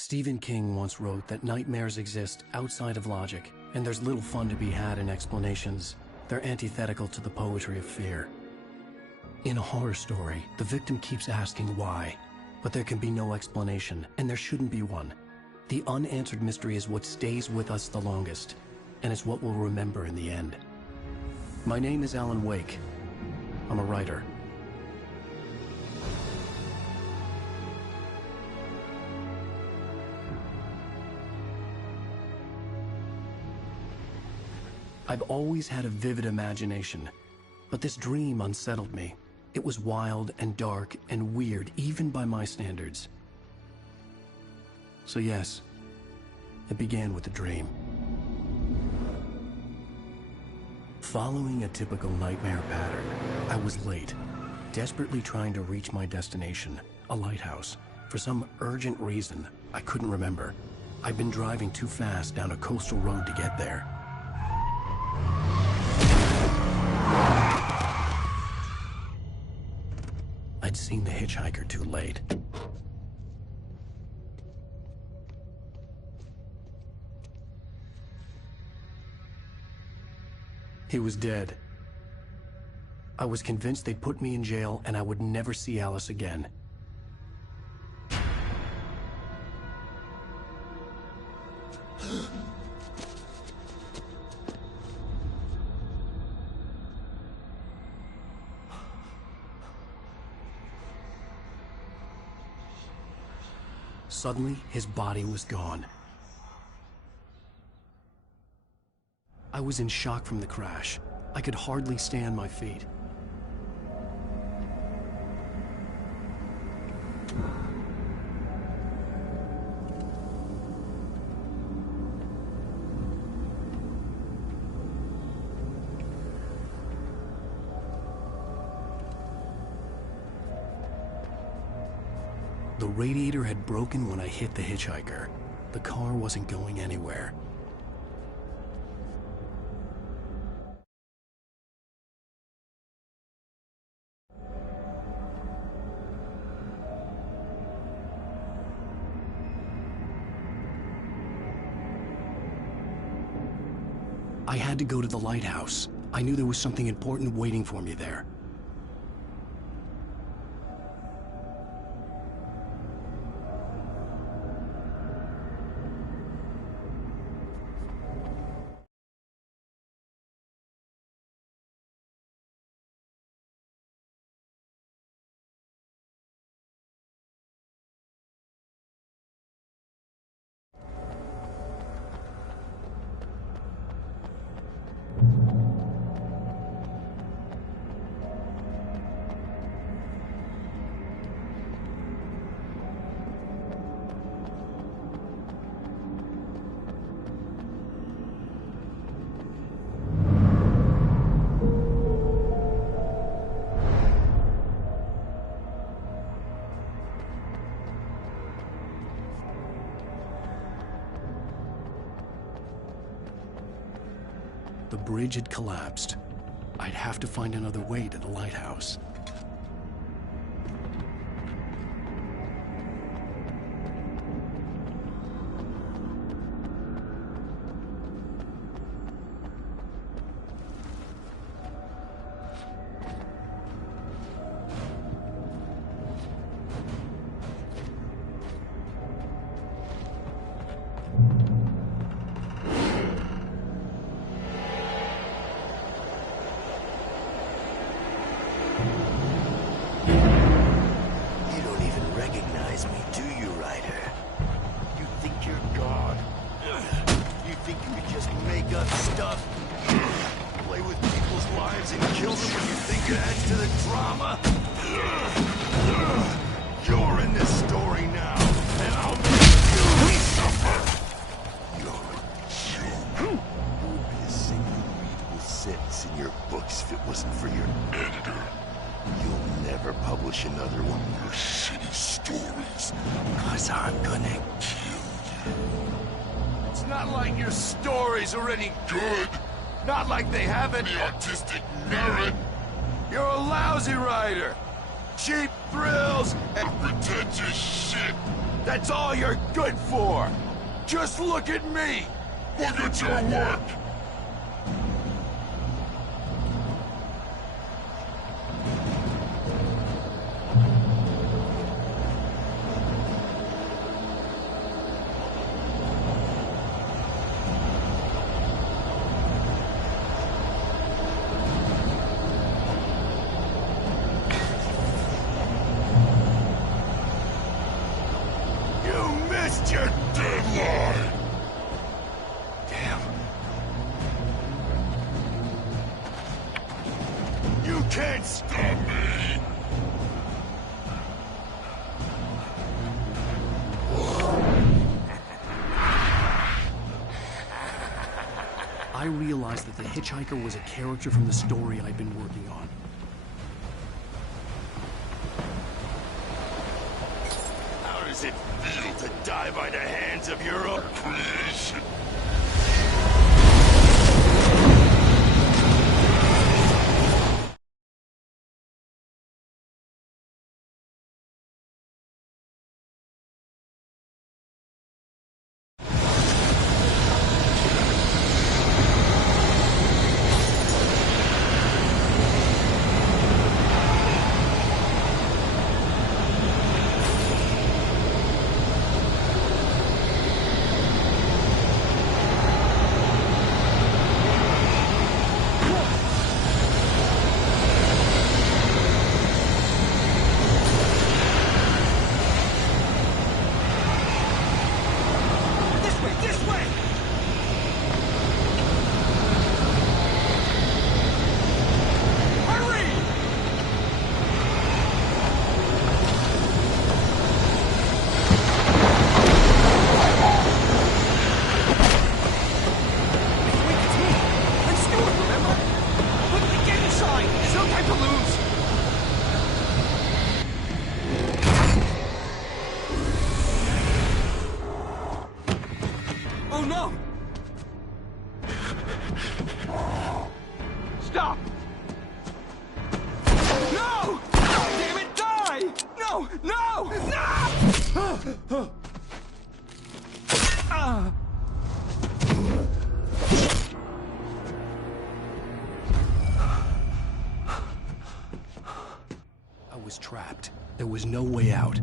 Stephen King once wrote that nightmares exist outside of logic, and there's little fun to be had in explanations. They're antithetical to the poetry of fear. In a horror story, the victim keeps asking why, but there can be no explanation, and there shouldn't be one. The unanswered mystery is what stays with us the longest, and it's what we'll remember in the end. My name is Alan Wake. I'm a writer. I've always had a vivid imagination, but this dream unsettled me. It was wild and dark and weird, even by my standards. So yes, it began with a dream. Following a typical nightmare pattern, I was late, desperately trying to reach my destination, a lighthouse. For some urgent reason, I couldn't remember. I'd been driving too fast down a coastal road to get there. I'd seen the hitchhiker too late. He was dead. I was convinced they'd put me in jail and I would never see Alice again. Suddenly, his body was gone. I was in shock from the crash. I could hardly stay on my feet. The radiator had broken when I hit the hitchhiker. The car wasn't going anywhere. I had to go to the lighthouse. I knew there was something important waiting for me there. The bridge had collapsed. I'd have to find another way to the lighthouse. Already good. Not like they have any artistic merit. You're a lousy writer. Cheap thrills and pretentious shit. That's all you're good for! Just look at me! Look at your work! Your deadline! Damn. You can't stop me! I realized that the hitchhiker was a character from the story I'd been working on. How does it feel to die by the hands of your own creation? Oh no! Stop! No! Damn it, die! No! No! No! I was trapped. There was no way out.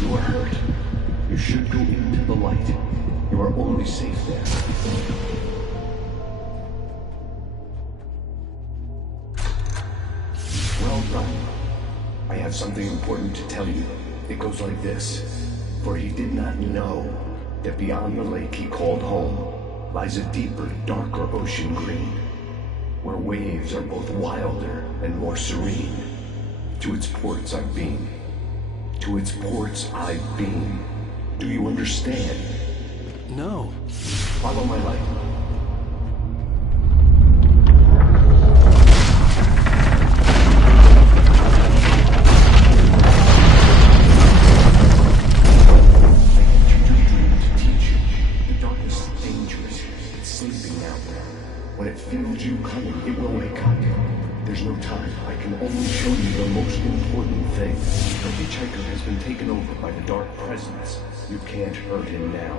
You are hurt. You should go into the light. You are only safe there. Well done. I have something important to tell you. It goes like this. For he did not know that beyond the lake he called home lies a deeper, darker ocean green, where waves are both wilder and more serene. To its ports I've been. To its ports I've been. Do you understand? No. Follow my light. When it feels you coming, it will wake up. There's no time. I can only show you the most important thing. The hitchhiker has been taken over by the dark presence. You can't hurt him now.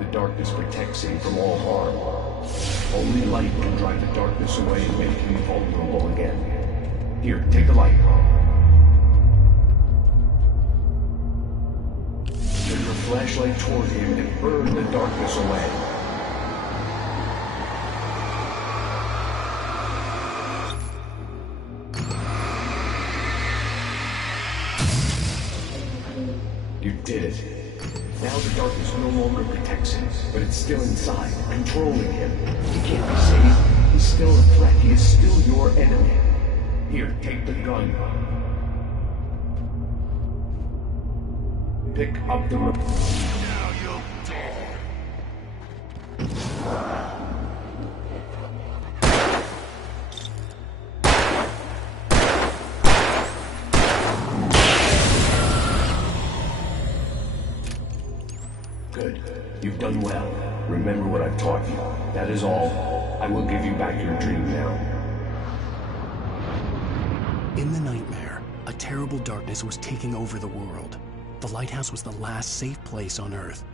The darkness protects him from all harm. Only light can drive the darkness away and make him vulnerable again. Here, take the light. Turn your flashlight toward him and burn the darkness away. You did it. Now the darkness no longer protects him, but it's still inside, controlling him. He can't be saved. He's still a threat. He is still your enemy. Here, take the gun. Pick up the Now you'll die. Good. You've done well. Remember what I've taught you. That is all. I will give you back your dream now. In the nightmare, a terrible darkness was taking over the world. The lighthouse was the last safe place on Earth.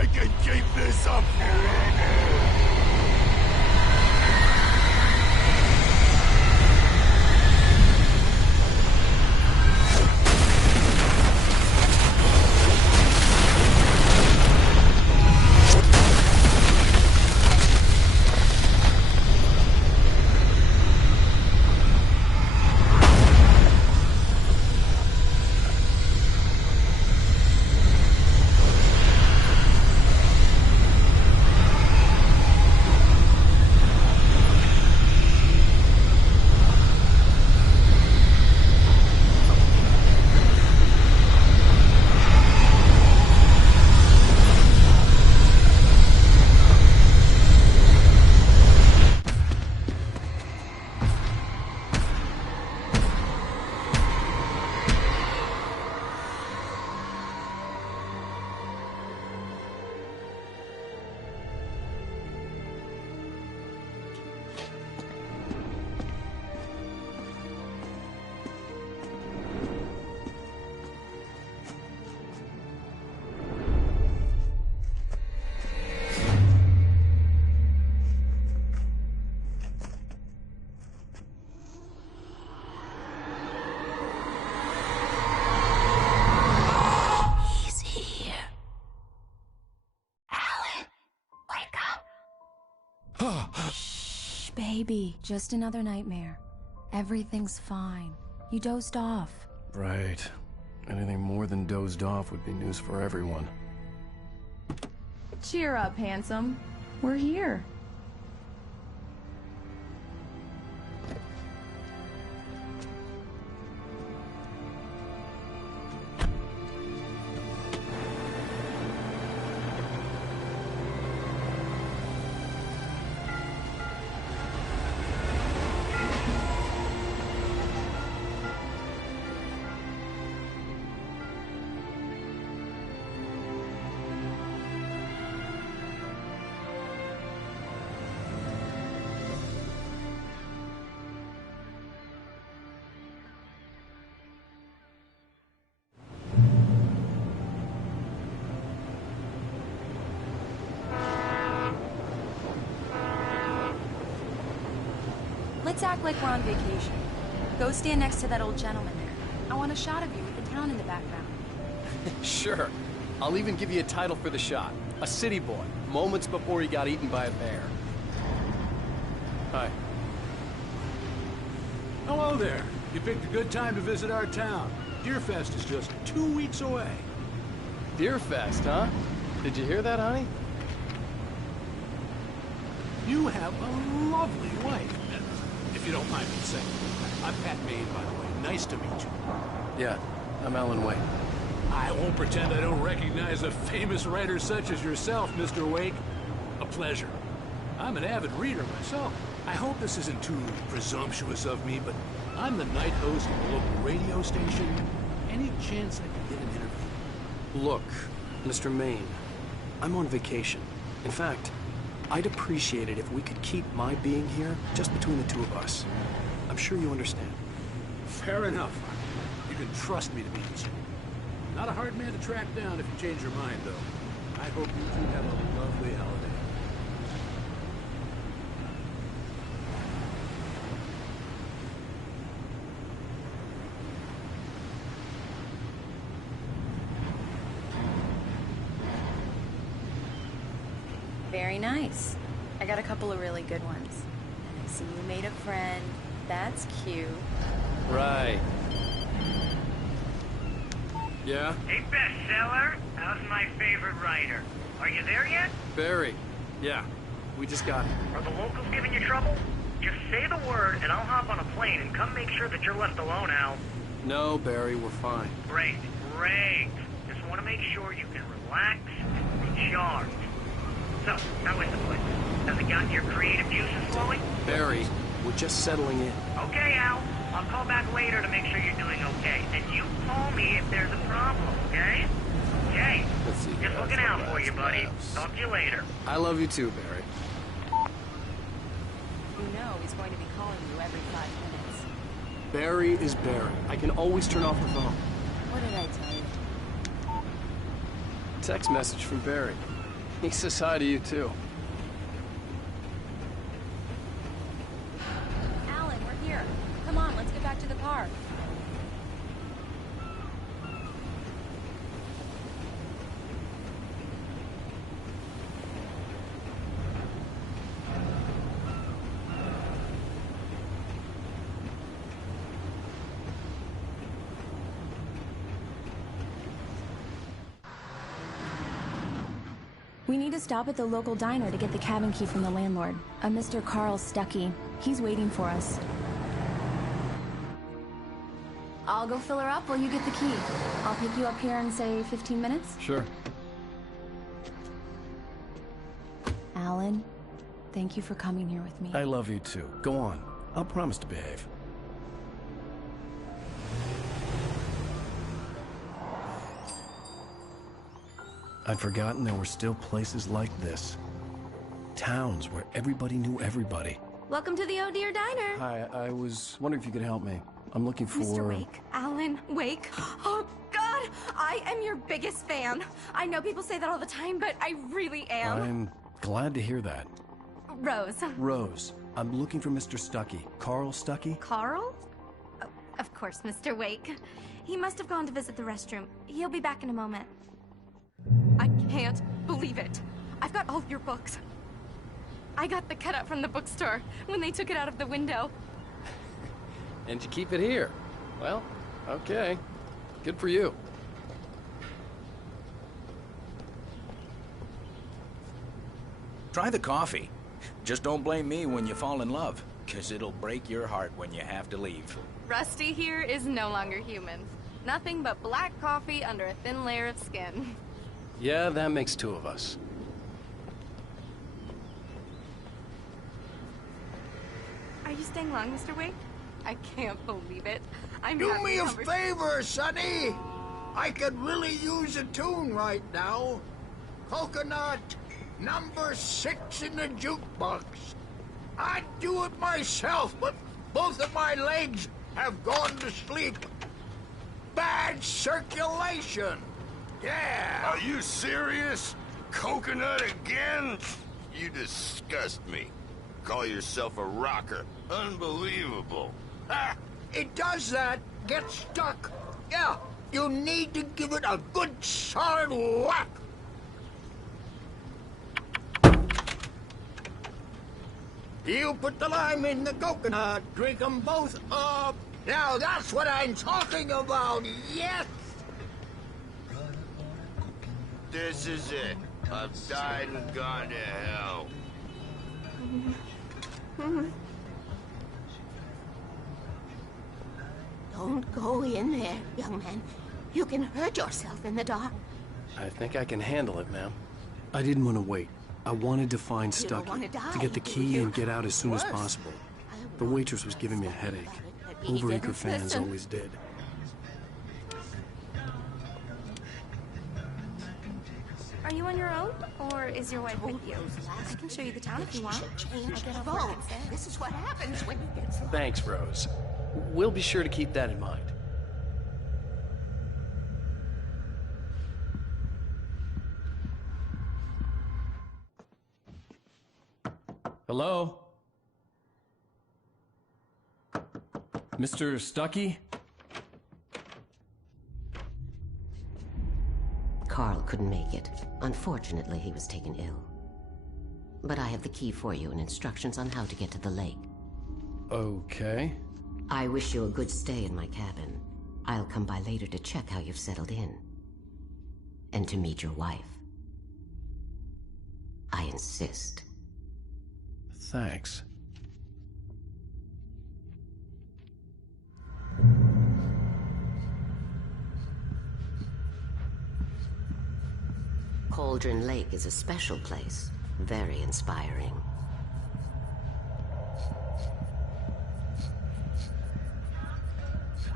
I can keep this up forever! Baby, just another nightmare. Everything's fine. You dozed off. Right. Anything more than dozed off would be news for everyone. Cheer up, handsome. We're here. Let's act like we're on vacation. Go stand next to that old gentleman there. I want a shot of you with the town in the background. Sure. I'll even give you a title for the shot. A city boy, moments before he got eaten by a bear. Hi. Hello there. You picked a good time to visit our town. Deerfest is just 2 weeks away. Deerfest, huh? Did you hear that, honey? You have a lovely wife, if you don't mind me saying. I'm Pat Maine, by the way. Nice to meet you. Yeah, I'm Alan Wake. I won't pretend I don't recognize a famous writer such as yourself, Mr. Wake. A pleasure. I'm an avid reader myself. I hope this isn't too presumptuous of me, but I'm the night host of a local radio station. Any chance I could get an interview? Look, Mr. Maine, I'm on vacation. In fact, I'd appreciate it if we could keep my being here just between the two of us. I'm sure you understand. Fair enough. You can trust me to be easy. Not a hard man to track down if you change your mind, though. I hope you two have a lovely holiday. Very nice. I got a couple of really good ones. And I see you made a friend. That's cute. Right. Yeah? Hey, bestseller. How's my favorite writer? Are you there yet? Barry. Yeah. We just got it. Are the locals giving you trouble? Just say the word, and I'll hop on a plane and come make sure that you're left alone, Al. No, Barry, we're fine. Great, great. Just want to make sure you can relax and recharge. So, how is the place? Has it gotten your creative juices flowing? Barry, we're just settling in. Okay, Al. I'll call back later to make sure you're doing okay. And you call me if there's a problem, okay? Okay. Let's see. Just looking out for you, buddy. Talk to you later. I love you too, Barry. You know he's going to be calling you every 5 minutes. Barry is Barry. I can always turn off the phone. What did I tell you? Text message from Barry. He says hi to you too. Alan, we're here. Come on, let's get back to the car. We need to stop at the local diner to get the cabin key from the landlord, a Mr. Carl Stuckey. He's waiting for us. I'll go fill her up while you get the key. I'll pick you up here in, say, 15 minutes? Sure. Alan, thank you for coming here with me. I love you too. Go on. I'll promise to behave. I'd forgotten there were still places like this. Towns where everybody knew everybody. Welcome to the Oh Dear Diner. Hi, I was wondering if you could help me. I'm looking for... Mr. Wake. Alan Wake. Oh, God! I am your biggest fan. I know people say that all the time, but I really am. I'm glad to hear that. Rose. Rose, I'm looking for Mr. Stuckey. Carl Stuckey? Carl? Oh, of course, Mr. Wake. He must have gone to visit the restroom. He'll be back in a moment. I can't believe it. I've got all your books. I got the cutout from the bookstore when they took it out of the window. And you keep it here. Well, okay. Good for you. Try the coffee. Just don't blame me when you fall in love, 'cause it'll break your heart when you have to leave. Rusty here is no longer human. Nothing but black coffee under a thin layer of skin. Yeah, that makes two of us. Are you staying long, Mr. Wake? I can't believe it. Do me a favor, Sonny. I could really use a tune right now. Coconut, number 6 in the jukebox. I'd do it myself, but both of my legs have gone to sleep. Bad circulation. Yeah. Are you serious? Coconut again? You disgust me. Call yourself a rocker. Unbelievable. Ah, it does that. Get stuck. Yeah, you need to give it a good solid whack. You put the lime in the coconut, drink them both up. Now that's what I'm talking about, yes! This is it. I've died and gone to hell. Don't go in there, young man. You can hurt yourself in the dark. I think I can handle it, ma'am. I didn't want to wait. I wanted to find You don't Stucky, wanna die, to get the do key you? and get out as soon as Worse. possible. The waitress was giving me a headache. He Overeager didn't fans listen. always did. Are you on your own, or is your wife with you? I can show you the town if you want. Change the phone. This is what happens when you get slow. Thanks, Rose. We'll be sure to keep that in mind. Hello? Mr. Stucky? Carl couldn't make it. Unfortunately, he was taken ill. But I have the key for you and instructions on how to get to the lake. Okay. I wish you a good stay in my cabin. I'll come by later to check how you've settled in. And to meet your wife. I insist. Thanks. Cauldron Lake is a special place. Very inspiring.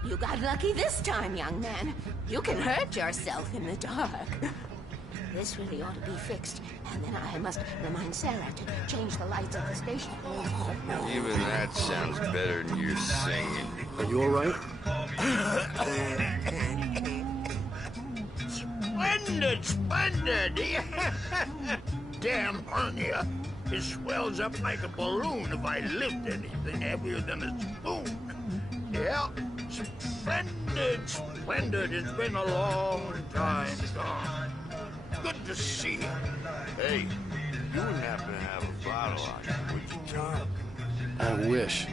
You got lucky this time, young man. You can hurt yourself in the dark. This really ought to be fixed, and then I must remind Sarah to change the lights at the station. Even that sounds better than your singing. Are you all right? Splendid, splendid! Damn hernia. It swells up like a balloon if I lift anything heavier than a spoon. Yeah, splendid, splendid. It's been a long time gone. Good to see you. Hey, you wouldn't happen to have a bottle on you, would you, Tom? I wish.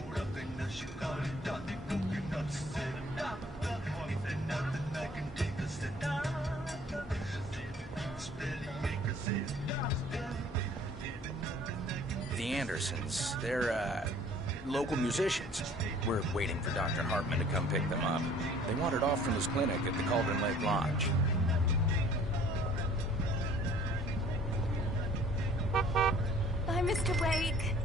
The Andersons, they're, local musicians. We're waiting for Dr. Hartman to come pick them up. They wandered off from his clinic at the Cauldron Lake Lodge. Bye, Mr. Wake.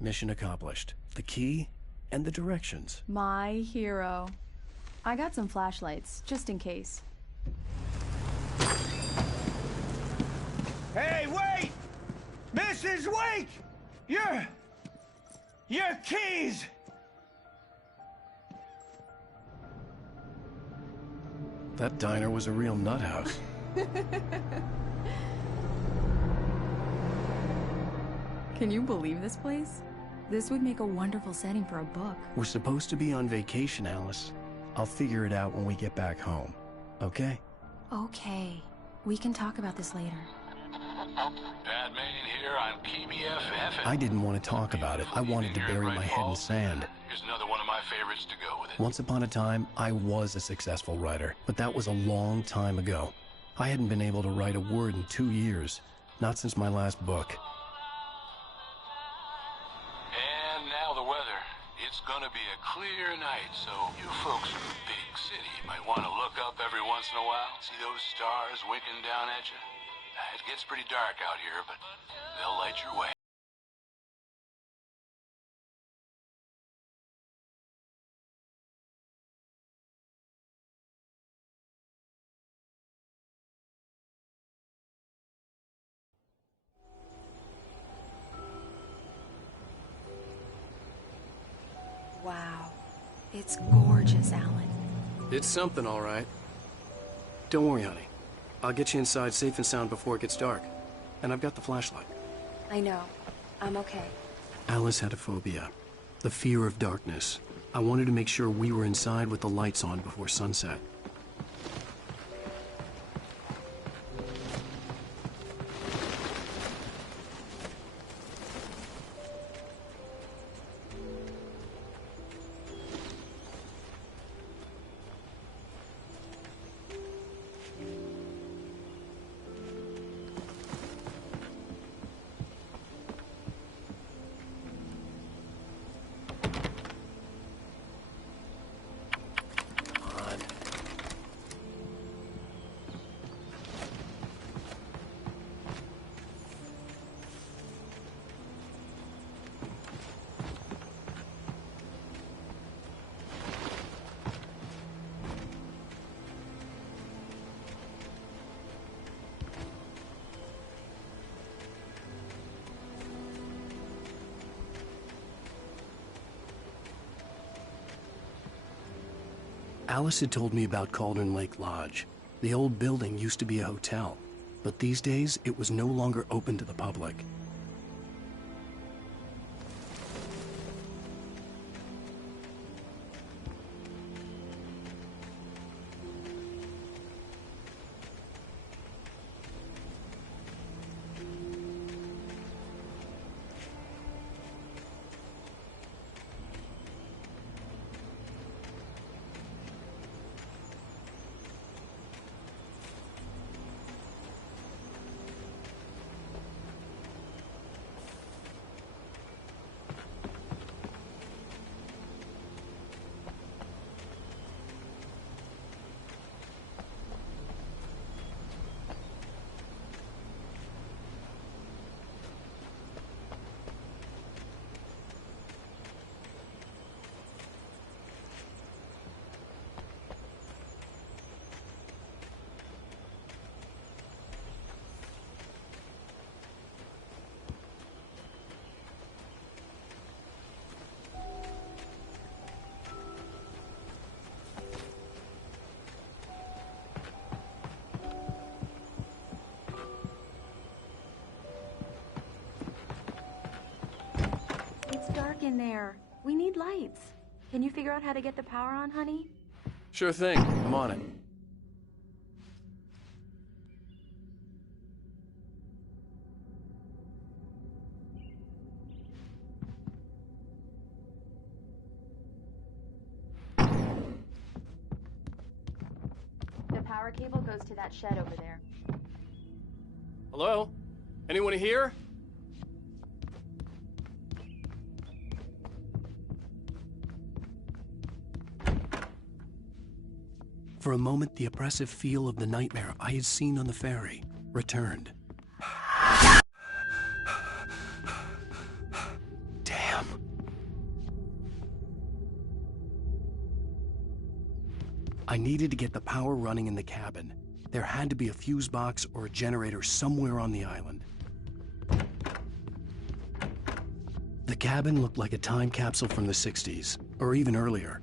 Mission accomplished. The key and the directions. My hero. I got some flashlights, just in case. Hey, wait! Mrs. Wake! Your keys! That diner was a real nut house. Can you believe this place? This would make a wonderful setting for a book. We're supposed to be on vacation, Alice. I'll figure it out when we get back home. Okay? Okay. We can talk about this later. Pat Main here on KBFF. I didn't want to talk about it. I wanted to bury my head in sand. Here's another one of my favorites to go with it. Once upon a time, I was a successful writer, but that was a long time ago. I hadn't been able to write a word in 2 years, not since my last book. And now the weather. It's gonna be a clear night, so you folks in the big city might want to look up every once in a while, see those stars winking down at you. It gets pretty dark out here, but they'll light your way. Wow. It's gorgeous, Alan. It's something, all right. Don't worry, honey. I'll get you inside safe and sound before it gets dark. And I've got the flashlight. I know. I'm okay. Alice had a phobia. The fear of darkness. I wanted to make sure we were inside with the lights on before sunset. Alice had told me about Cauldron Lake Lodge. The old building used to be a hotel, but these days it was no longer open to the public. It's dark in there. We need lights. Can you figure out how to get the power on, honey? Sure thing. I'm on it. The power cable goes to that shed over there. Hello? Anyone here? For a moment, the oppressive feel of the nightmare I had seen on the ferry returned. Damn. I needed to get the power running in the cabin. There had to be a fuse box or a generator somewhere on the island. The cabin looked like a time capsule from the 60s, or even earlier.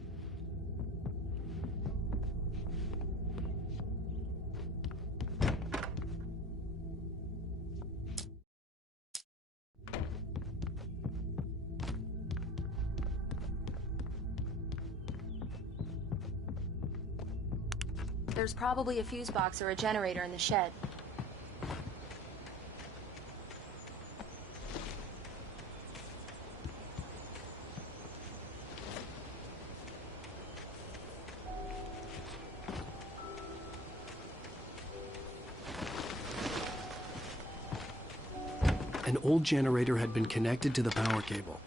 There's probably a fuse box or a generator in the shed. An old generator had been connected to the power cable.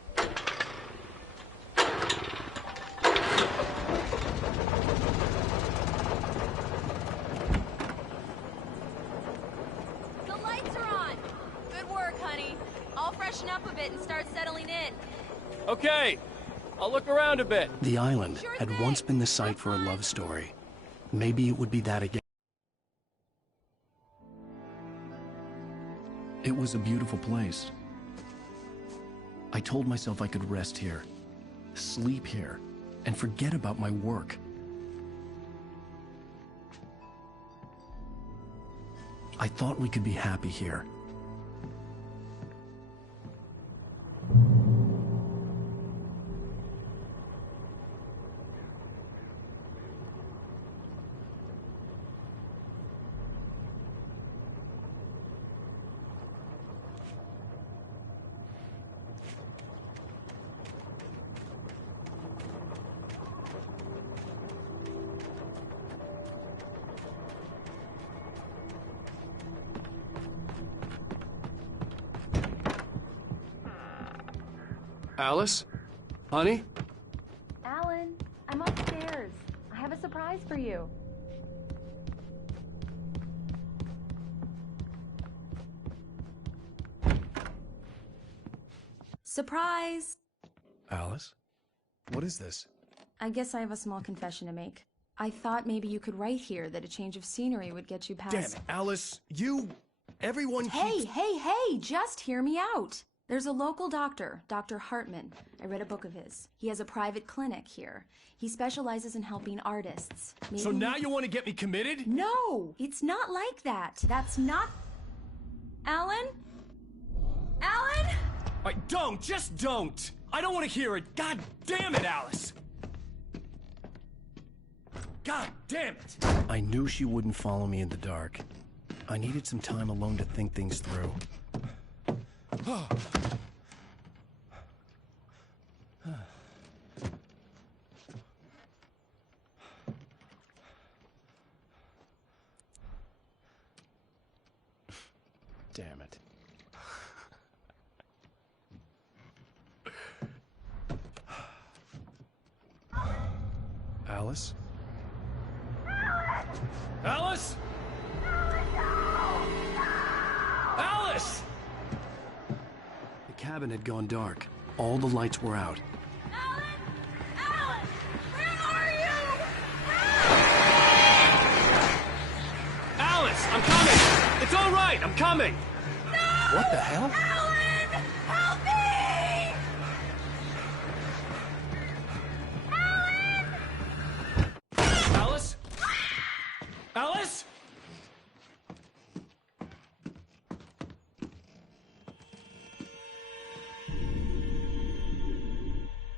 The lights are on! Good work, honey. I'll freshen up a bit and start settling in. Okay, I'll look around a bit. The island had once been the site for a love story. Maybe it would be that again. It was a beautiful place. I told myself I could rest here, sleep here, and forget about my work. I thought we could be happy here. Alice? Honey? Alan, I'm upstairs. I have a surprise for you. Surprise! Alice? What is this? I guess I have a small confession to make. I thought maybe you could write here that a change of scenery would get you past... Damn it, Alice, everyone keeps... Hey, just hear me out. There's a local doctor, Dr. Hartman. I read a book of his. He has a private clinic here. He specializes in helping artists. So now you want to get me committed? No, it's not like that. That's not... Alan? Alan? Just don't! I don't want to hear it! God damn it, Alice! God damn it! I knew she wouldn't follow me in the dark. I needed some time alone to think things through. Damn it. Alice? Alice? Alice! The cabin had gone dark. All the lights were out. Alan! Alan! Where are you? Alice, I'm coming! It's all right, I'm coming! No! What the hell? Alan! Help me! Alice? Alice?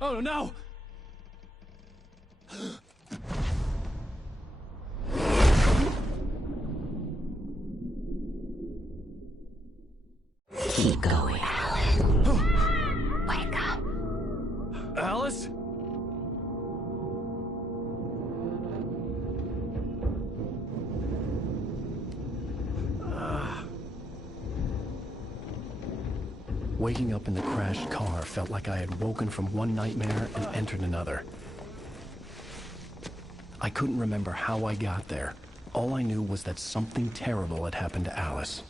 Oh no! Keep going, Alan. Wake up. Alice? Waking up in the crashed car felt like I had woken from one nightmare and entered another. I couldn't remember how I got there. All I knew was that something terrible had happened to Alice.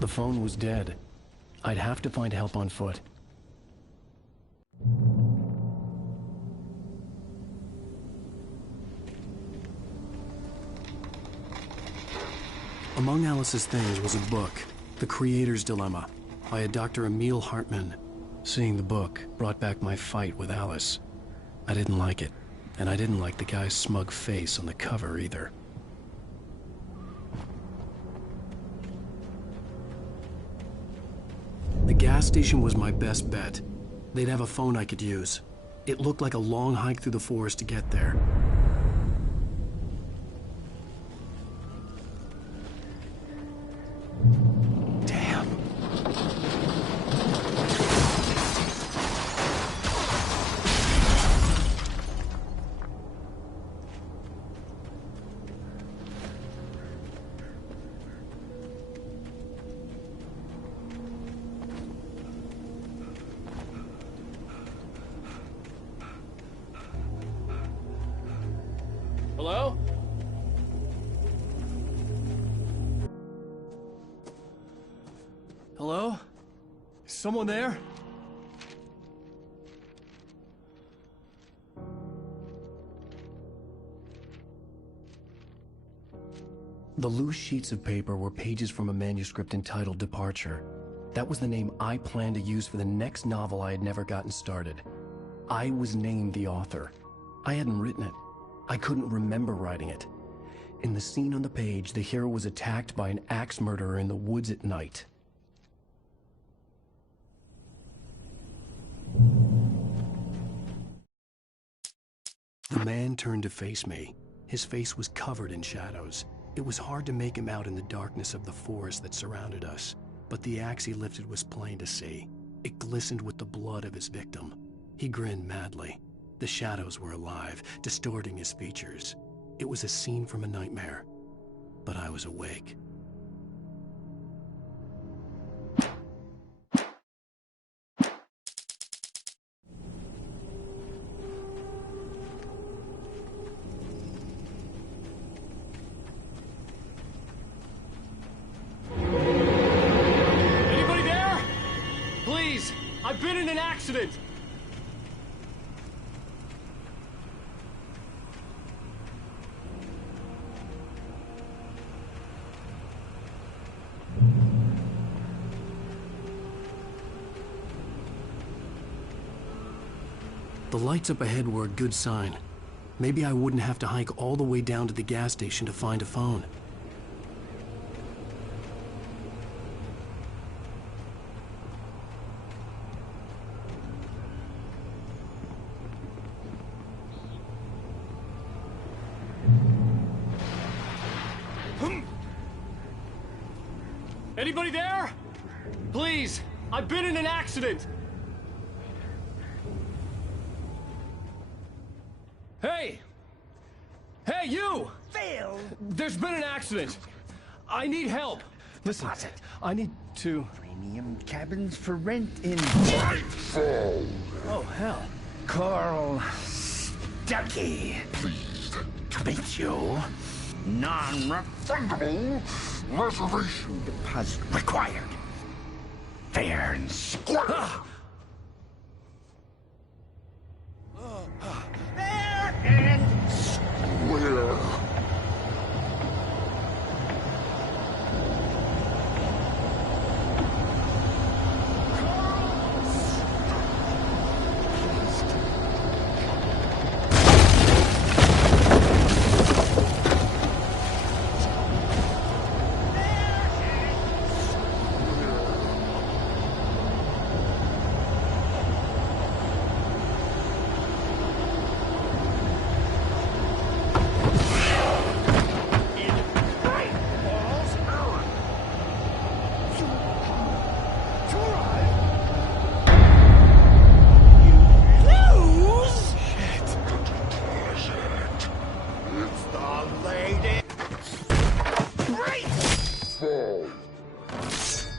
The phone was dead. I'd have to find help on foot. Among Alice's things was a book, The Creator's Dilemma, by a Dr. Emil Hartman. Seeing the book brought back my fight with Alice. I didn't like it, and I didn't like the guy's smug face on the cover either. The gas station was my best bet. They'd have a phone I could use. It looked like a long hike through the forest to get there. Damn. Hello? Is someone there? The loose sheets of paper were pages from a manuscript entitled Departure. That was the name I planned to use for the next novel I had never gotten started. I was named the author. I hadn't written it. I couldn't remember writing it. In the scene on the page, the hero was attacked by an axe murderer in the woods at night. The man turned to face me. His face was covered in shadows. It was hard to make him out in the darkness of the forest that surrounded us, but the axe he lifted was plain to see. It glistened with the blood of his victim. He grinned madly. The shadows were alive, distorting his features. It was a scene from a nightmare, but I was awake. Anybody there? Please, I've been in an accident. The lights up ahead were a good sign. Maybe I wouldn't have to hike all the way down to the gas station to find a phone. Anybody there? Please, I've been in an accident. Hey! Hey, you! Phil! There's been an accident. I need help. Listen, I need to... Premium cabins for rent in... Oh, hell. Carl Stuckey. Pleased To meet you. Non-refundable reservation deposit required. Fair and square. Fair and square.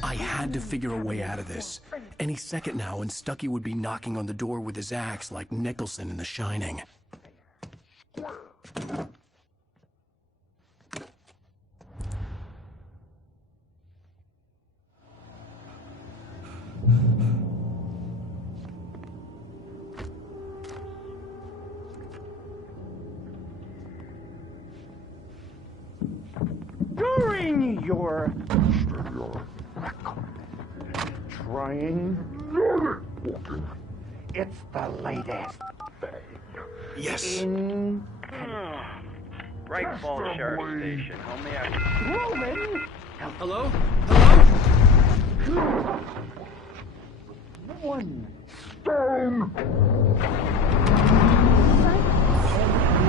I had to figure a way out of this. Any second now, and Stuckey would be knocking on the door with his axe like Nicholson in The Shining. During your trying, it's the latest thing. Yes. In Right phone, Sheriff Station. Only after... Roman. Hello? One stone.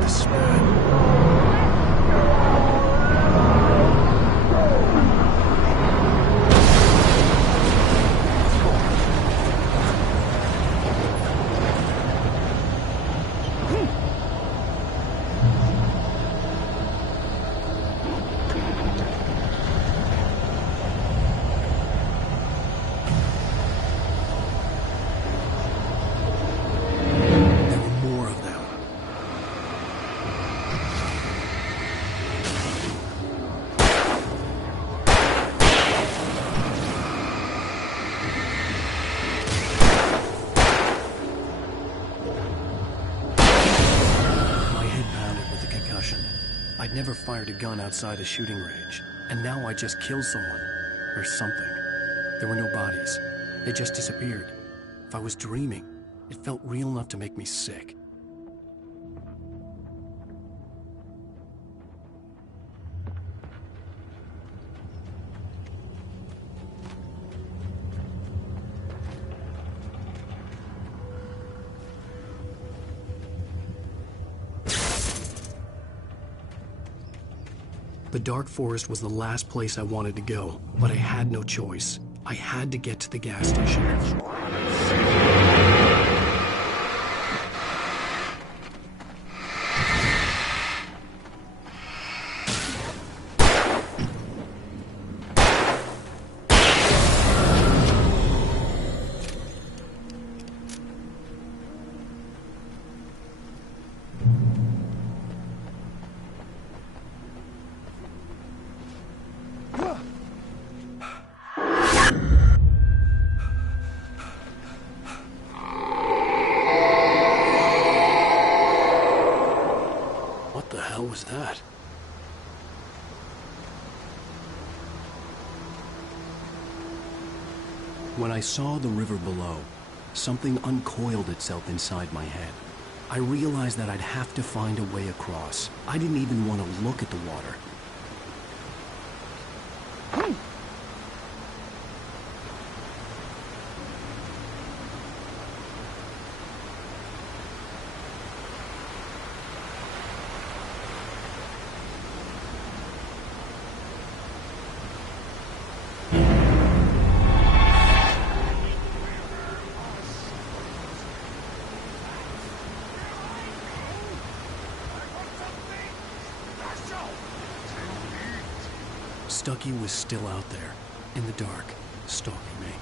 The spread. never fired a gun outside a shooting range, and now I just killed someone. Or something. There were no bodies. They just disappeared. If I was dreaming, it felt real enough to make me sick. The dark forest was the last place I wanted to go, but I had no choice. I had to get to the gas station. What was that? When I saw the river below, something uncoiled itself inside my head. I realized that I'd have to find a way across. I didn't even want to look at the water. Stucky was still out there, in the dark, stalking me.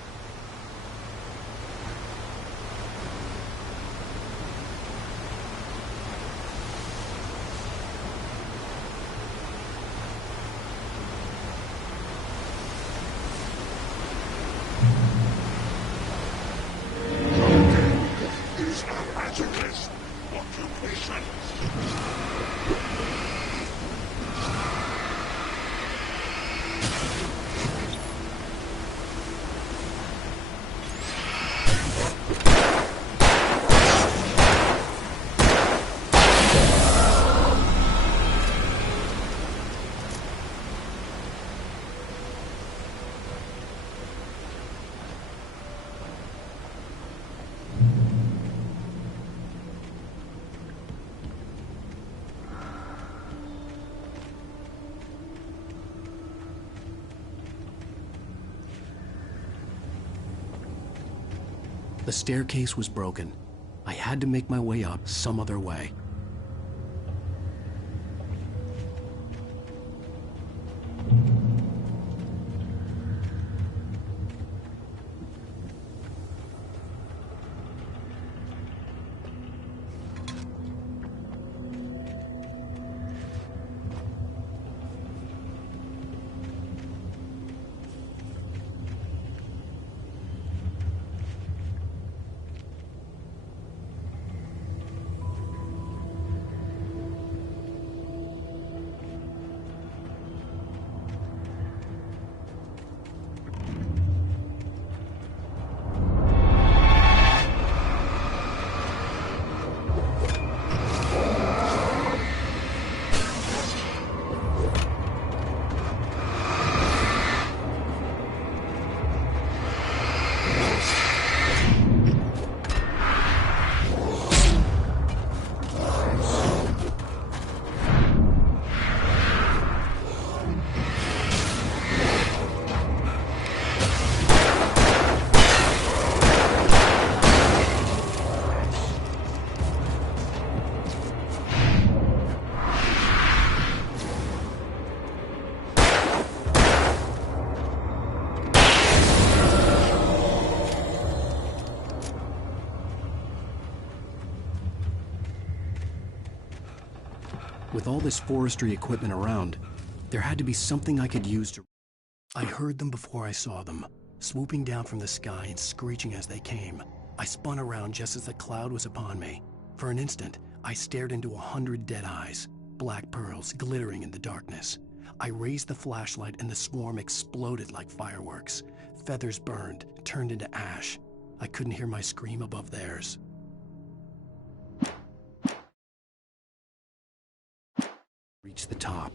The staircase was broken. I had to make my way up some other way. With all this forestry equipment around, there had to be something I could use to... I heard them before I saw them, swooping down from the sky and screeching as they came. I spun around just as the cloud was upon me. For an instant, I stared into 100 dead eyes. black pearls glittering in the darkness. I raised the flashlight and the swarm exploded like fireworks. Feathers burned, turned into ash. I couldn't hear my scream above theirs. Reached the top.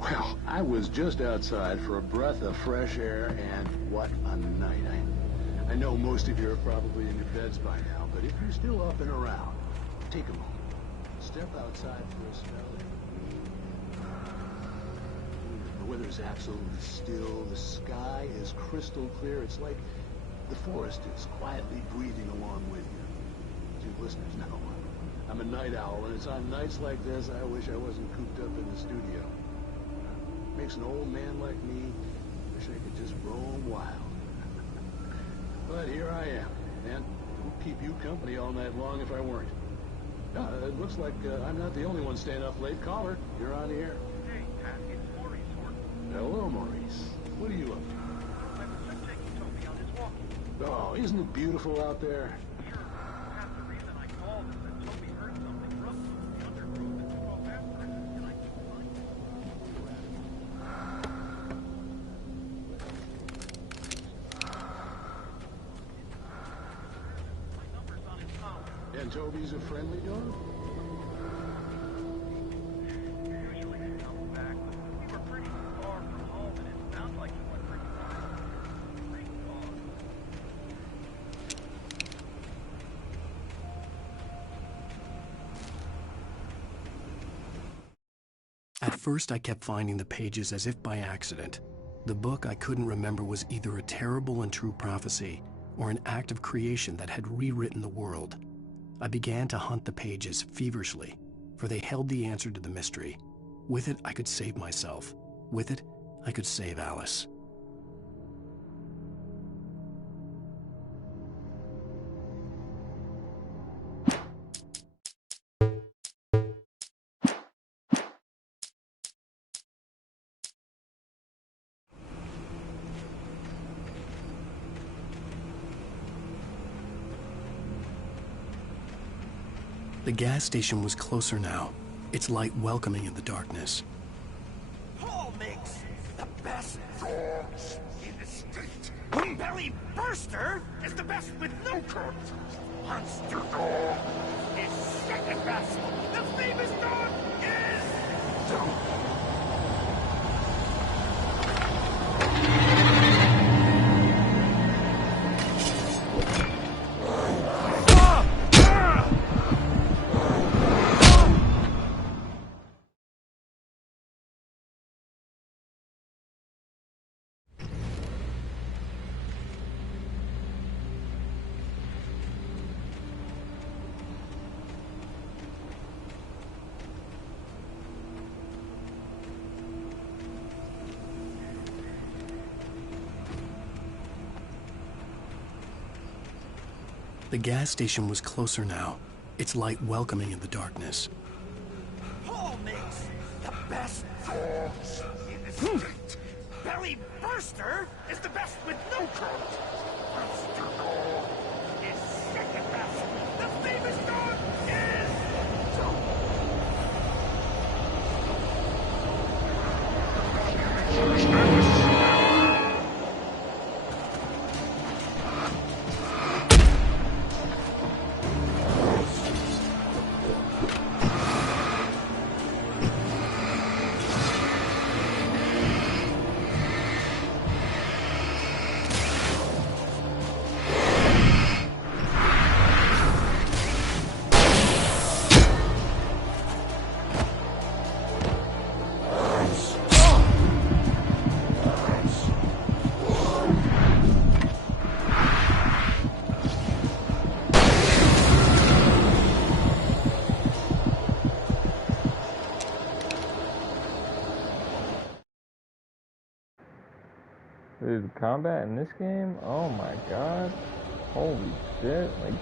Well, I was just outside for a breath of fresh air, and what a night. I know most of you are probably in your beds by now, but if you're still up and around, take a moment. Step outside for a spell. The weather's absolutely still. The sky is crystal clear. It's like the forest is quietly breathing along with you. You listeners know I'm a night owl, and it's on nights like this I wish I wasn't cooped up in the studio. Makes an old man like me wish I could just roam wild. But here I am, and it would keep you company all night long if I weren't. It looks like I'm not the only one staying up late. Caller, you're on the air. Hey, Pat, it's Maurice Horton. Hello, Maurice. What are you up to? I'm taking Toby on his walk. Oh, isn't it beautiful out there? Sure. Pat, the reason I called is that Toby heard something rough from the undergrowth and took off after it, and I couldn't find it. And Toby's a friendly dog? Usually he comes back, but we were pretty far from home, and it sounds like he went pretty far. Great dog. At first, I kept finding the pages as if by accident. The book I couldn't remember was either a terrible and true prophecy or an act of creation that had rewritten the world. I began to hunt the pages feverishly, for they held the answer to the mystery. With it, I could save myself. With it, I could save Alice. The gas station was closer now, its light welcoming in the darkness. Paul makes the best dogs in the state. Belly Burster is the best with no cuts. Monster Dog is second best. The famous dog is... The gas station was closer now, its light welcoming in the darkness. Paul makes the best dogs in the state. Belly Burster is the best with no coat. Monster Dog is second best. The famous dog is... Dude, the combat in this game, oh my god. Holy shit. Like,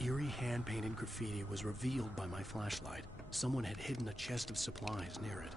Eerie hand-painted graffiti was revealed by my flashlight. Someone had hidden a chest of supplies near it.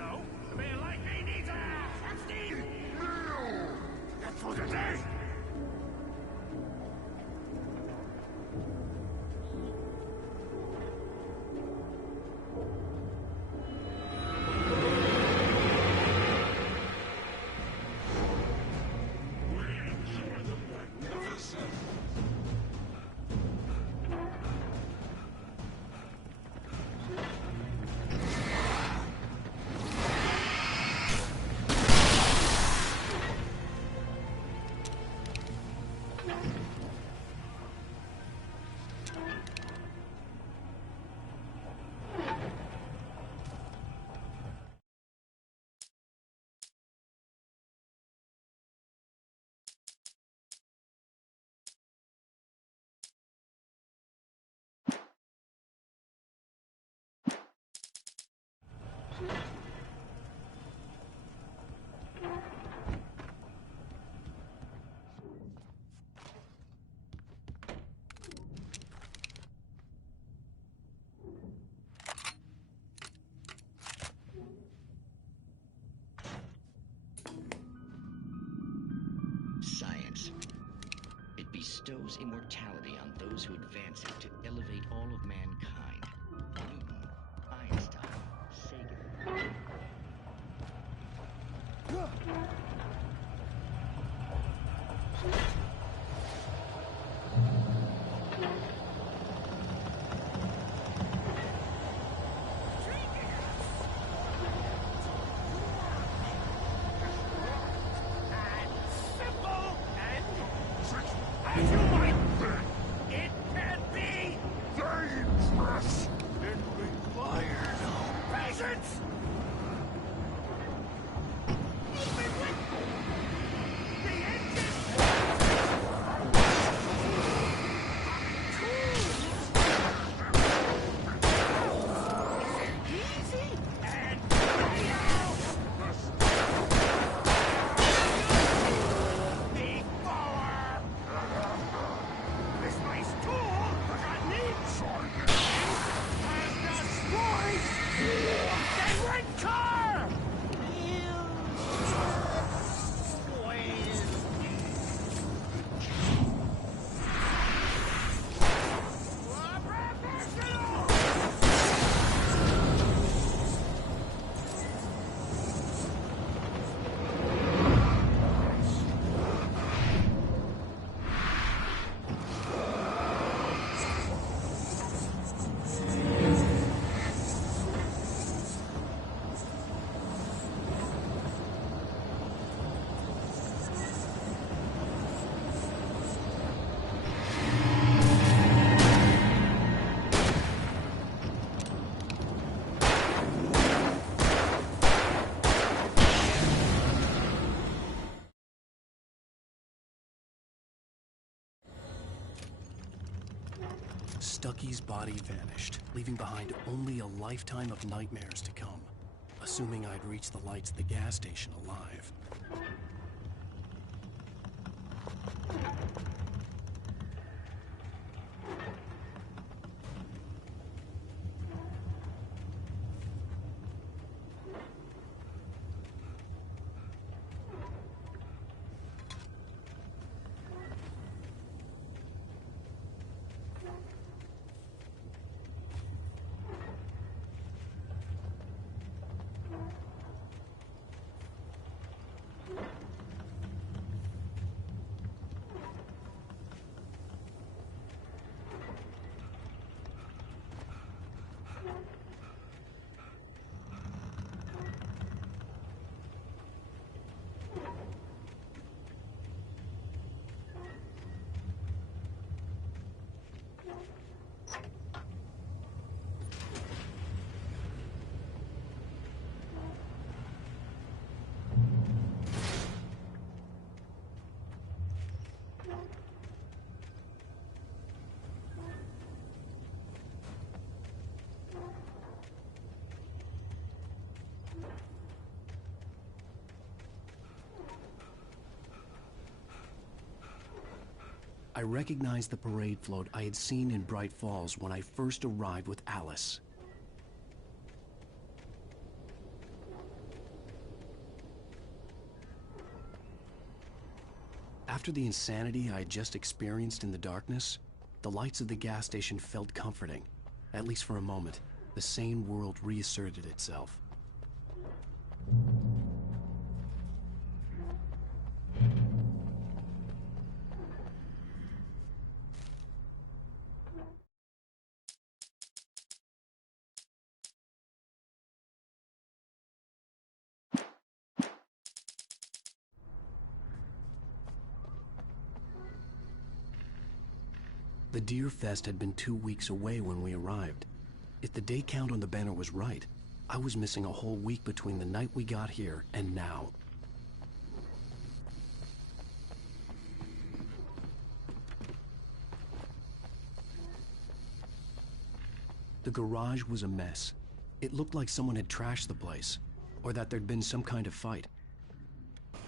No, a man like me needs a hefty meal. That's for the day. Science. It bestows immortality on those who advance it to elevate all of mankind. Newton, Einstein, Sagan. As you might think, it can be dangerous. It requires patience. Even with the engine easy and real. This nice tool that needs has destroyed the red car! Stucky's body vanished, leaving behind only a lifetime of nightmares to come. Assuming I'd reach the lights at the gas station alive. I recognized the parade float I had seen in Bright Falls when I first arrived with Alice. After the insanity I had just experienced in the darkness, the lights of the gas station felt comforting. At least for a moment, the sane world reasserted itself. The Deer Fest had been 2 weeks away when we arrived. If the day count on the banner was right, I was missing a whole week between the night we got here and now. The garage was a mess. It looked like someone had trashed the place, or that there'd been some kind of fight. All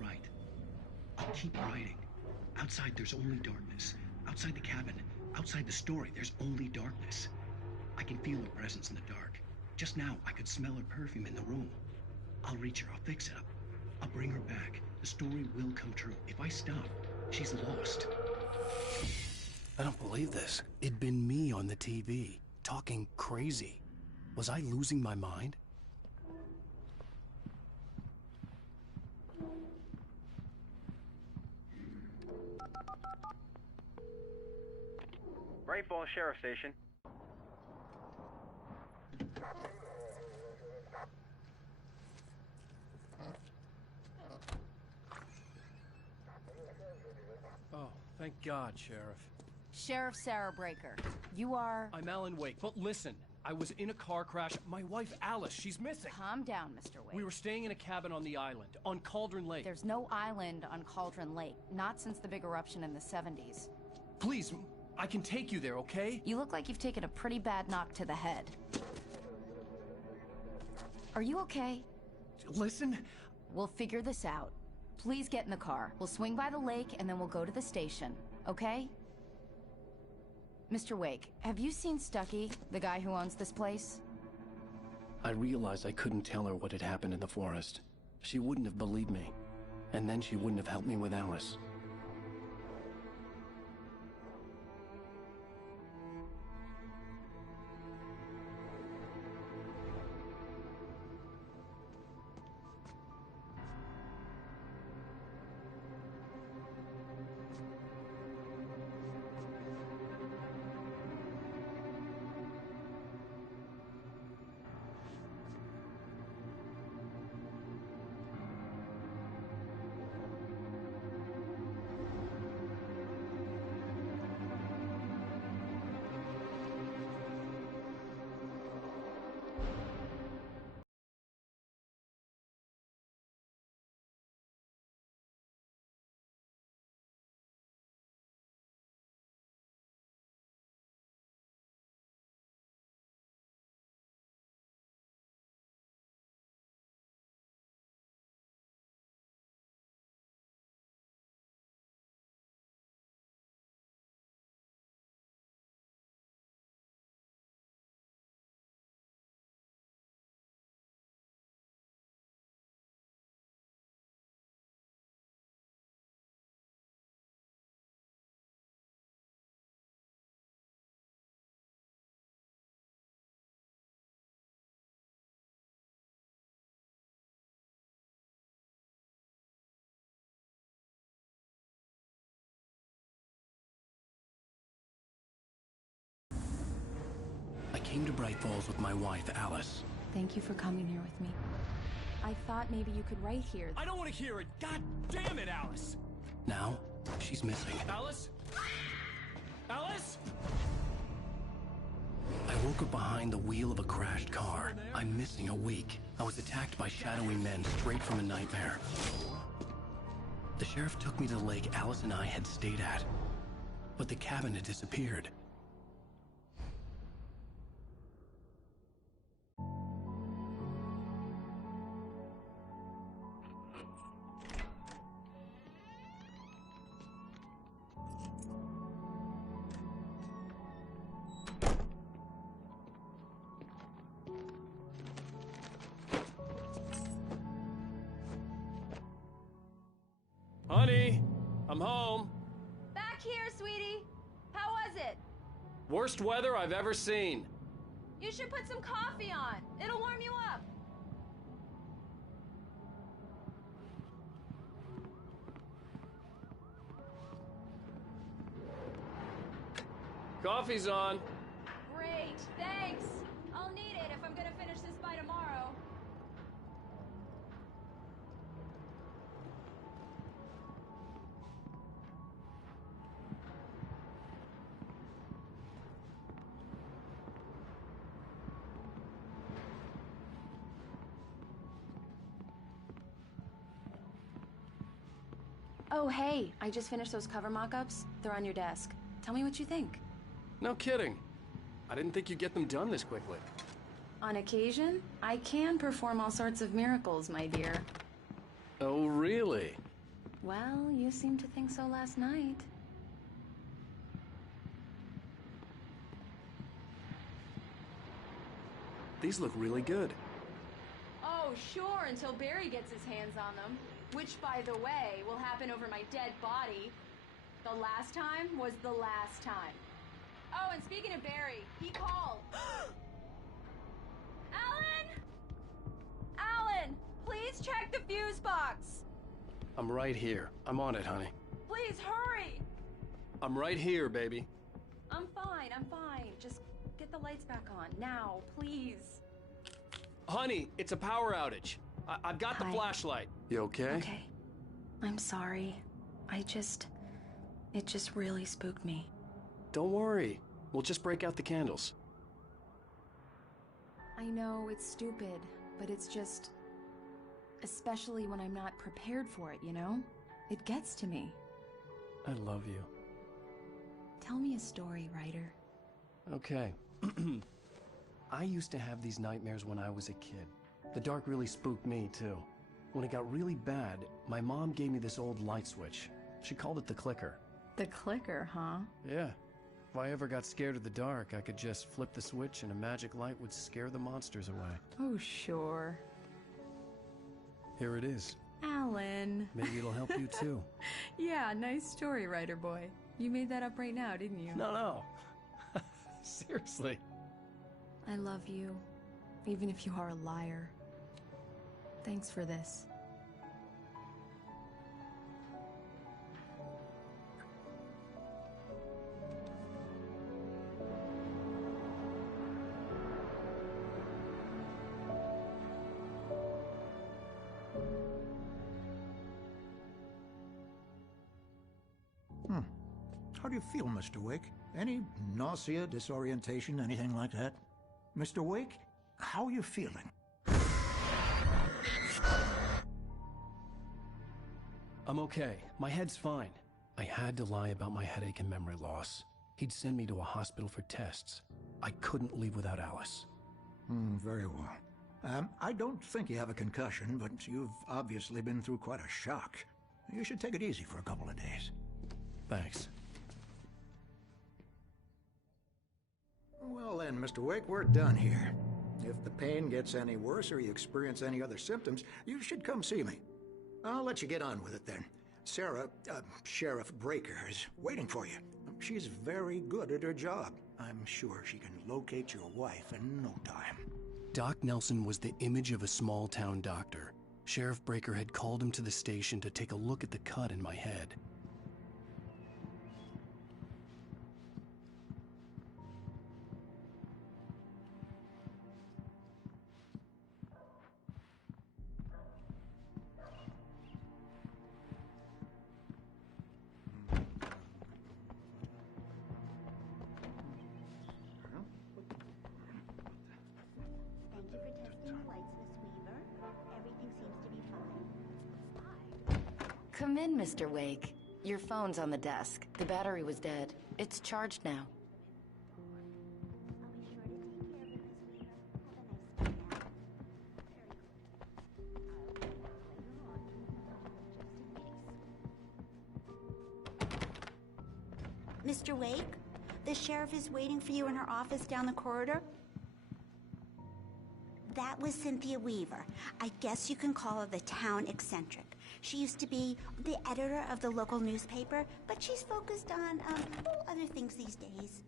right. I'll keep writing. Outside, there's only darkness. Outside the cabin, outside the story, there's only darkness. I can feel her presence in the dark. Just now, I could smell her perfume in the room. I'll reach her. I'll fix it up. I'll bring her back. The story will come true. If I stop, she's lost. I don't believe this. It'd been me on the TV, talking crazy. Was I losing my mind? Great Falls Sheriff Station. Oh, thank God, Sheriff. Sheriff Sarah Breaker. You are... I'm Alan Wake, but listen. I was in a car crash. My wife, Alice, she's missing. Calm down, Mr. Wake. We were staying in a cabin on the island, on Cauldron Lake. There's no island on Cauldron Lake. Not since the big eruption in the 70s. Please, I can take you there, okay? You look like you've taken a pretty bad knock to the head. Are you okay? Listen. We'll figure this out. Please get in the car. We'll swing by the lake and then we'll go to the station, okay? Mr. Wake, have you seen Stucky, the guy who owns this place? I realized I couldn't tell her what had happened in the forest. She wouldn't have believed me. And then she wouldn't have helped me with Alice. I came to Bright Falls with my wife, Alice. Thank you for coming here with me. I thought maybe you could write here. I don't want to hear it! God damn it, Alice! Now, she's missing. Alice? Alice? I woke up behind the wheel of a crashed car. I'm missing a week. I was attacked by shadowy men straight from a nightmare. The sheriff took me to the lake Alice and I had stayed at. But the cabin had disappeared. Honey, I'm home. Back here, sweetie. How was it? Worst weather I've ever seen. You should put some coffee on. It'll warm you up. Coffee's on. Great, thanks. I'll need it if I'm gonna finish this by tomorrow. Oh, hey, I just finished those cover mock-ups. They're on your desk. Tell me what you think. No kidding. I didn't think you'd get them done this quickly. On occasion, I can perform all sorts of miracles, my dear. Oh, really? Well, you seemed to think so last night. These look really good. Oh, sure, until Barry gets his hands on them. Which, by the way, will happen over my dead body. The last time was the last time. Oh, and speaking of Barry, he called. Alan! Alan! Please check the fuse box! I'm right here. I'm on it, honey. Please, hurry! I'm right here, baby. I'm fine. Just get the lights back on. Now, please. Honey, it's a power outage. I've got the flashlight. You okay? Okay. I'm sorry. It just really spooked me. Don't worry. We'll just break out the candles. I know it's stupid, but it's just... Especially when I'm not prepared for it, you know? It gets to me. I love you. Tell me a story, writer. Okay. I used to have these nightmares when I was a kid. The dark really spooked me, too. When it got really bad, my mom gave me this old light switch. She called it the clicker. The clicker, huh? Yeah. If I ever got scared of the dark, I could just flip the switch and a magic light would scare the monsters away. Oh, sure. Here it is. Alan. Maybe it'll help you, too. Yeah, nice story, writer boy. You made that up right now, didn't you? No. Seriously. I love you, even if you are a liar. Thanks for this. How do you feel, Mr. Wake? Any nausea, disorientation, anything like that? Mr. Wake, how are you feeling? I'm okay. My head's fine. I had to lie about my headache and memory loss. He'd send me to a hospital for tests. I couldn't leave without Alice. Very well. I don't think you have a concussion, but you've obviously been through quite a shock. You should take it easy for a couple of days. Thanks. Well then, Mr. Wake, we're done here. If the pain gets any worse or you experience any other symptoms, you should come see me. I'll let you get on with it then. Sarah, Sheriff Breaker, is waiting for you. She's very good at her job. I'm sure she can locate your wife in no time. Doc Nelson was the image of a small-town doctor. Sheriff Breaker had called him to the station to take a look at the cut in my head. Come in, Mr. Wake. Your phone's on the desk. The battery was dead. It's charged now. Mr. Wake, the sheriff is waiting for you in her office down the corridor. That was is Cynthia Weaver. I guess you can call her the town eccentric. She used to be the editor of the local newspaper, but she's focused on, other things these days.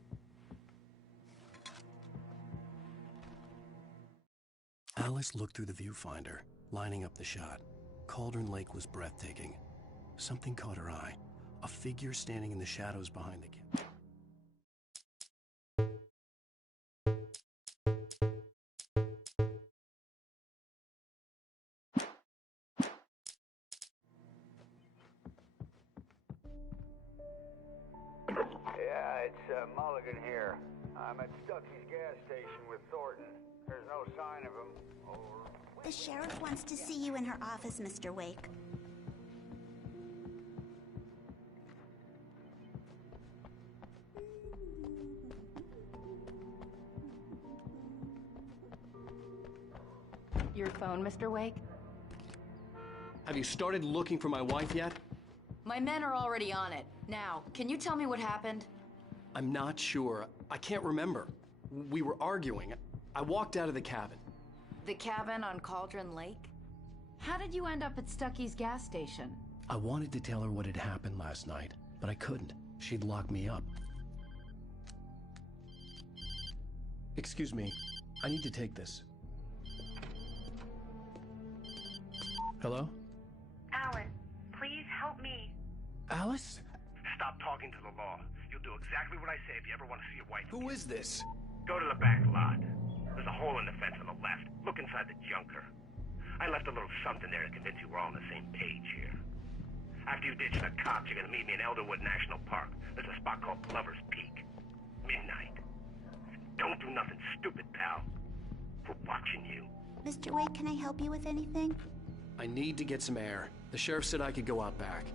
Alice looked through the viewfinder, lining up the shot. Cauldron Lake was breathtaking. Something caught her eye. A figure standing in the shadows behind the camera. Yeah, it's Mulligan here. I'm at Stucky's gas station with Thornton. There's no sign of him. Over. The sheriff wants to see you in her office, Mr. Wake. Your phone, Mr. Wake? Have you started looking for my wife yet? My men are already on it. Now, can you tell me what happened? I'm not sure. I can't remember. We were arguing. I walked out of the cabin. The cabin on Cauldron Lake? How did you end up at Stucky's gas station? I wanted to tell her what had happened last night, but I couldn't. She'd lock me up. Excuse me. I need to take this. Hello? Alan, please help me. Alice? Stop talking to the law. You'll do exactly what I say if you ever want to see your wife. Who is this? Go to the back lot. There's a hole in the fence on the left. Look inside the junker. I left a little something there to convince you we're all on the same page here. After you ditch the cops, you're gonna meet me in Elderwood National Park. There's a spot called Glover's Peak. Midnight. Don't do nothing stupid, pal. We're watching you. Mr. Wake, can I help you with anything? I need to get some air. The sheriff said I could go out back.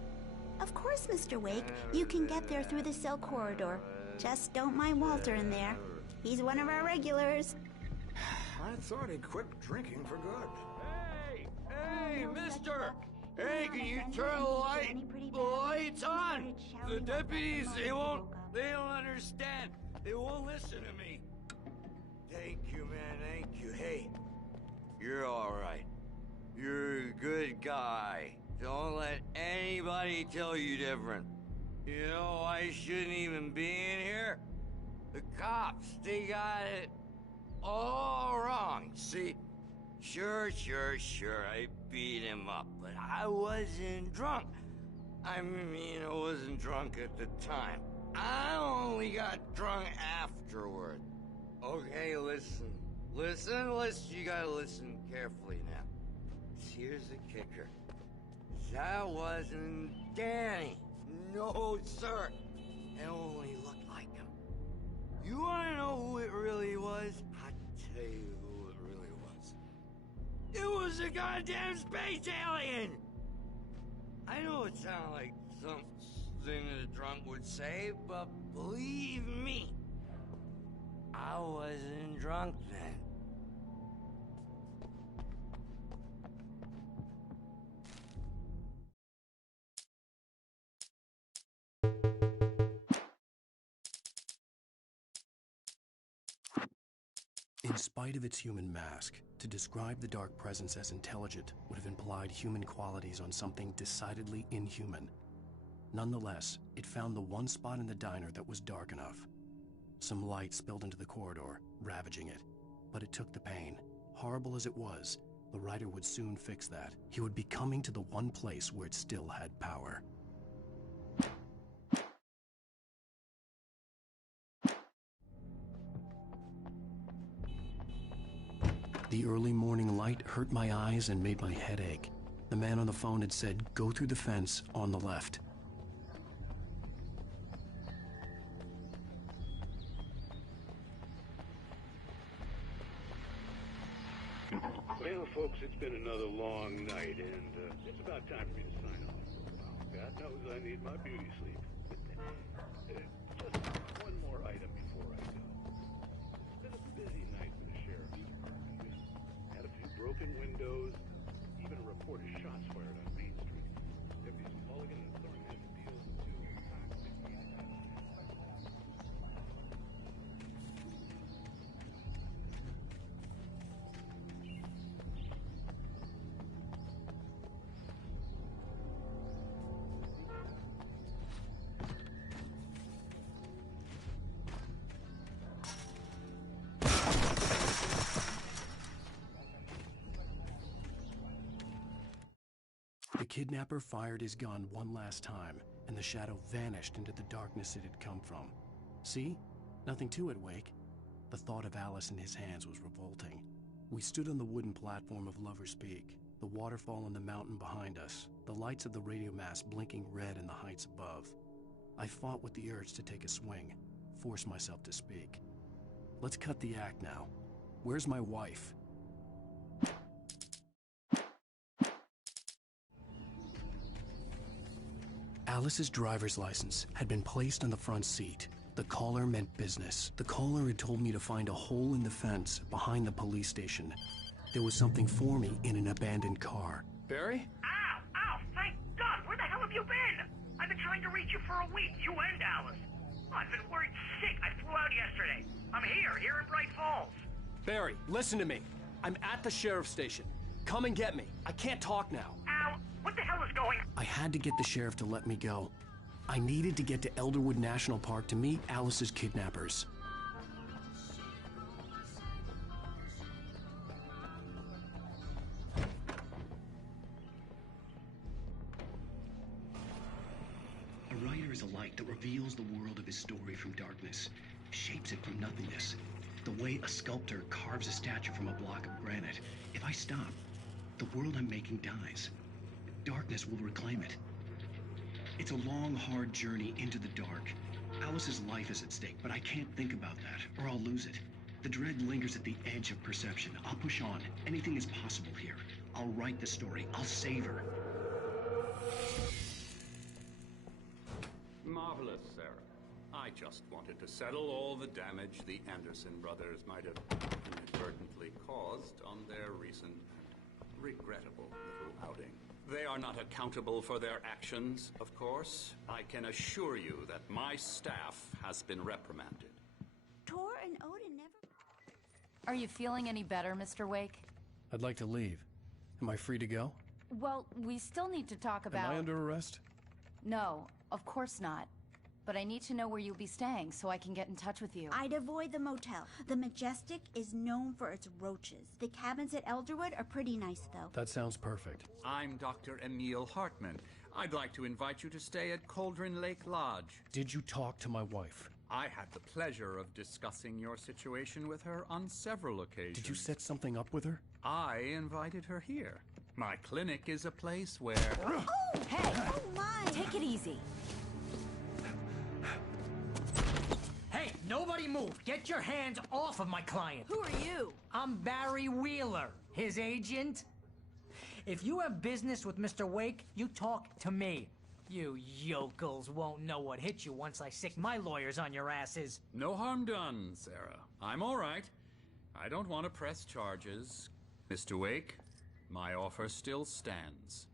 Of course, Mr. Wake. You can get there through the cell corridor. Just don't mind Walter in there. He's one of our regulars. I thought he'd quit drinking for good. Hey, mister! Hey, can you turn the lights on? The deputies, they don't understand. They won't listen to me. Thank you, man, thank you. Hey, you're all right. You're a good guy. Don't let anybody tell you different. You know, I shouldn't even be in here. The cops, they got it all wrong. See, sure, I beat him up, but I wasn't drunk. I mean, I wasn't drunk at the time. I only got drunk afterward. Okay, listen. You gotta listen carefully now. Here's the kicker. That wasn't Danny. No, sir. It only looked like him. You wanna know who it really was? I'll tell you who it really was. It was a goddamn space alien! I know it sounds like something a drunk would say, but believe me, I wasn't drunk then. In spite of its human mask, to describe the dark presence as intelligent would have implied human qualities on something decidedly inhuman. Nonetheless, it found the one spot in the diner that was dark enough. Some light spilled into the corridor, ravaging it. But it took the pain. Horrible as it was, the writer would soon fix that. He would be coming to the one place where it still had power. The early morning light hurt my eyes and made my head ache. The man on the phone had said, "Go through the fence on the left." Well, folks, it's been another long night, and it's about time for me to sign off for a while. God knows I need my beauty sleep. Just one more item before I go. It's been a busy night for the sheriff's department. Had a few broken windows, even a report of shots fired on Main Street. Deputies Mulligan and Thornton had to deal with two toxic kidnapper fired his gun one last time, and the shadow vanished into the darkness it had come from. See? Nothing to it, Wake. The thought of Alice in his hands was revolting. We stood on the wooden platform of Lover's Peak, the waterfall on the mountain behind us, the lights of the radio mast blinking red in the heights above. I fought with the urge to take a swing, force myself to speak. Let's cut the act now. Where's my wife? Alice's driver's license had been placed on the front seat. The caller meant business. The caller had told me to find a hole in the fence behind the police station. There was something for me in an abandoned car. Barry? Ow! Ow! Thank God! Where the hell have you been? I've been trying to reach you for a week, you and Alice. I've been worried sick. I flew out yesterday. I'm here in Bright Falls. Barry, listen to me. I'm at the sheriff's station. Come and get me. I can't talk now. Ow! What the hell is going on? I had to get the sheriff to let me go. I needed to get to Elderwood National Park to meet Alice's kidnappers. A writer is a light that reveals the world of his story from darkness, shapes it from nothingness. The way a sculptor carves a statue from a block of granite. If I stop, the world I'm making dies. Darkness will reclaim it. It's a long, hard journey into the dark. Alice's life is at stake, but I can't think about that, or I'll lose it. The dread lingers at the edge of perception. I'll push on. Anything is possible here. I'll write the story. I'll save her. Marvelous, Sarah. I just wanted to settle all the damage the Anderson brothers might have inadvertently caused on their recent and regrettable little outing. They are not accountable for their actions, of course. I can assure you that my staff has been reprimanded. Tor and Odin never... Are you feeling any better, Mr. Wake? I'd like to leave. Am I free to go? Well, we still need to talk about... Am I under arrest? No, of course not. But I need to know where you'll be staying so I can get in touch with you. I'd avoid the motel. The Majestic is known for its roaches. The cabins at Elderwood are pretty nice, though. That sounds perfect. I'm Dr. Emil Hartman. I'd like to invite you to stay at Cauldron Lake Lodge. Did you talk to my wife? I had the pleasure of discussing your situation with her on several occasions. Did you set something up with her? I invited her here. My clinic is a place where... Oh! Hey! Oh, my! Take it easy. Hey, nobody move. Get your hands off of my client. Who are you? I'm Barry Wheeler, his agent. If you have business with Mr. Wake, you talk to me. You yokels won't know what hit you once I sick my lawyers on your asses. No harm done, Sarah. I'm all right. I don't want to press charges. Mr. Wake, my offer still stands.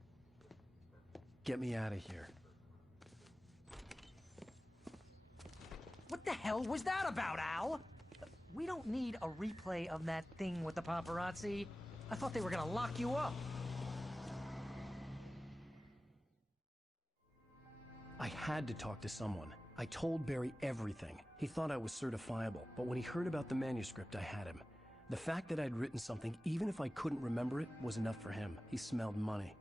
Get me out of here. What the hell was that about, Al? We don't need a replay of that thing with the paparazzi. I thought they were gonna lock you up. I had to talk to someone. I told Barry everything. He thought I was certifiable, but when he heard about the manuscript, I had him. The fact that I'd written something, even if I couldn't remember it, was enough for him. He smelled money.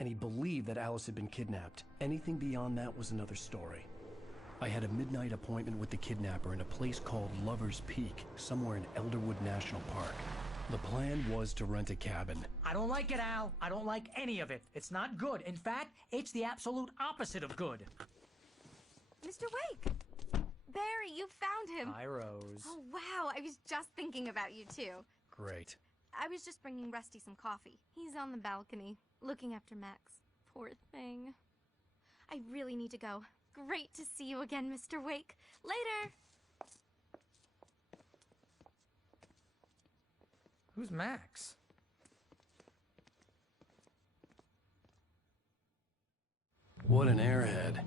And he believed that Alice had been kidnapped. Anything beyond that was another story. I had a midnight appointment with the kidnapper in a place called Lover's Peak, somewhere in Elderwood National Park. The plan was to rent a cabin. I don't like it, Al. I don't like any of it. It's not good. In fact, it's the absolute opposite of good. Mr. Wake! Barry, you found him! Hi, Rose. Oh, wow. I was just thinking about you, too. Great. I was just bringing Rusty some coffee. He's on the balcony, looking after Max. Poor thing. I really need to go. Great to see you again, Mr. Wake. Later! Who's Max? What an airhead.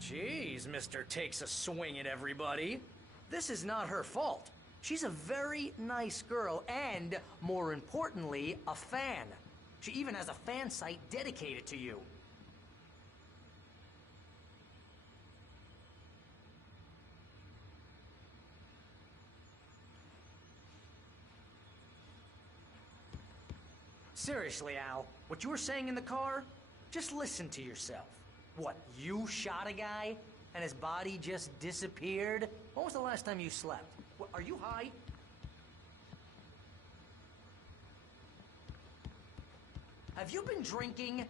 Jeez, Mr. Takes a swing at everybody. This is not her fault. She's a very nice girl and, more importantly, a fan. She even has a fan site dedicated to you. Seriously, Al, what you were saying in the car? Just listen to yourself. What, you shot a guy and his body just disappeared? When was the last time you slept? What, are you high? Have you been drinking?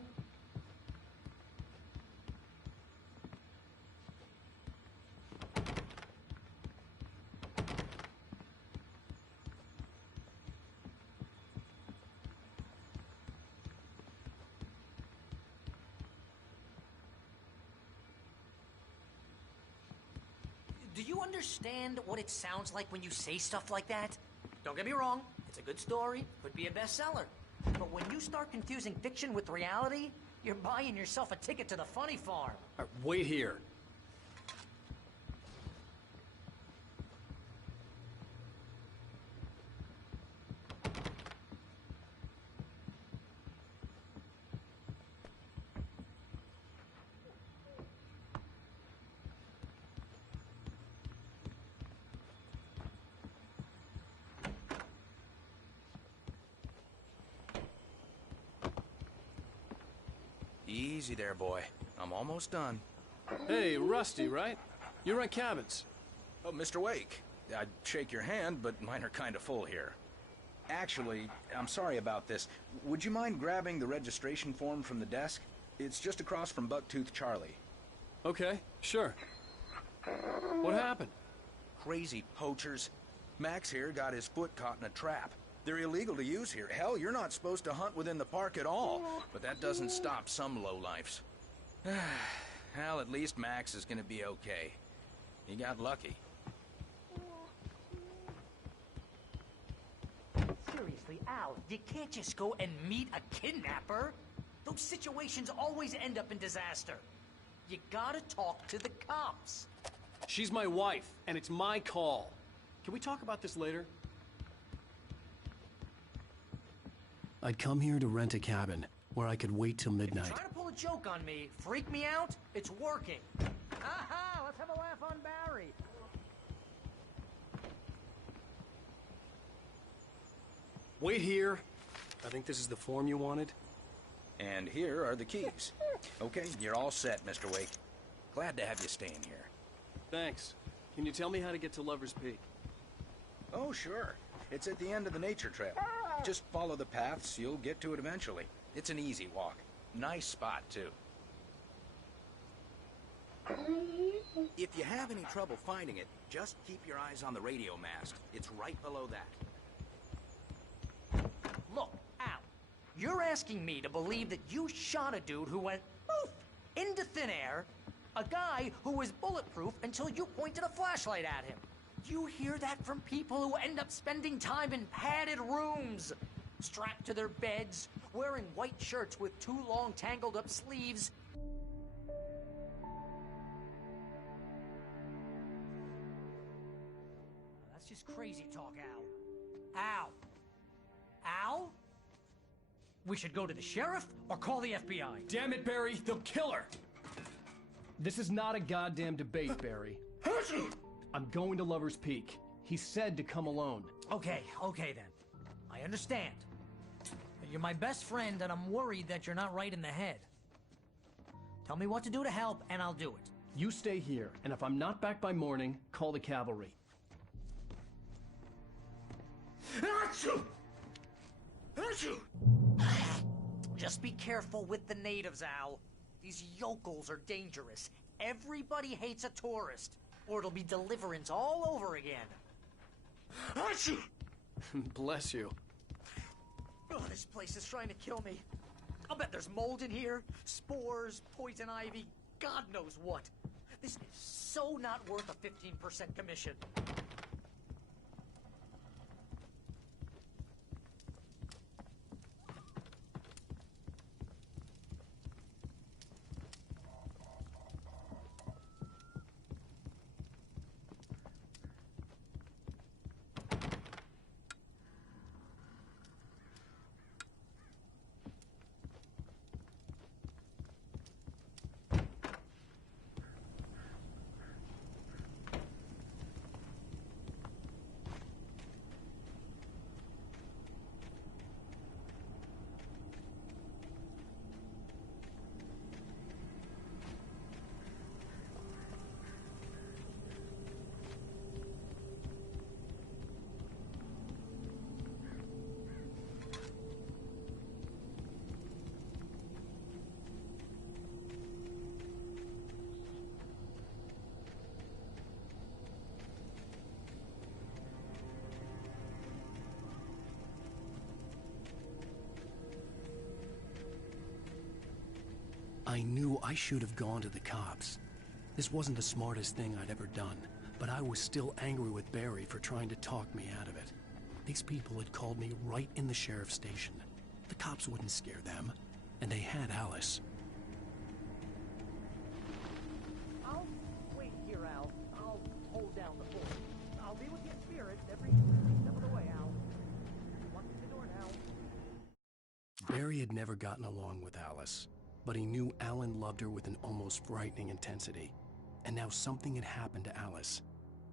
Do you understand what it sounds like when you say stuff like that? Don't get me wrong, it's a good story, could be a bestseller. But when you start confusing fiction with reality, you're buying yourself a ticket to the funny farm. All right, wait here. Easy there, boy. I'm almost done. Hey, Rusty, right? You rent cabins. Oh, Mr. Wake. I'd shake your hand, but mine are kind of full here. Actually, I'm sorry about this. Would you mind grabbing the registration form from the desk? It's just across from Bucktooth Charlie. Okay, sure. What happened? Crazy poachers. Max here got his foot caught in a trap. They're illegal to use here. Hell, you're not supposed to hunt within the park at all. But that doesn't stop some lowlifes. Well, at least Max is gonna be okay. He got lucky. Seriously, Al, you can't just go and meet a kidnapper. Those situations always end up in disaster. You gotta talk to the cops. She's my wife, and it's my call. Can we talk about this later? I'd come here to rent a cabin, where I could wait till midnight. If you're trying to pull a joke on me, freak me out, it's working. Aha! Let's have a laugh on Barry. Wait here. I think this is the form you wanted. And here are the keys. Okay, you're all set, Mr. Wake. Glad to have you staying here. Thanks. Can you tell me how to get to Lover's Peak? Oh, sure. It's at the end of the nature trail. Just follow the paths, you'll get to it eventually. It's an easy walk. Nice spot, too. If you have any trouble finding it, just keep your eyes on the radio mast. It's right below that. Look, Al, you're asking me to believe that you shot a dude who went poof into thin air, a guy who was bulletproof until you pointed a flashlight at him. You hear that from people who end up spending time in padded rooms, strapped to their beds, wearing white shirts with too long tangled up sleeves. That's just crazy talk, Al. Al! Al? We should go to the sheriff or call the FBI. Damn it, Barry, they'll kill her! This is not a goddamn debate, Barry. I'm going to Lover's Peak. He said to come alone. Okay then. I understand. You're my best friend, and I'm worried that you're not right in the head. Tell me what to do to help, and I'll do it. You stay here, and if I'm not back by morning, call the cavalry. Just be careful with the natives, Al. These yokels are dangerous. Everybody hates a tourist, or it'll be Deliverance all over again. Bless you. Oh, this place is trying to kill me. I'll bet there's mold in here, spores, poison ivy, God knows what. This is so not worth a 15% commission. I knew I should have gone to the cops. This wasn't the smartest thing I'd ever done, but I was still angry with Barry for trying to talk me out of it. These people had called me right in the sheriff's station. The cops wouldn't scare them, and they had Alice. I'll wait here, Al. I'll hold down the fort. I'll be with your spirit every step of the way, Al. You want through the door now. Barry had never gotten along with Alice, but he knew Alan loved her with an almost frightening intensity. And now something had happened to Alice.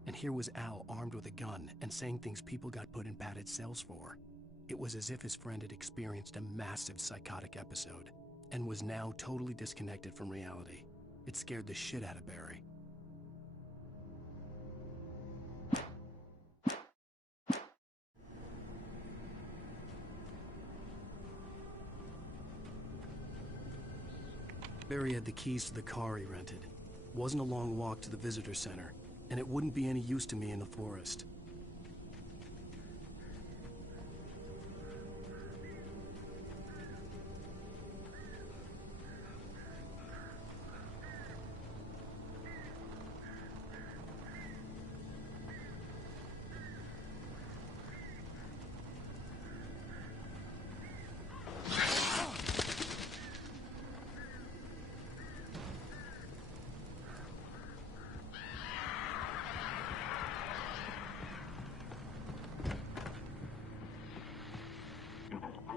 And here was Al armed with a gun and saying things people got put in padded cells for. It was as if his friend had experienced a massive psychotic episode and was now totally disconnected from reality. It scared the shit out of Barry. Barry had the keys to the car he rented. It wasn't a long walk to the visitor center, and it wouldn't be any use to me in the forest.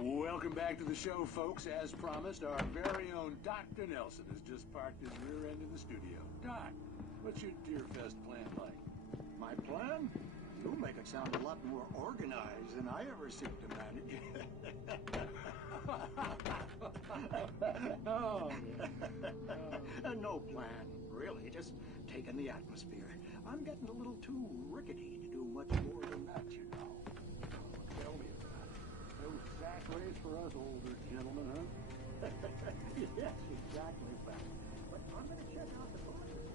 Welcome back to the show, folks. As promised, our very own Dr. Nelson has just parked his rear end in the studio. Doc, what's your Deerfest plan like? My plan? You make it sound a lot more organized than I ever seem to manage. Oh. No plan, really. Just taking the atmosphere. I'm getting a little too rickety to do much more than that, you know. Tell me about it. No sack race for us older gentlemen, huh? Yes, exactly, Pat. But I'm going to check out the horses.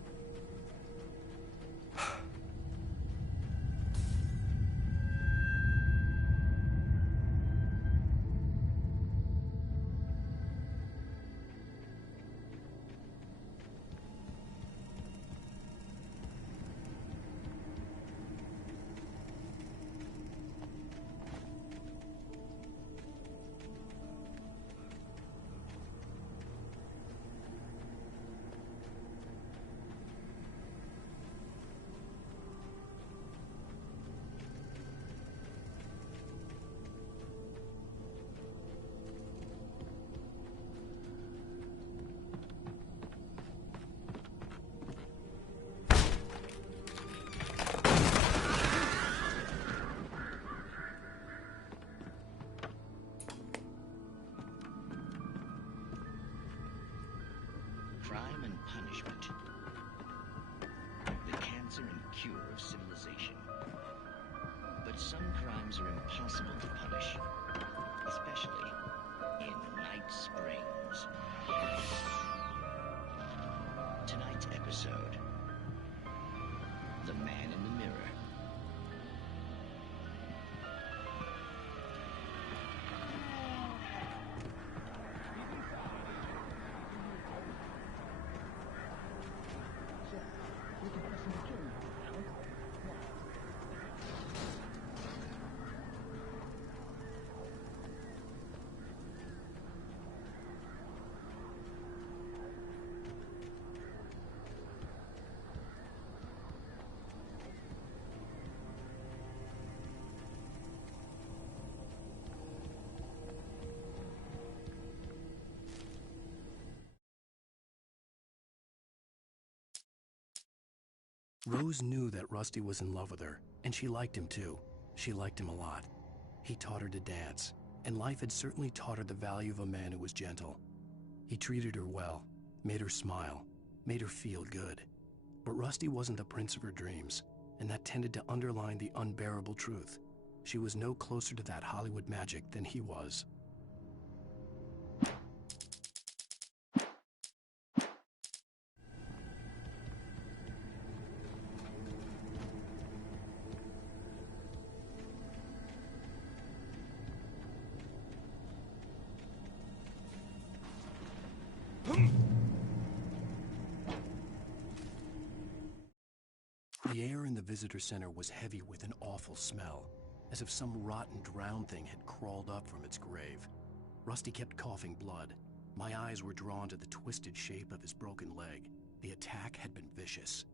Crime and punishment. The cancer and cure of civilization. But some crimes are impossible to punish, especially in Night Springs. Tonight's episode, The Man in the Mirror. Rose knew that Rusty was in love with her, and she liked him too. She liked him a lot. He taught her to dance, and life had certainly taught her the value of a man who was gentle. He treated her well, made her smile, made her feel good. But Rusty wasn't the prince of her dreams, and that tended to underline the unbearable truth. She was no closer to that Hollywood magic than he was. The air in the visitor center was heavy with an awful smell, as if some rotten drowned thing had crawled up from its grave. Rusty kept coughing blood. My eyes were drawn to the twisted shape of his broken leg. The attack had been vicious.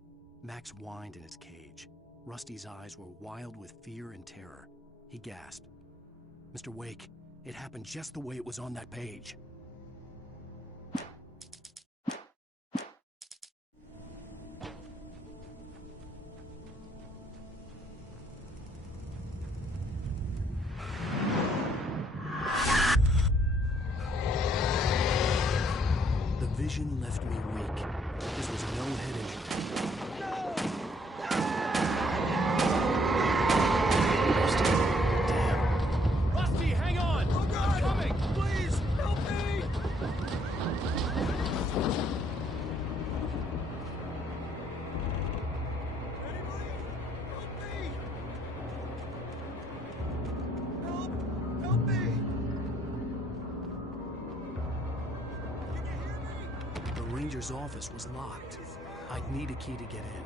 Max whined in his cage. Rusty's eyes were wild with fear and terror. He gasped. "Mr. Wake, it happened just the way it was on that page." The vision left me weak. This was no head injury. Rusty, hang on! Oh God! I'm coming! Please, help me! Help me! The ranger's office was locked. I'd need a key to get in.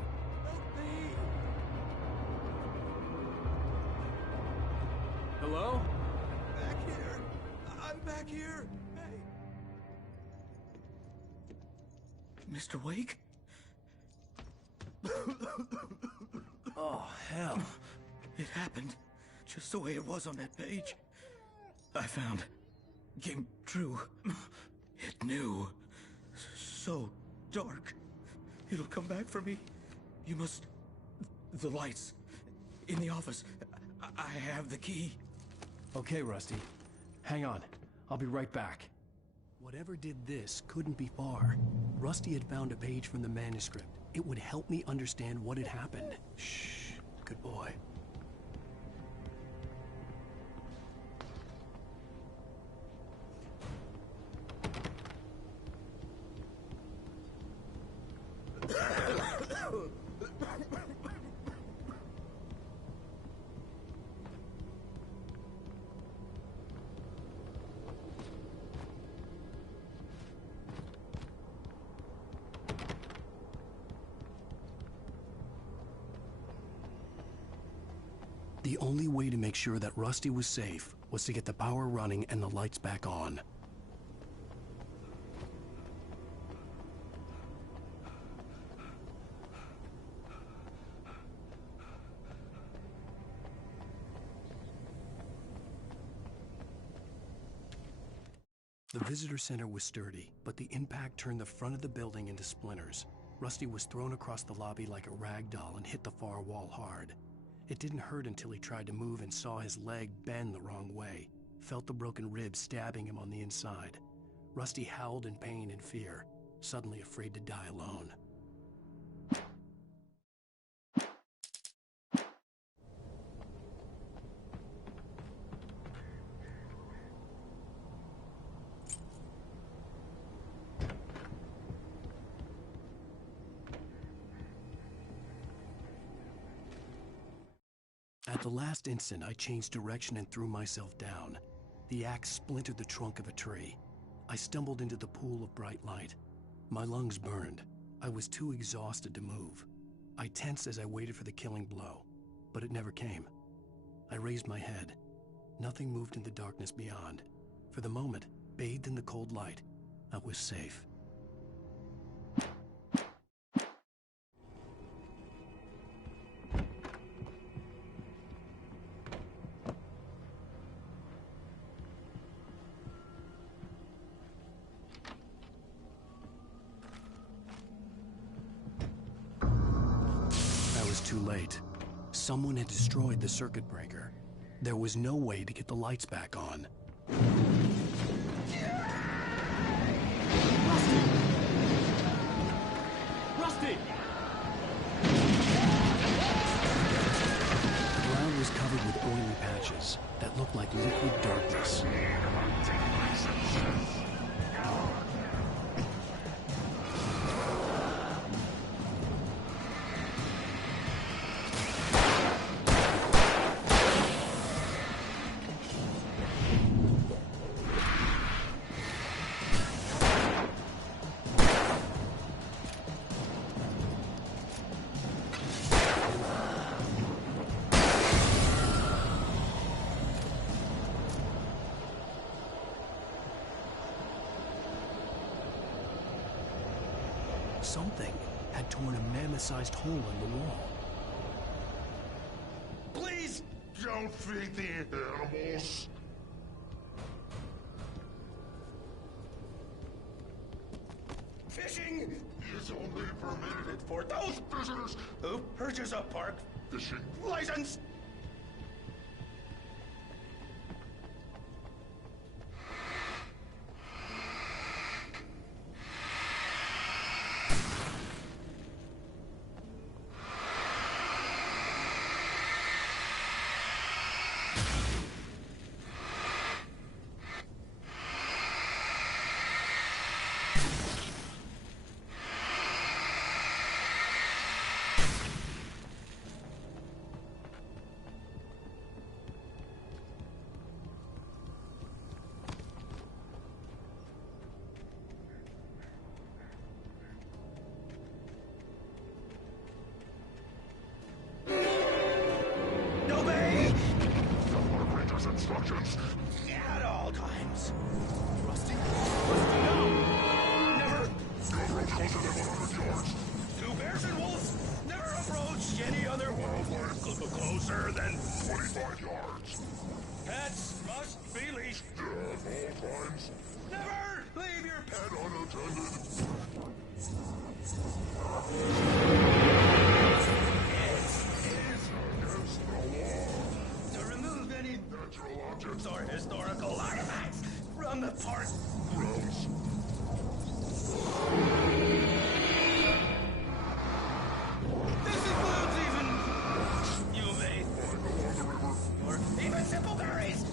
Hello? Back here. I'm back here. Hey. Mr. Wake? Oh, hell. It happened just the way it was on that page. I found. Came true. It knew. So dark. It'll come back for me. You must... The lights. In the office. I have the key. Okay, Rusty. Hang on. I'll be right back. Whatever did this couldn't be far. Rusty had found a page from the manuscript. It would help me understand what had happened. Shh. Good boy. The only way to make sure that Rusty was safe was to get the power running and the lights back on. The visitor center was sturdy, but the impact turned the front of the building into splinters. Rusty was thrown across the lobby like a rag doll and hit the far wall hard. It didn't hurt until he tried to move and saw his leg bend the wrong way, felt the broken rib stabbing him on the inside. Rusty howled in pain and fear, suddenly afraid to die alone. At the last instant, I changed direction and threw myself down. The axe splintered the trunk of a tree. I stumbled into the pool of bright light. My lungs burned. I was too exhausted to move. I tensed as I waited for the killing blow, but it never came. I raised my head. Nothing moved in the darkness beyond. For the moment, bathed in the cold light, I was safe. Too late. Someone had destroyed the circuit breaker. There was no way to get the lights back on. Rusty! The ground was covered with oily patches that looked like liquid darkness. Something had torn a mammoth-sized hole in the wall. Please don't feed the animals. Fishing is only permitted for those visitors who purchase a park fishing license. Obey! Ranger's instructions. At all times. Rusty? No! Never! Don't approach closer than 100 yards. Do bears and wolves never approach any other wildlife closer than 25 yards. Pets must be leashed. At all times. Never leave your pet Unattended. To remove any natural objects or historical artifacts from the park grounds. This includes even you may or even simple berries.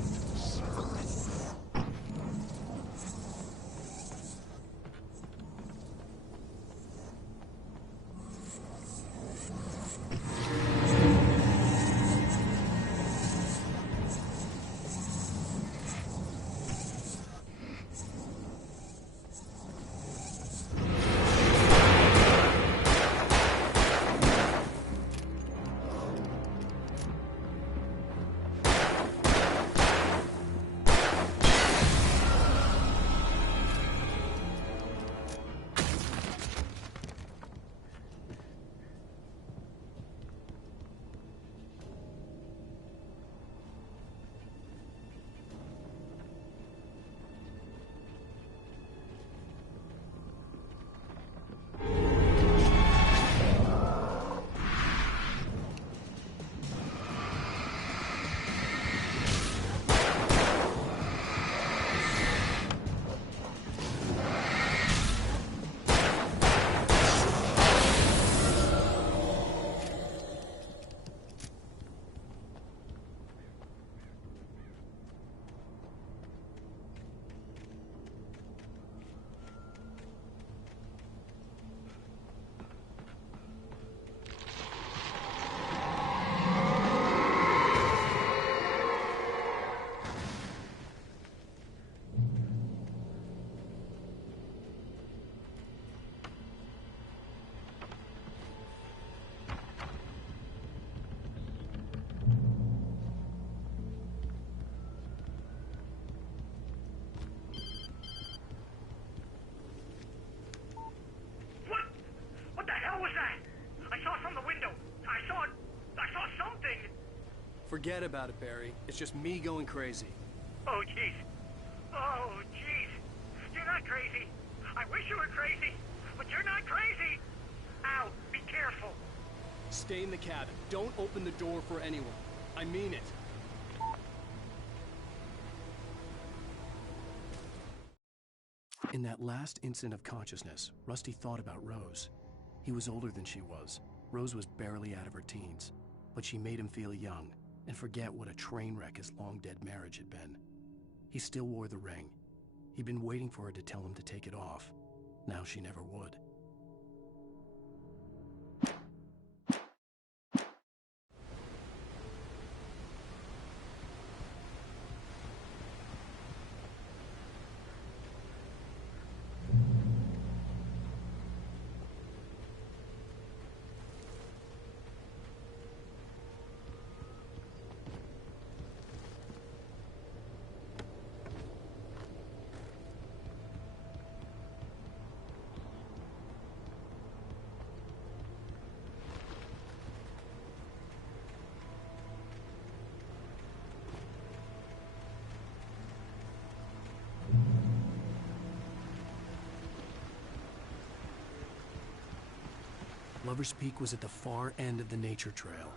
What the hell was that? I saw from the window. I saw something. Forget about it, Barry. It's just me going crazy. Oh, jeez. Oh, jeez. You're not crazy. I wish you were crazy, but you're not crazy. Ow, be careful. Stay in the cabin. Don't open the door for anyone. I mean it. In that last instant of consciousness, Rusty thought about Rose. He was older than she was. Rose was barely out of her teens, but she made him feel young and forget what a train wreck his long-dead marriage had been. He still wore the ring. He'd been waiting for her to tell him to take it off. Now she never would. Lover's Peak was at the far end of the nature trail.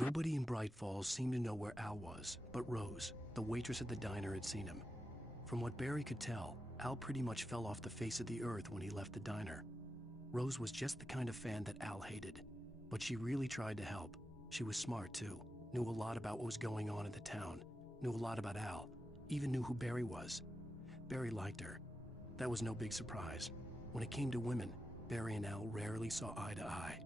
Nobody in Bright Falls seemed to know where Al was, but Rose, the waitress at the diner, had seen him. From what Barry could tell, Al pretty much fell off the face of the earth when he left the diner. Rose was just the kind of fan that Al hated, but she really tried to help. She was smart too, knew a lot about what was going on in the town, knew a lot about Al, even knew who Barry was. Barry liked her. That was no big surprise. When it came to women, Barry and Al rarely saw eye to eye.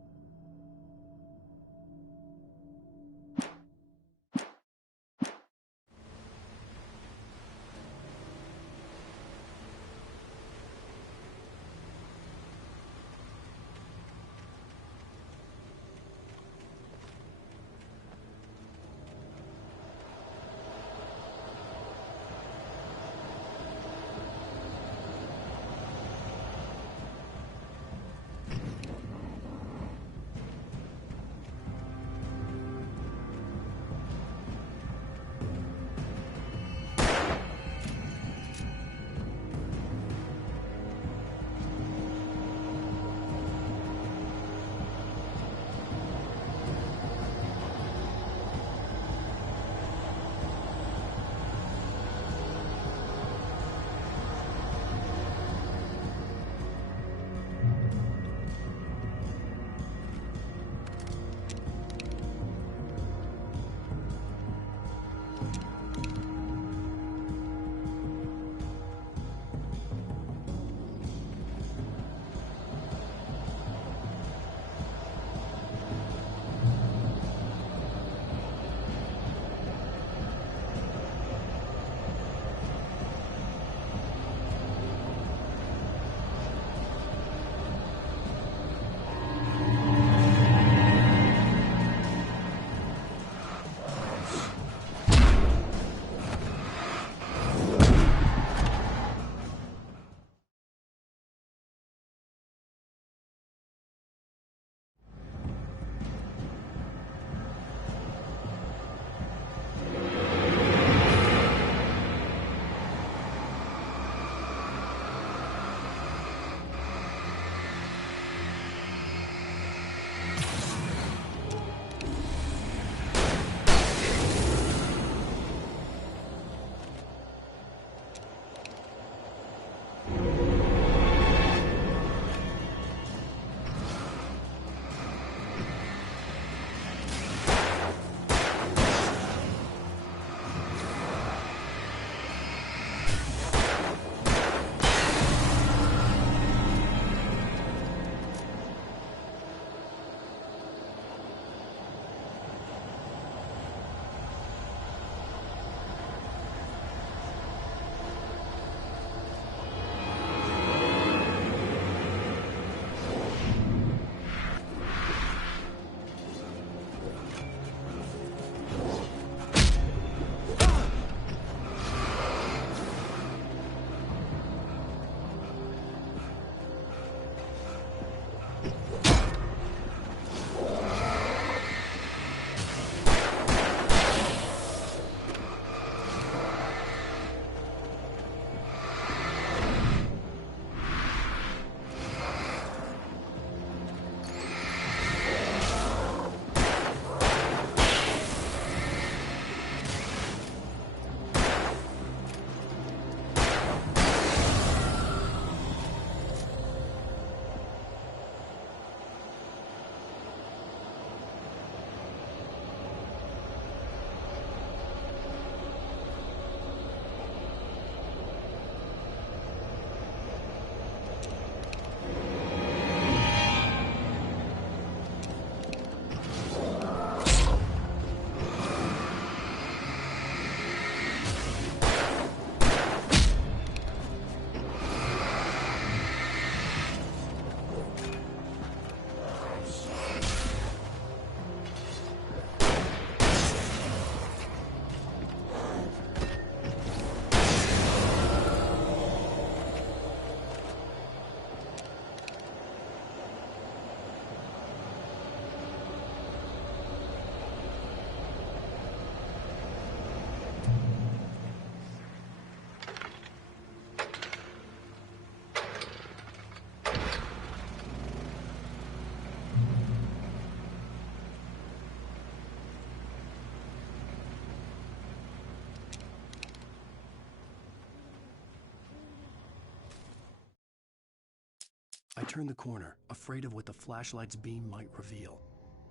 I turned the corner, afraid of what the flashlight's beam might reveal.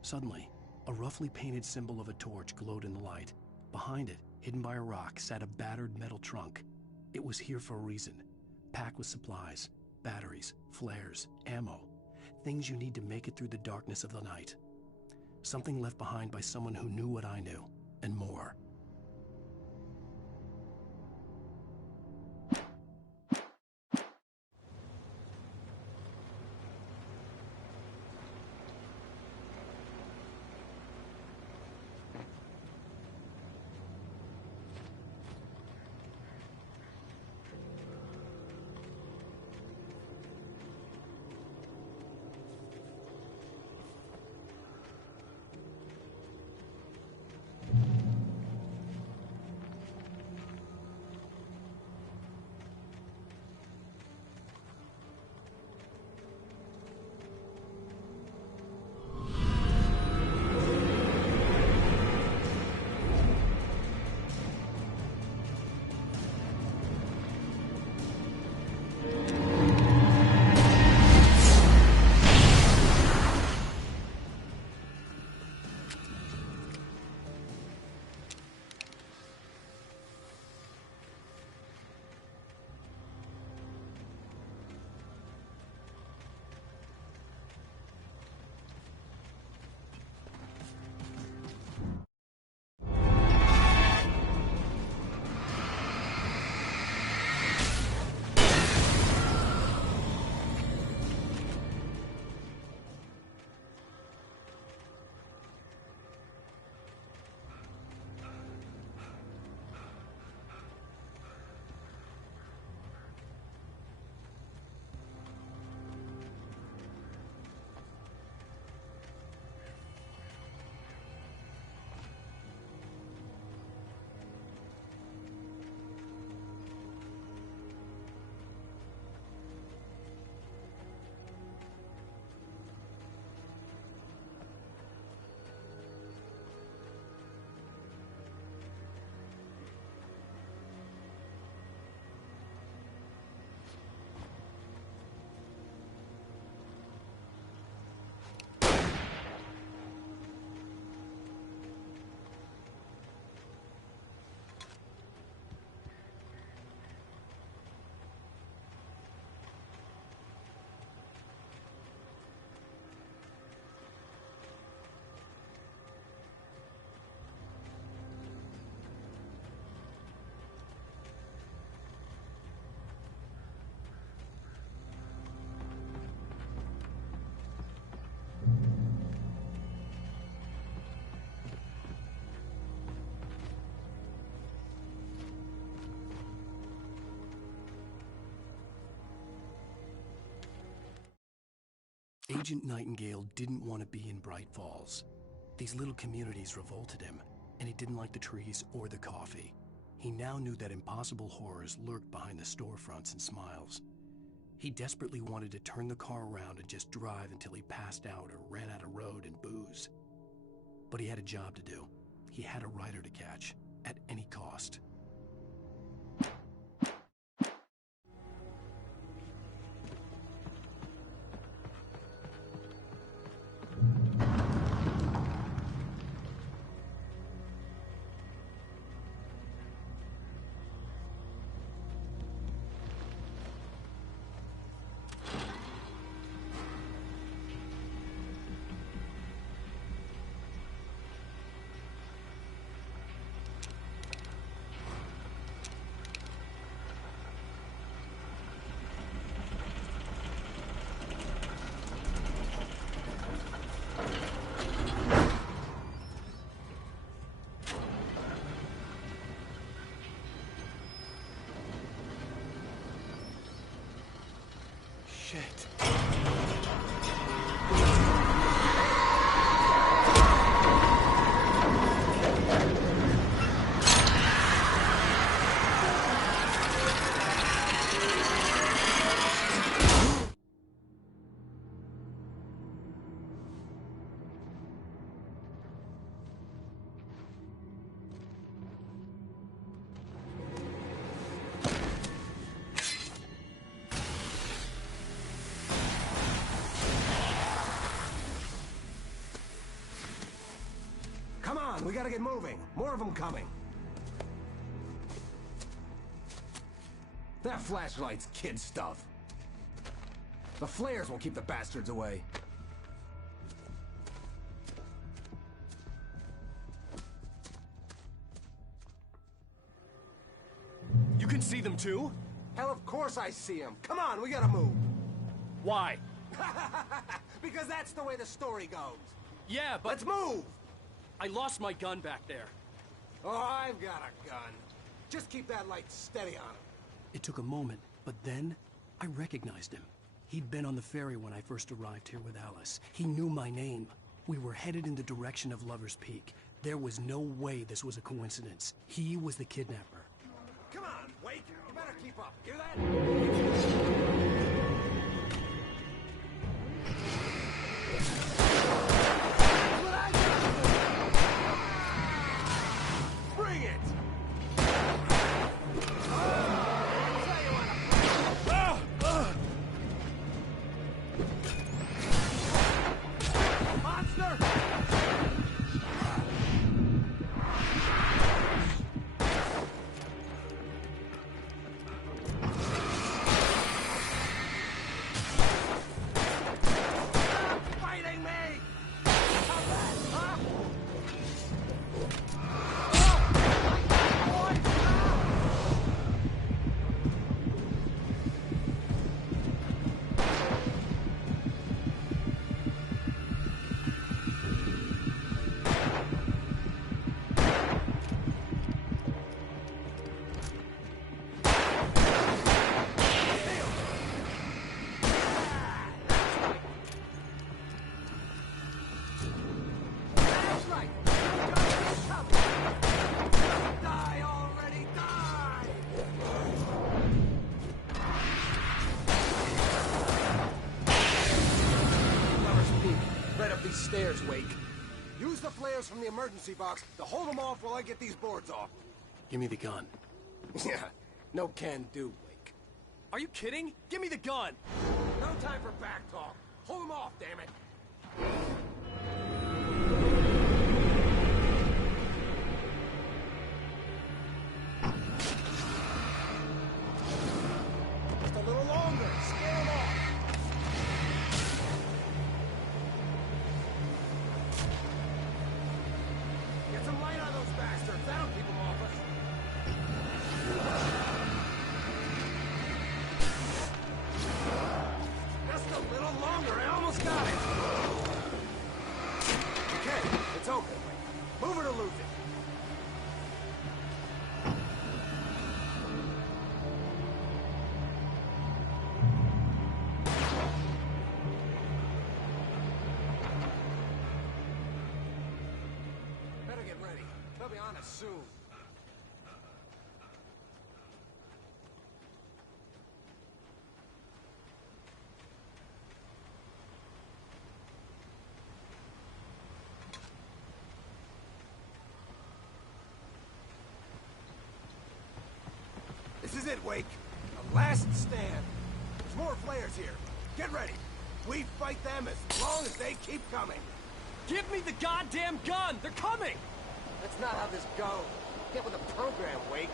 Suddenly, a roughly painted symbol of a torch glowed in the light. Behind it, hidden by a rock, sat a battered metal trunk. It was here for a reason, packed with supplies, batteries, flares, ammo, things you need to make it through the darkness of the night. Something left behind by someone who knew what I knew, and more. Agent Nightingale didn't want to be in Bright Falls. These little communities revolted him, and he didn't like the trees or the coffee. He now knew that impossible horrors lurked behind the storefronts and smiles. He desperately wanted to turn the car around and just drive until he passed out or ran out of road and booze. But he had a job to do. He had a rider to catch, at any cost. Shit. on, we gotta get moving. More of them coming. That flashlight's kid stuff. The flares will keep the bastards away. You can see them too? Hell, of course I see them. Come on, we gotta move. Why? Because that's the way the story goes. Yeah, but... Let's move! I lost my gun back there. Oh, I've got a gun. Just keep that light steady on him. It took a moment, but then I recognized him. He'd been on the ferry when I first arrived here with Alice. He knew my name. We were headed in the direction of Lover's Peak. There was no way this was a coincidence. He was the kidnapper. Come on, Wake! You better keep up. Hear that? Bring it! Monster! Fighting me! Huh? Die already, die! Lover's Peak, right up these stairs, Wake. Use the flares from the emergency box to hold them off while I get these boards off. Give me the gun. Yeah, no can do, Wake. Are you kidding? Give me the gun! No time for back talk. Hold them off, damn it. Just a little longer. Scare them off. Get some light on those bastards. That'll keep them off us. Just a little longer. I almost got it. Okay, it's open. Move it or lose it. Better get ready. They'll be on us soon. This is it, Wake. The last stand. There's more flares here. Get ready. We fight them as long as they keep coming. Give me the goddamn gun! They're coming! That's not how this goes. Get with the program, Wake.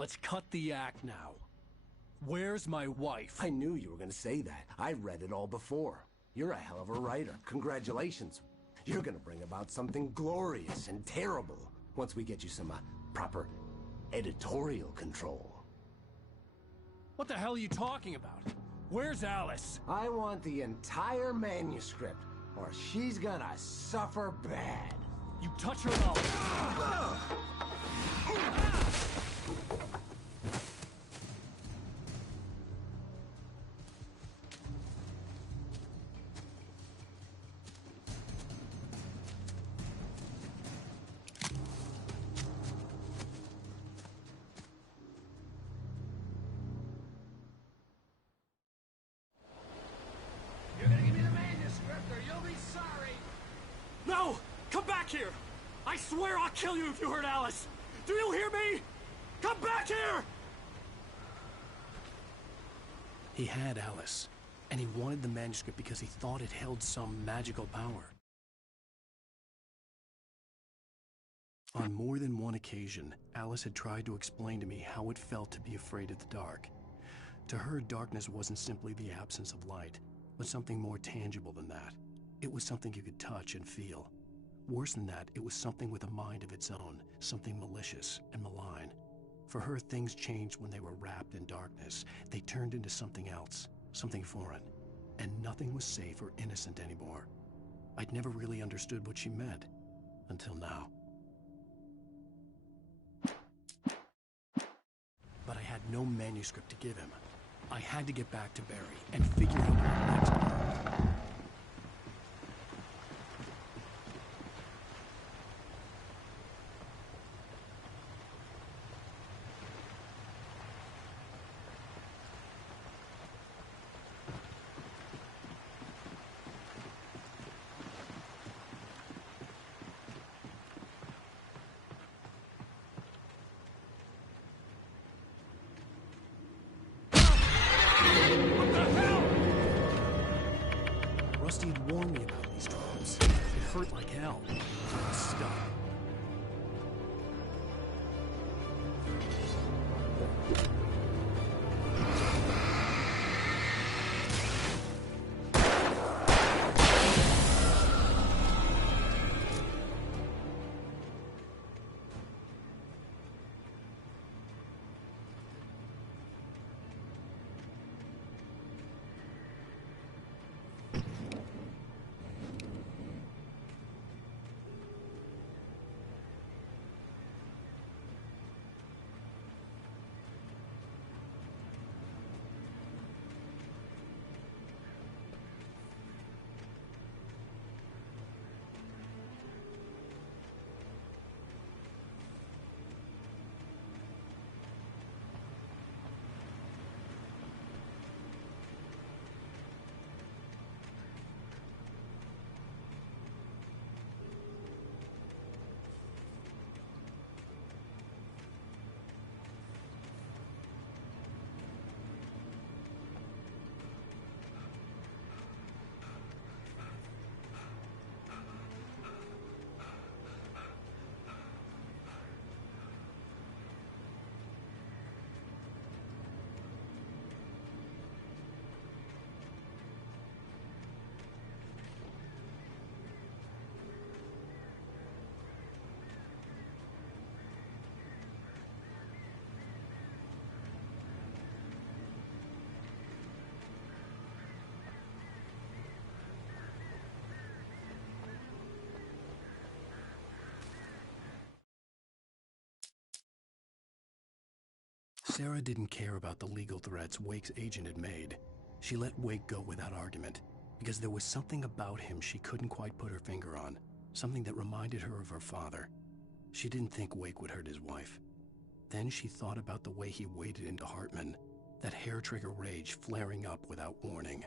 Let's cut the act now. Where's my wife? I knew you were gonna say that. I read it all before. You're a hell of a writer. Congratulations. You're gonna bring about something glorious and terrible once we get you some proper editorial control. What the hell are you talking about? Where's Alice? I want the entire manuscript, or she's gonna suffer bad. You touch her now. You're gonna give me the manuscript or you'll be sorry. No! Come back here! I swear I'll kill you if you hurt Alice! Do you hear me? Come back here! He had Alice, and he wanted the manuscript because he thought it held some magical power. On more than one occasion, Alice had tried to explain to me how it felt to be afraid of the dark. To her, darkness wasn't simply the absence of light, but something more tangible than that. It was something you could touch and feel. Worse than that, it was something with a mind of its own, something malicious and malign. For her, things changed when they were wrapped in darkness. They turned into something else, something foreign, and nothing was safe or innocent anymore. I'd never really understood what she meant, until now. But I had no manuscript to give him. I had to get back to Barry and figure out what next. Rusty had warned me about these traps. It hurt like hell. I was stuck. Sarah didn't care about the legal threats Wake's agent had made. She let Wake go without argument, because there was something about him she couldn't quite put her finger on, something that reminded her of her father. She didn't think Wake would hurt his wife. Then she thought about the way he waded into Hartman, that hair-trigger rage flaring up without warning.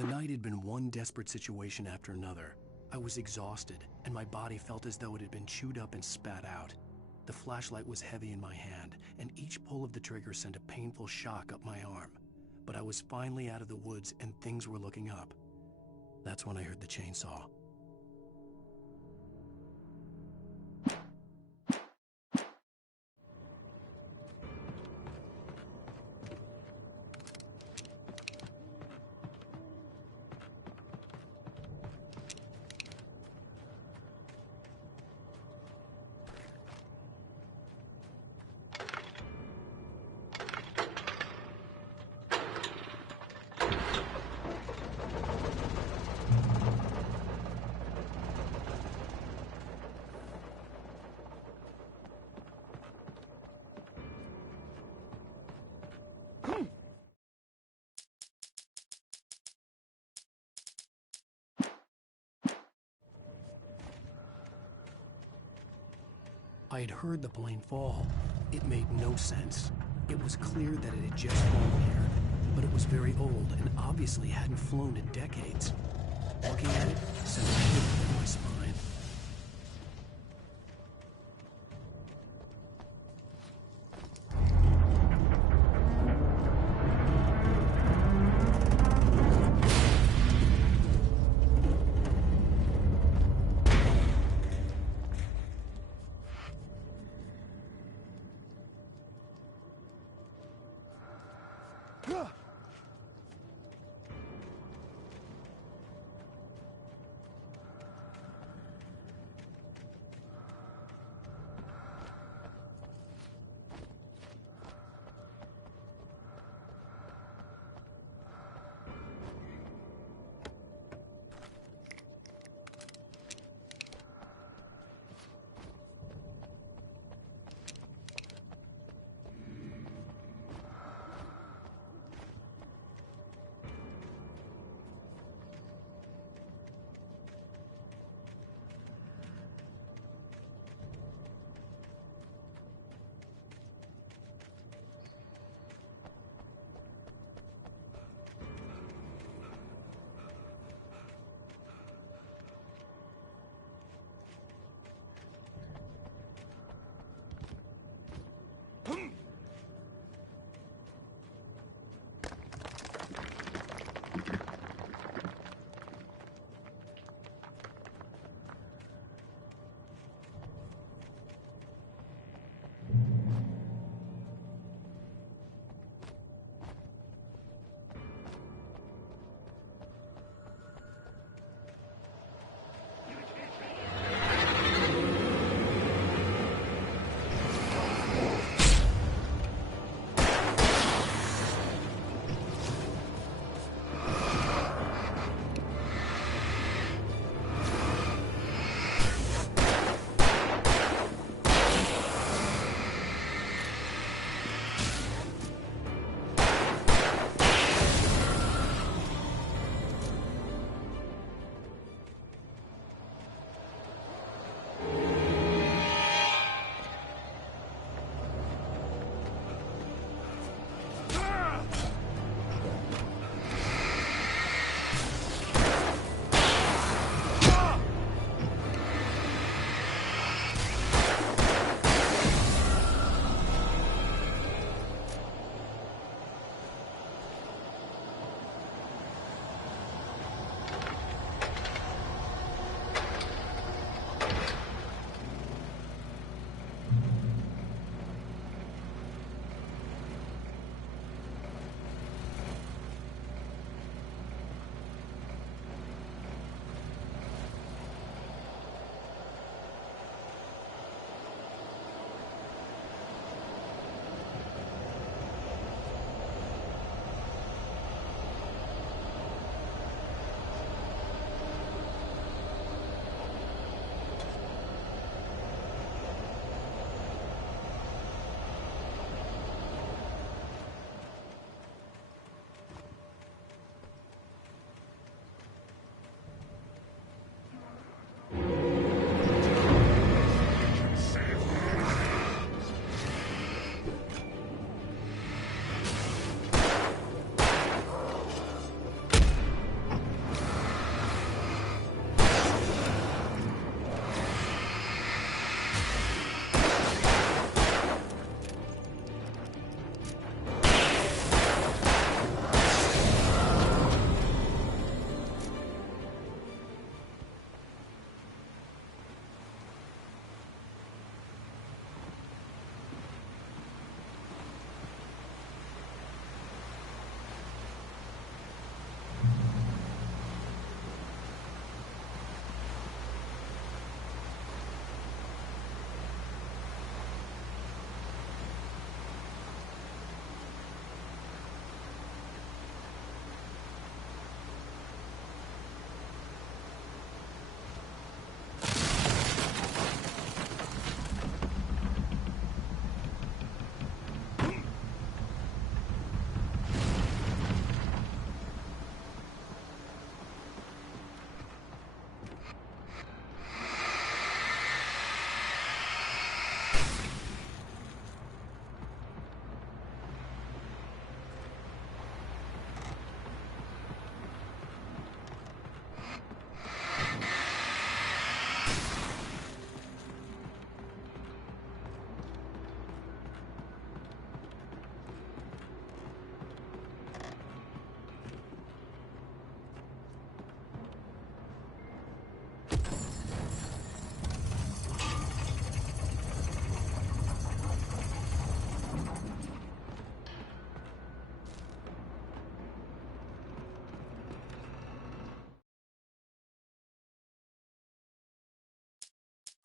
The night had been one desperate situation after another. I was exhausted, and my body felt as though it had been chewed up and spat out. The flashlight was heavy in my hand, and each pull of the trigger sent a painful shock up my arm. But I was finally out of the woods, and things were looking up. That's when I heard the chainsaw. I had heard the plane fall. It made no sense. It was clear that it had just flown here, but it was very old and obviously hadn't flown in decades. Looking at it sent a shiver down my spine.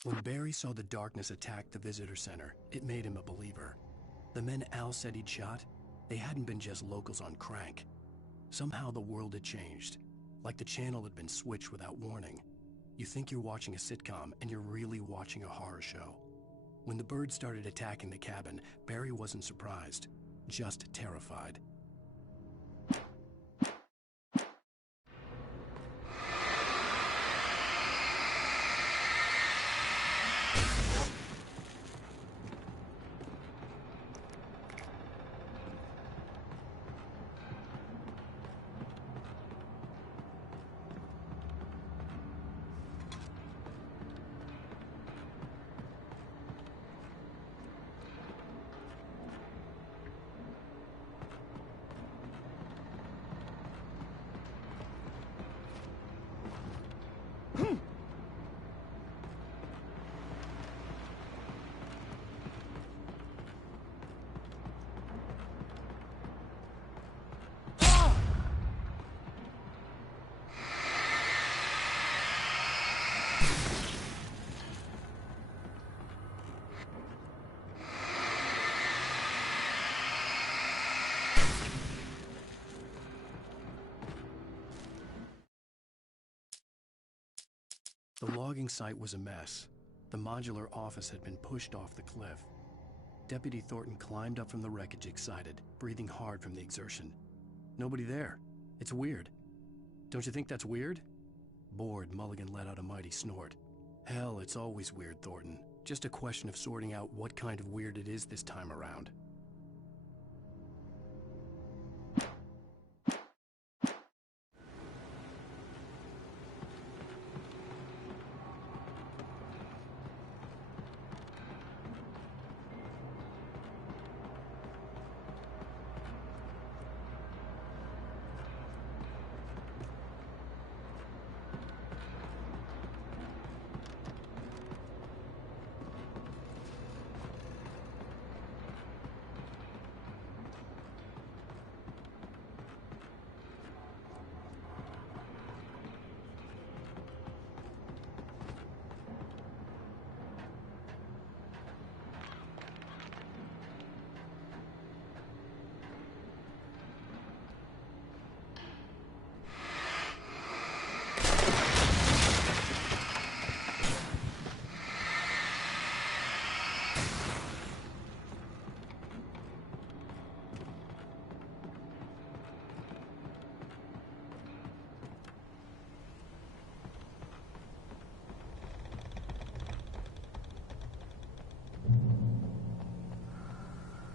When Barry saw the darkness attack the visitor center, it made him a believer. The men Al said he'd shot, they hadn't been just locals on crank. Somehow the world had changed, like the channel had been switched without warning. You think you're watching a sitcom, and you're really watching a horror show. When the birds started attacking the cabin, Barry wasn't surprised, just terrified. The logging site was a mess. The modular office had been pushed off the cliff. Deputy Thornton climbed up from the wreckage excited, breathing hard from the exertion. Nobody there. It's weird. Don't you think that's weird? Bored, Mulligan let out a mighty snort. Hell, it's always weird, Thornton. Just a question of sorting out what kind of weird it is this time around.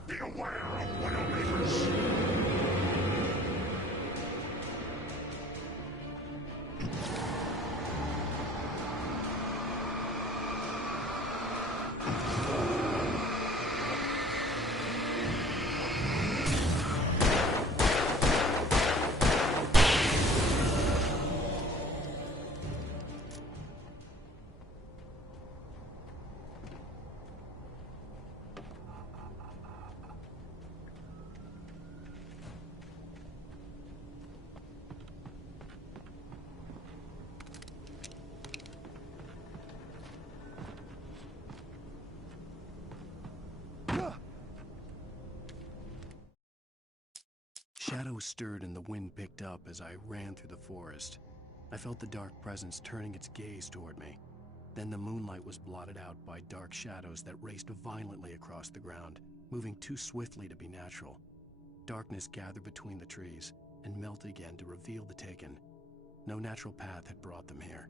Beware of Widowmakers! Shadows stirred and the wind picked up as I ran through the forest. I felt the dark presence turning its gaze toward me. Then the moonlight was blotted out by dark shadows that raced violently across the ground, moving too swiftly to be natural. Darkness gathered between the trees and melted again to reveal the Taken. No natural path had brought them here.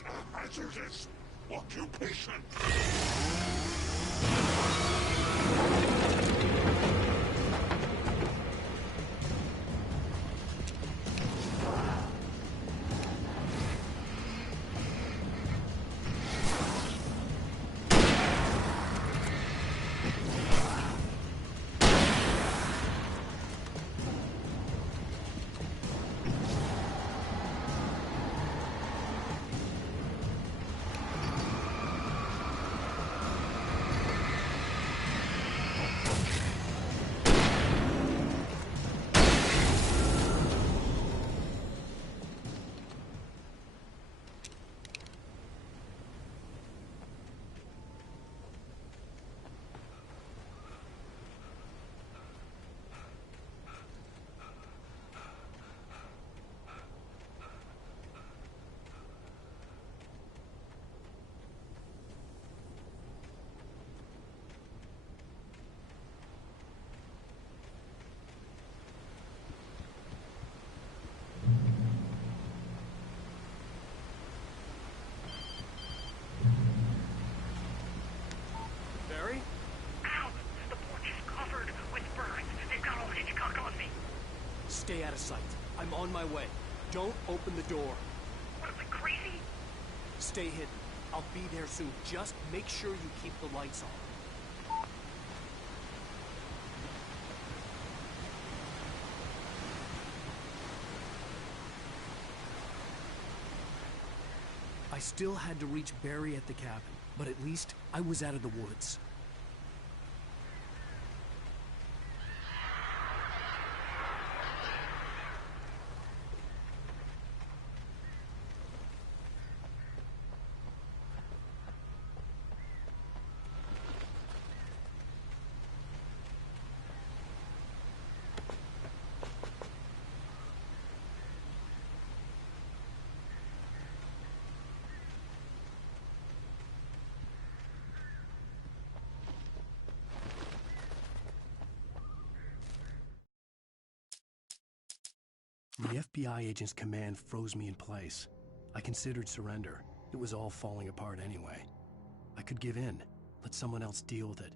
is a hazardous occupation. Barry? Al, the porch is covered with burns. They've got old Hitchcock on me. Stay out of sight. I'm on my way. Don't open the door. What, am I crazy? Stay hidden. I'll be there soon. Just make sure you keep the lights on. I still had to reach Barry at the cabin, but at least I was out of the woods. The FBI agent's command froze me in place. I considered surrender. It was all falling apart anyway. I could give in, let someone else deal with it,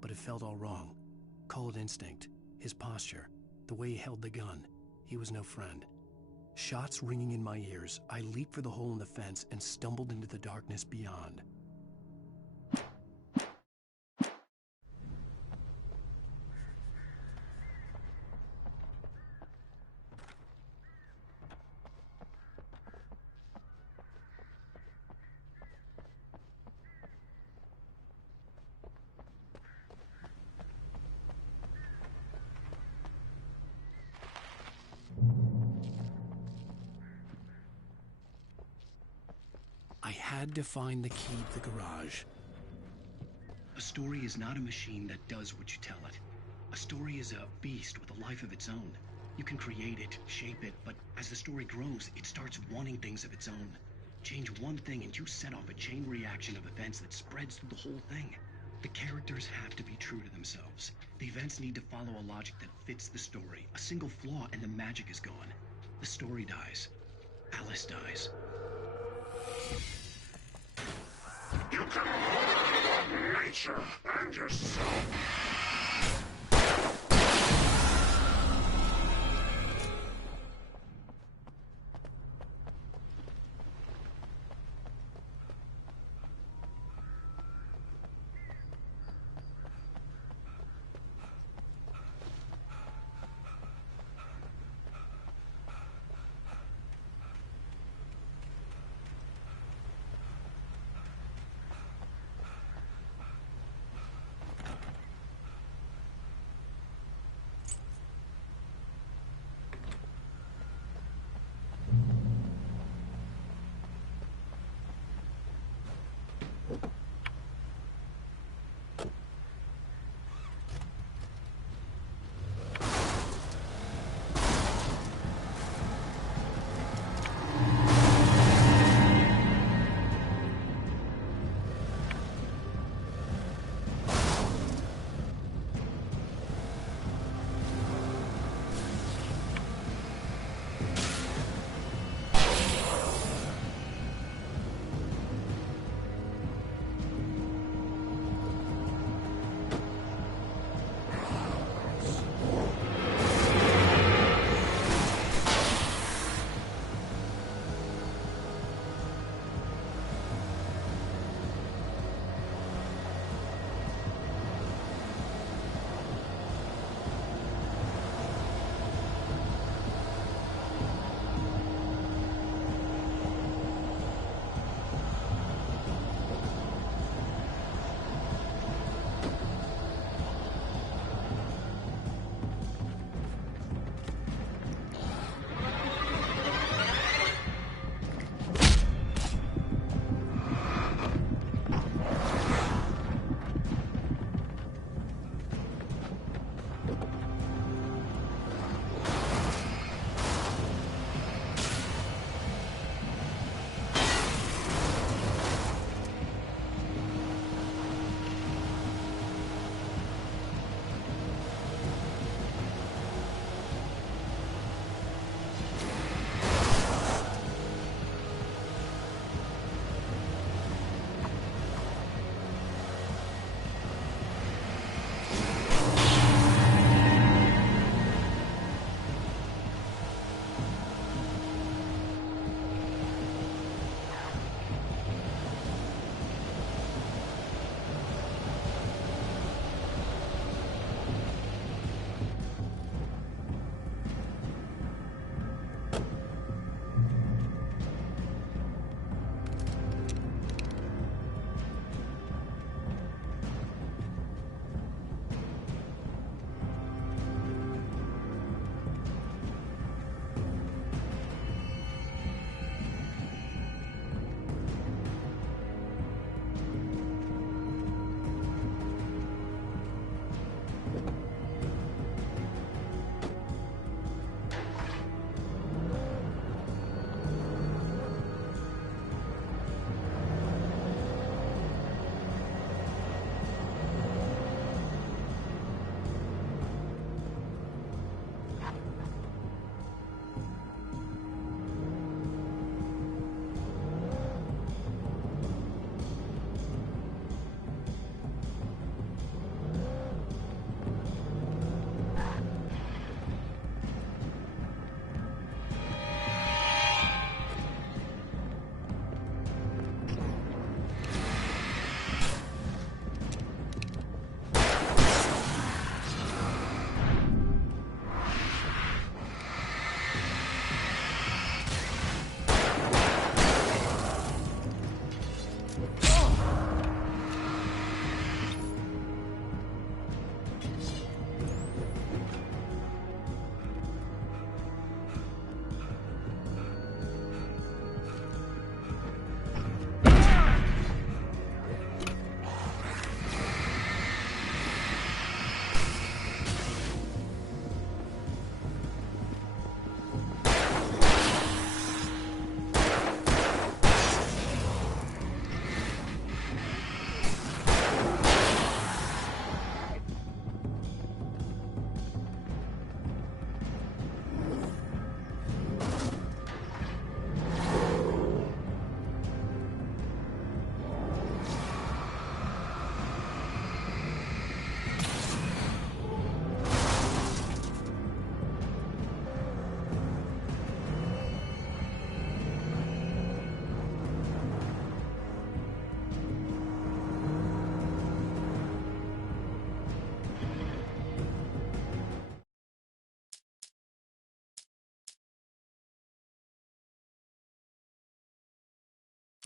but it felt all wrong. Call it instinct, his posture, the way he held the gun. He was no friend. Shots ringing in my ears, I leaped for the hole in the fence and stumbled into the darkness beyond. I had to find the key to the garage. A story is not a machine that does what you tell it. A story is a beast with a life of its own. You can create it, shape it, but as the story grows, it starts wanting things of its own. Change one thing and you set off a chain reaction of events that spreads through the whole thing. The characters have to be true to themselves. The events need to follow a logic that fits the story. A single flaw and the magic is gone. The story dies. Alice dies. You can hold nature and yourself.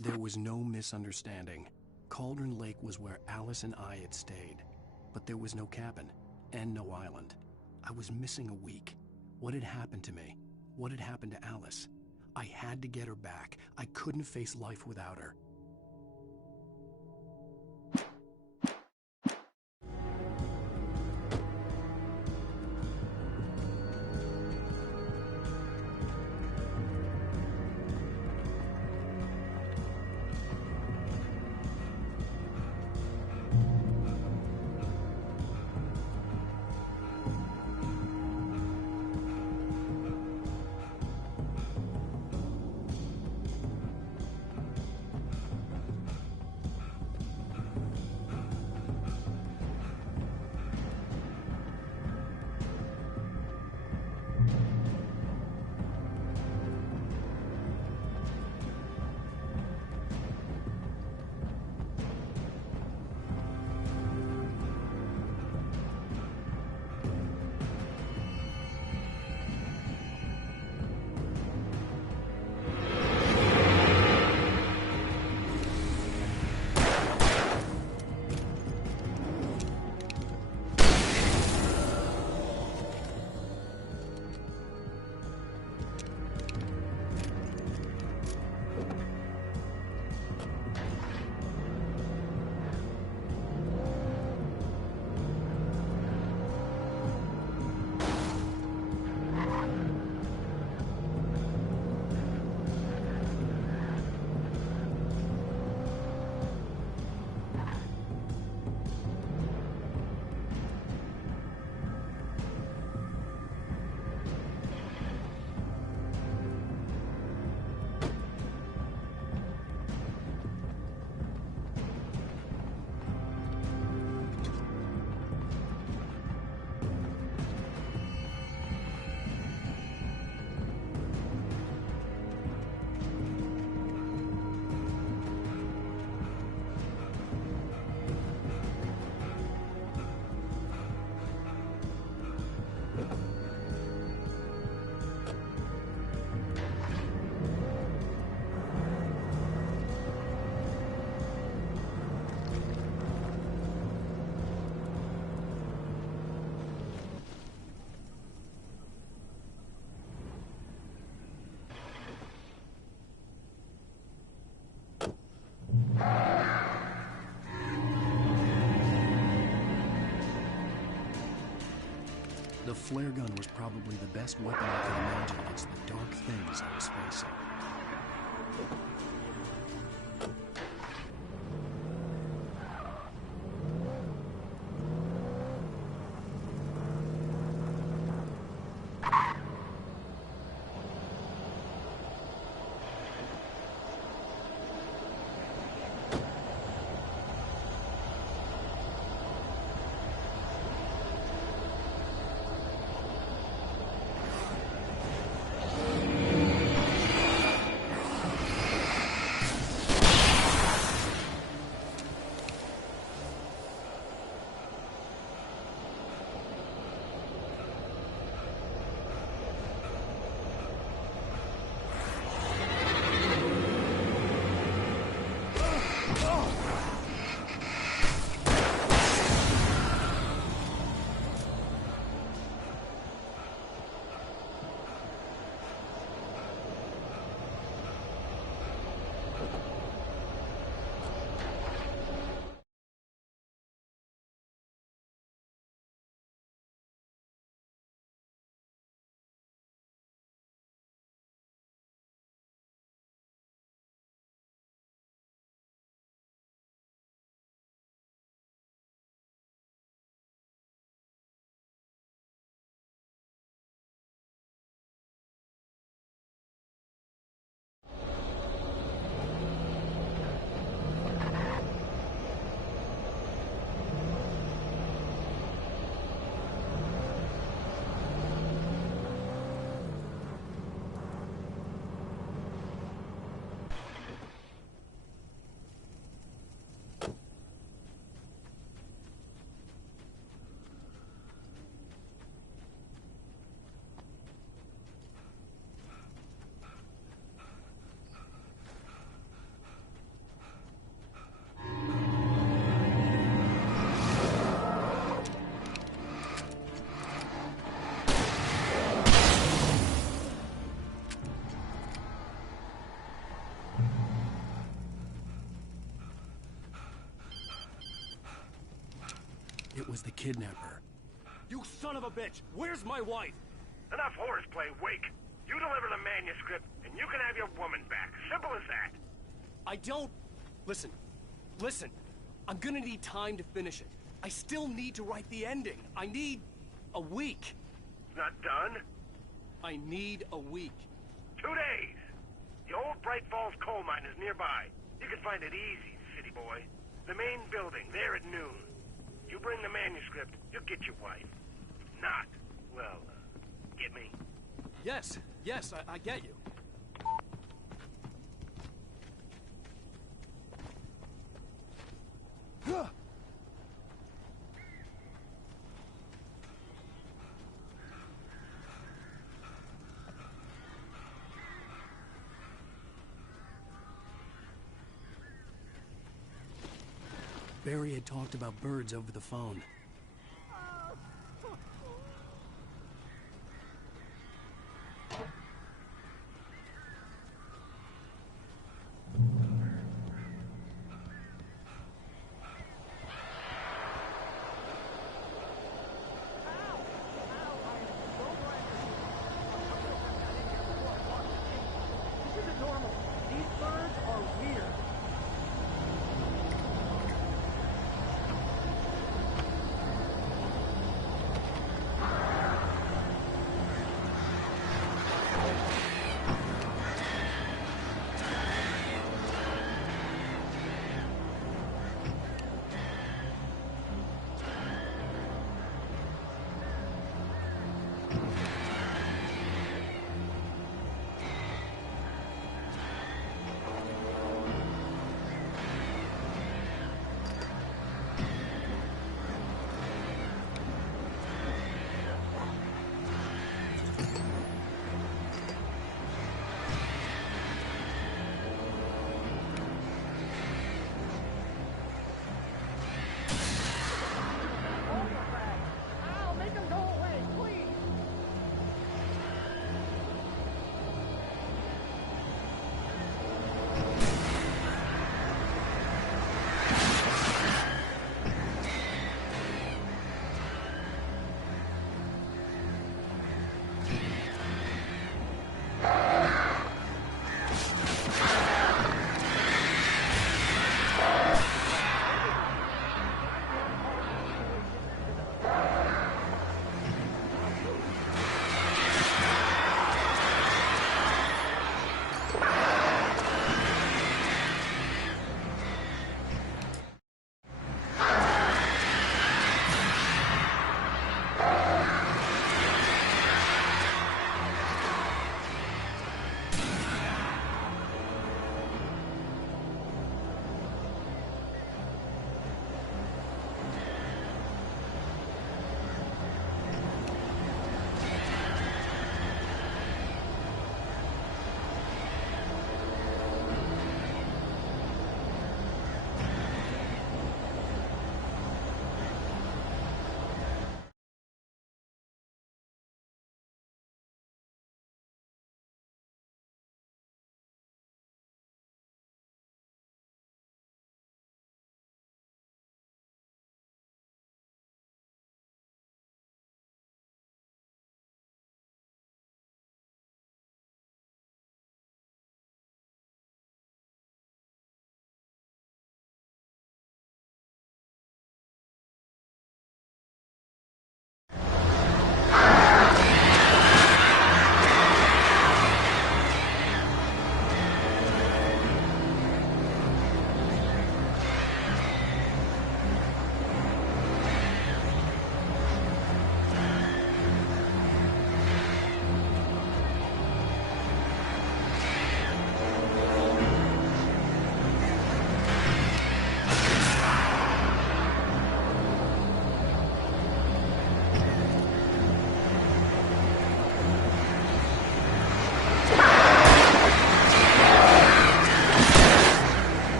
There was no misunderstanding. Cauldron Lake was where Alice and I had stayed. But there was no cabin, and no island. I was missing a week. What had happened to me? What had happened to Alice? I had to get her back. I couldn't face life without her. The flare gun was probably the best weapon I could imagine against the dark things I was facing. was the kidnapper. You son of a bitch! Where's my wife? Enough horseplay, Wake. You deliver the manuscript, and you can have your woman back. Simple as that. I don't... Listen. I'm gonna need time to finish it. I still need to write the ending. I need... a week. Not done? I need a week. 2 days. The old Bright Falls coal mine is nearby. You can find it easy, city boy. The main building, there at noon. You bring the manuscript, you'll get your wife. Not, well, get me? Yes, I get you. Barry had talked about birds over the phone. This isn't normal. These birds are weird.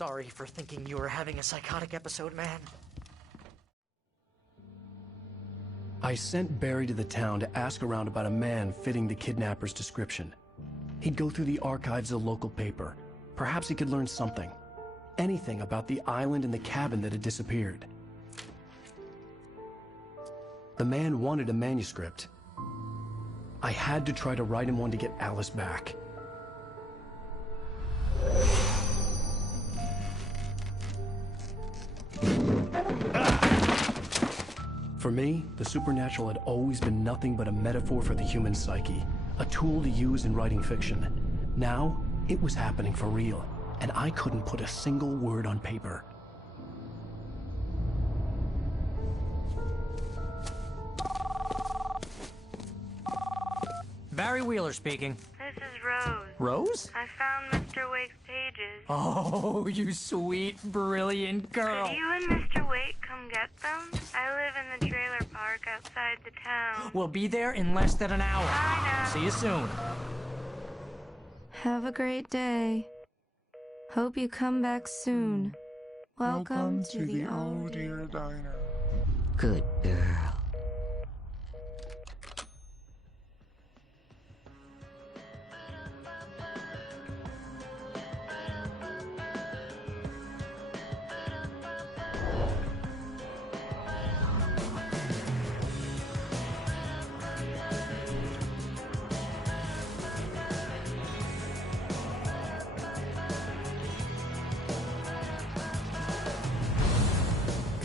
sorry for thinking you were having a psychotic episode, man. I sent Barry to the town to ask around about a man fitting the kidnapper's description. He'd go through the archives of the local paper. Perhaps he could learn something. Anything about the island and the cabin that had disappeared. The man wanted a manuscript. I had to try to write him one to get Alice back. For me, the supernatural had always been nothing but a metaphor for the human psyche, a tool to use in writing fiction. Now, it was happening for real, and I couldn't put a single word on paper. Barry Wheeler speaking. This is Rose. Rose? I found Mr. Wake's pages. Oh, you sweet, brilliant girl. Could you and Mr. Wake come get them? I live in the trailer park outside the town. We'll be there in less than an hour. Bye now. See you soon. Have a great day. Hope you come back soon. Welcome to the Oh Dear Diner. Good girl.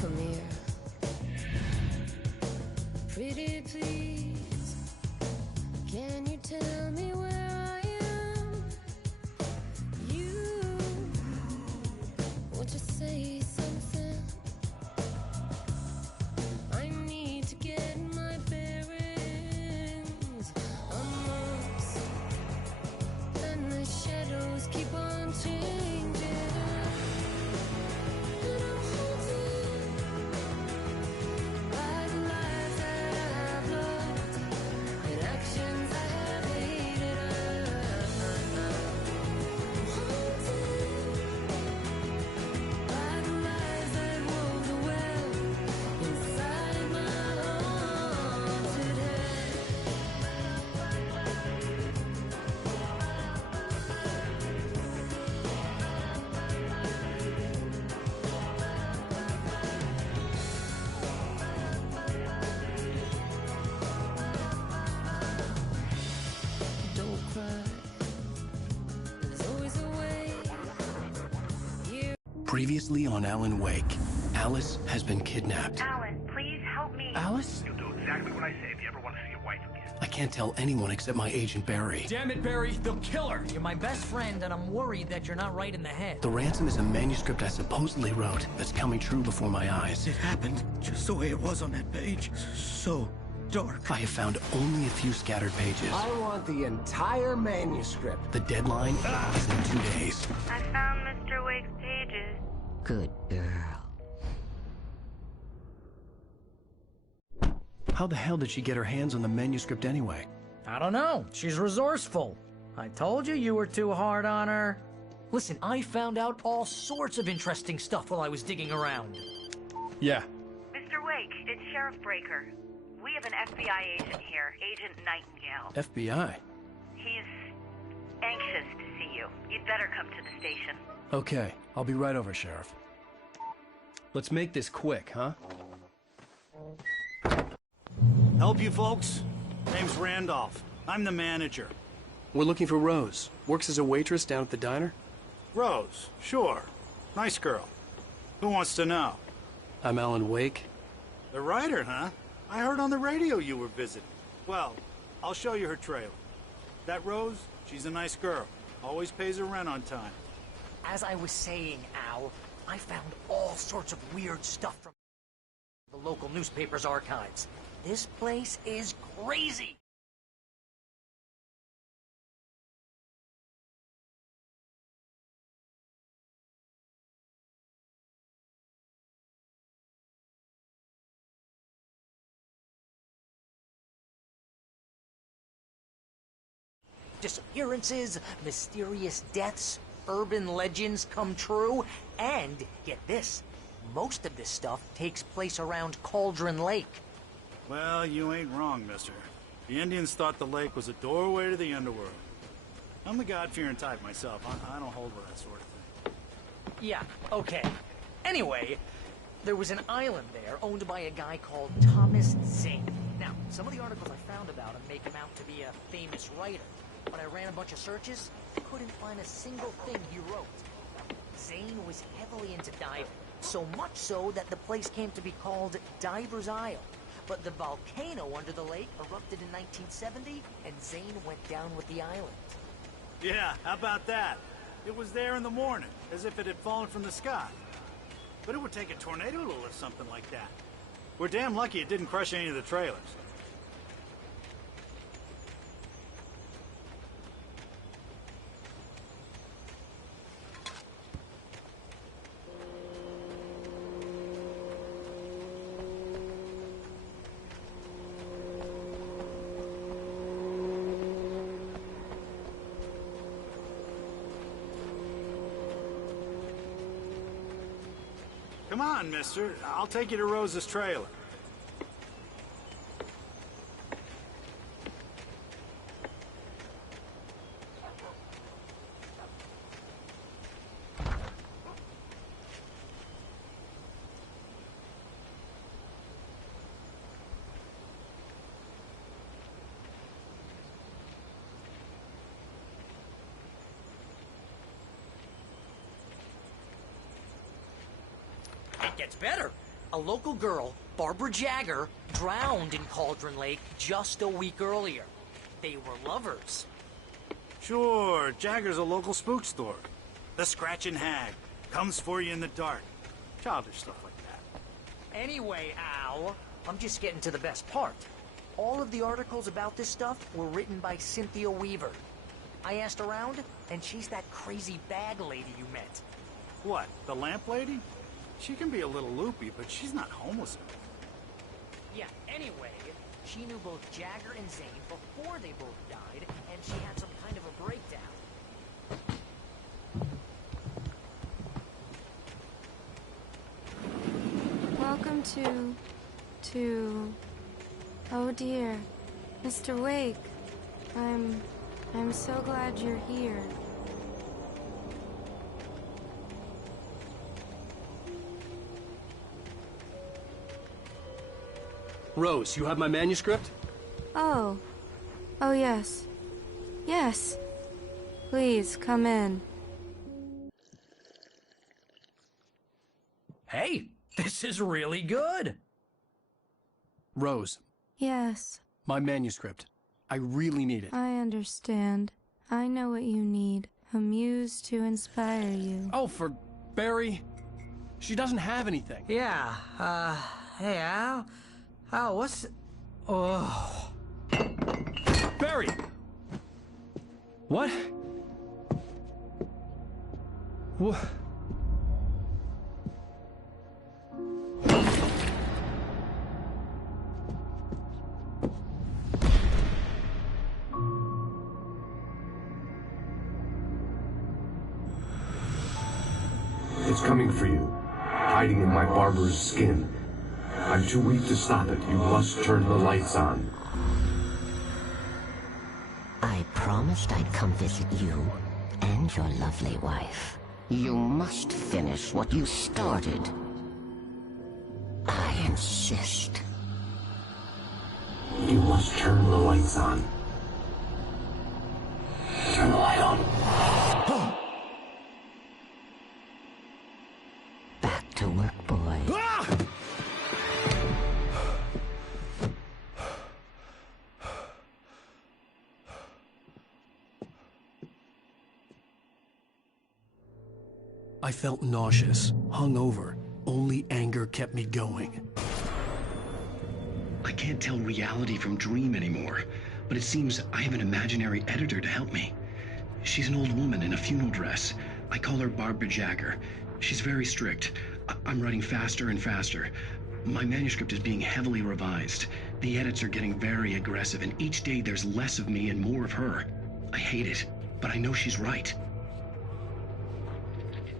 Come here. Pretty please, can you tell me where I am? You, won't you say something? I need to get my bearings. I'm lost, and the shadows keep on changing. And I'm haunted by the lives that I've loved and actions I have hated. I'm haunted by the lies that wove the web inside my haunted head. Don't cry. There's always a way. Previously on Alan Wake, Alice has been kidnapped. Alan, please help me. Alice? You'll do exactly what I say if you ever want to see your wife again. I can't tell anyone except my agent Barry. Damn it, Barry, they'll kill her. You're my best friend, and I'm worried that you're not right in the head. The ransom is a manuscript I supposedly wrote that's coming true before my eyes. It happened just the way it was on that page. So dark. I have found only a few scattered pages. I want the entire manuscript. The deadline is in 2 days. I found Mr. Wake's pages. Good girl. How the hell did she get her hands on the manuscript anyway? I don't know. She's resourceful. I told you were too hard on her. Listen, I found out all sorts of interesting stuff while I was digging around. Yeah. Mr. Wake, it's Sheriff Breaker. We have an FBI agent here, Agent Nightingale. FBI? He's anxious to see you. You'd better come to the station. Okay, I'll be right over, Sheriff. Let's make this quick, huh? Help you folks? Name's Randolph. I'm the manager. We're looking for Rose. Works as a waitress down at the diner? Rose, sure. Nice girl. Who wants to know? I'm Alan Wake. The writer, huh? I heard on the radio you were visiting. Well, I'll show you her trailer. That Rose, she's a nice girl. Always pays her rent on time. As I was saying, Al, I found all sorts of weird stuff from the local newspaper's archives. This place is crazy. Disappearances, mysterious deaths. urban legends come true. And, get this, most of this stuff takes place around Cauldron Lake. Well, you ain't wrong, mister. The Indians thought the lake was a doorway to the underworld. I'm the God-fearing type myself. I don't hold with that sort of thing. Yeah, okay. Anyway, there was an island there owned by a guy called Thomas Zane. Now, some of the articles I found about him make him out to be a famous writer. But I ran a bunch of searches, couldn't find a single thing he wrote. Zane was heavily into diving, so much so that the place came to be called Diver's Isle. But the volcano under the lake erupted in 1970, and Zane went down with the island. Yeah, how about that? It was there in the morning, as if it had fallen from the sky. But it would take a tornado to lift something like that. We're damn lucky it didn't crush any of the trailers. Come on, mister. I'll take you to Rose's trailer. It gets better. A local girl, Barbara Jagger, drowned in Cauldron Lake just a week earlier. They were lovers. Sure, Jagger's a local spook store. The Scratching Hag comes for you in the dark. Childish stuff like that. Anyway, Al, I'm just getting to the best part. All of the articles about this stuff were written by Cynthia Weaver. I asked around, and she's that crazy bag lady you met. What, the lamp lady? She can be a little loopy, but she's not homeless. Yeah, anyway, she knew both Jagger and Zane before they both died, and she had some kind of a breakdown. Welcome to... Oh dear, Mr. Wake. I'm so glad you're here. Rose, you have my manuscript? Oh. Oh, yes. Yes. Please, come in. Hey, this is really good. Rose, Yes, my manuscript. I really need it. I understand. I know what you need. A muse to inspire you. Oh, for Barry? She doesn't have anything. Yeah, hey, Al? Al, what's... Oh... Barry! What? What? It's coming for you, hiding in my barber's skin. I'm too weak to stop it. You must turn the lights on. I promised I'd come visit you and your lovely wife. You must finish what you started. I insist. You must turn the lights on. Turn the light on. Back to work, boy. I felt nauseous, hungover. Only anger kept me going. I can't tell reality from dream anymore, but it seems I have an imaginary editor to help me. She's an old woman in a funeral dress. I call her Barbara Jagger. She's very strict. I'm writing faster and faster. My manuscript is being heavily revised. The edits are getting very aggressive, and each day there's less of me and more of her. I hate it, but I know she's right.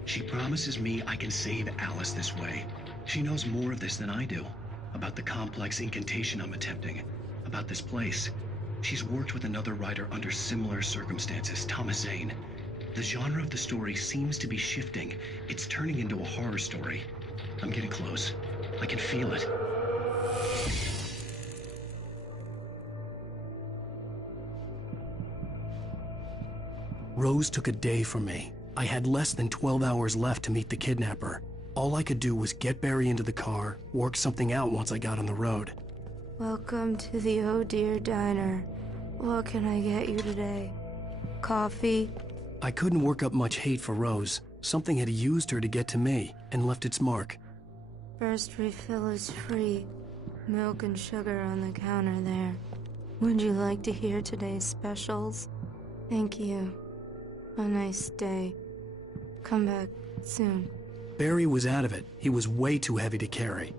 She promises me I can save Alice this way. She knows more of this than I do. About the complex incantation I'm attempting. About this place. She's worked with another writer under similar circumstances, Thomas Zane. The genre of the story seems to be shifting. It's turning into a horror story. I'm getting close. I can feel it. Rose took a day from me. I had less than 12 hours left to meet the kidnapper. All I could do was get Barry into the car, work something out once I got on the road. Welcome to the Oh Dear Diner. What can I get you today? Coffee? I couldn't work up much hate for Rose. Something had used her to get to me and left its mark. First refill is free. Milk and sugar on the counter there. Would you like to hear today's specials? Thank you. A nice day. Come back soon. Barry was out of it. He was way too heavy to carry.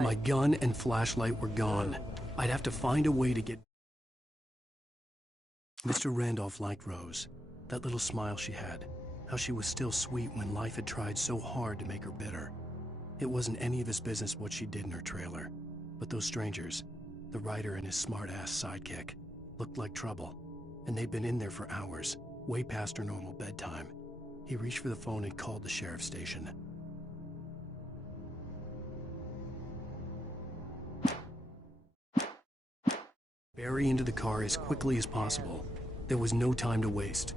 My gun and flashlight were gone. I'd have to find a way to get... Mr. Randolph liked Rose. That little smile she had. How she was still sweet when life had tried so hard to make her bitter. It wasn't any of his business what she did in her trailer. But those strangers, the writer and his smart-ass sidekick, looked like trouble. And they'd been in there for hours, way past her normal bedtime. He reached for the phone and called the sheriff's station. Barry into the car as quickly as possible. There was no time to waste.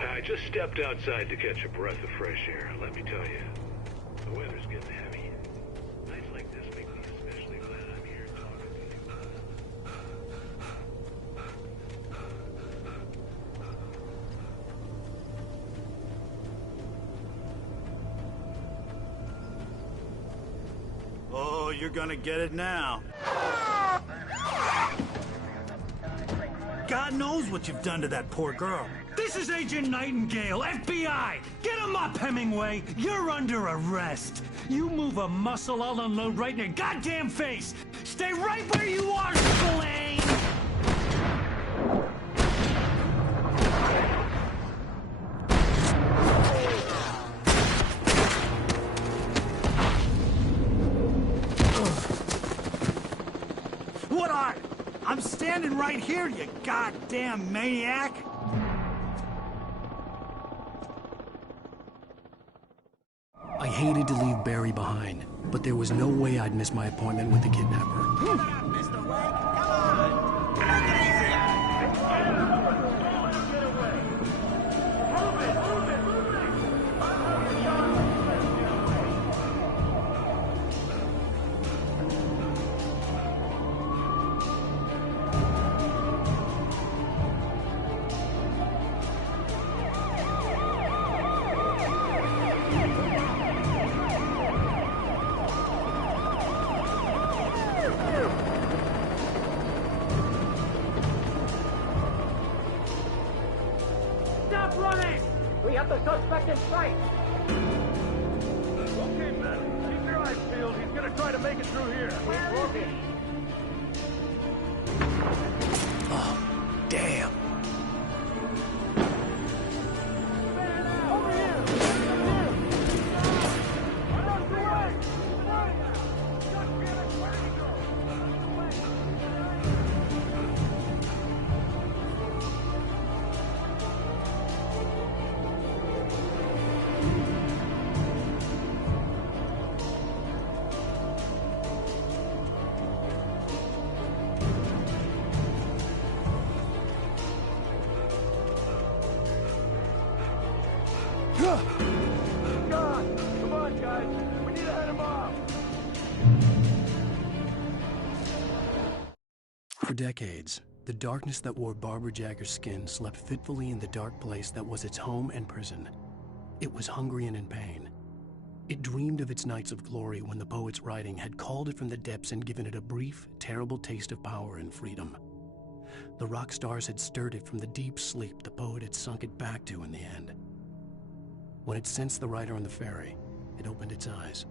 I just stepped outside to catch a breath of fresh air. Let me tell you, the weather's getting heavy. Nights like this make me especially glad I'm here talking to you. Oh, you're gonna get it now. God knows what you've done to that poor girl. This is Agent Nightingale, FBI! Get him up, Hemingway! You're under arrest! You move a muscle, I'll unload right in your goddamn face! Stay right where you are, Spillane! What are? I'm standing right here, you goddamn maniac! I hated to leave Barry behind, but there was no way I'd miss my appointment with the kidnapper. Mr. Wake, come on! Take it easy! Stop running! We have the suspect in sight! Okay, man. Keep your eyes peeled. He's gonna try to make it through here. Where is he? Oh, damn. Over here! Run away! God damn it! Where did he go? God! Come on, guys! We need to head him off! For decades, the darkness that wore Barbara Jagger's skin slept fitfully in the dark place that was its home and prison. It was hungry and in pain. It dreamed of its nights of glory when the poet's writing had called it from the depths and given it a brief, terrible taste of power and freedom. The rock stars had stirred it from the deep sleep the poet had sunk it back to in the end. When it sensed the rider on the ferry, it opened its eyes.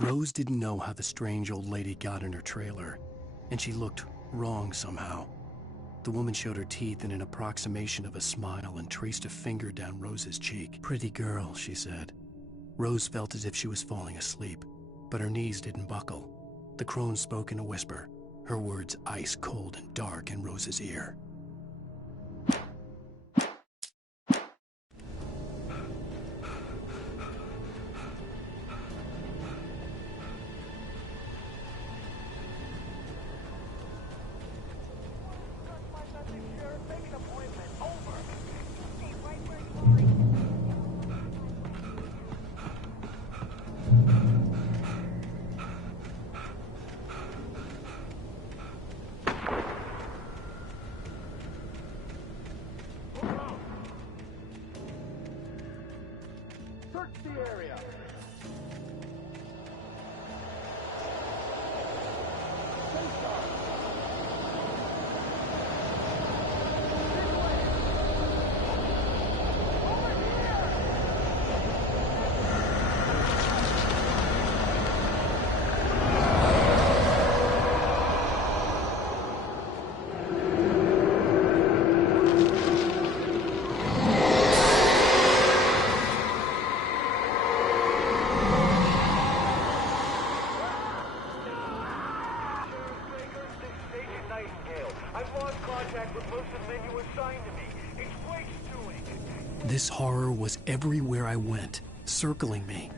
Rose didn't know how the strange old lady got in her trailer, and she looked wrong somehow. The woman showed her teeth in an approximation of a smile and traced a finger down Rose's cheek. "Pretty girl," she said. Rose felt as if she was falling asleep, but her knees didn't buckle. The crone spoke in a whisper, her words ice cold and dark in Rose's ear. Search the area. This horror was everywhere I went, circling me.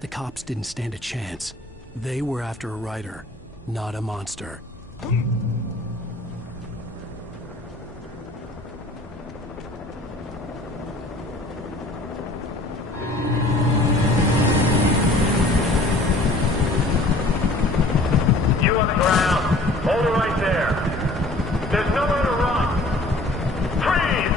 The cops didn't stand a chance. They were after a writer, not a monster. You on the ground. Hold it right there. There's nowhere to run. Freeze!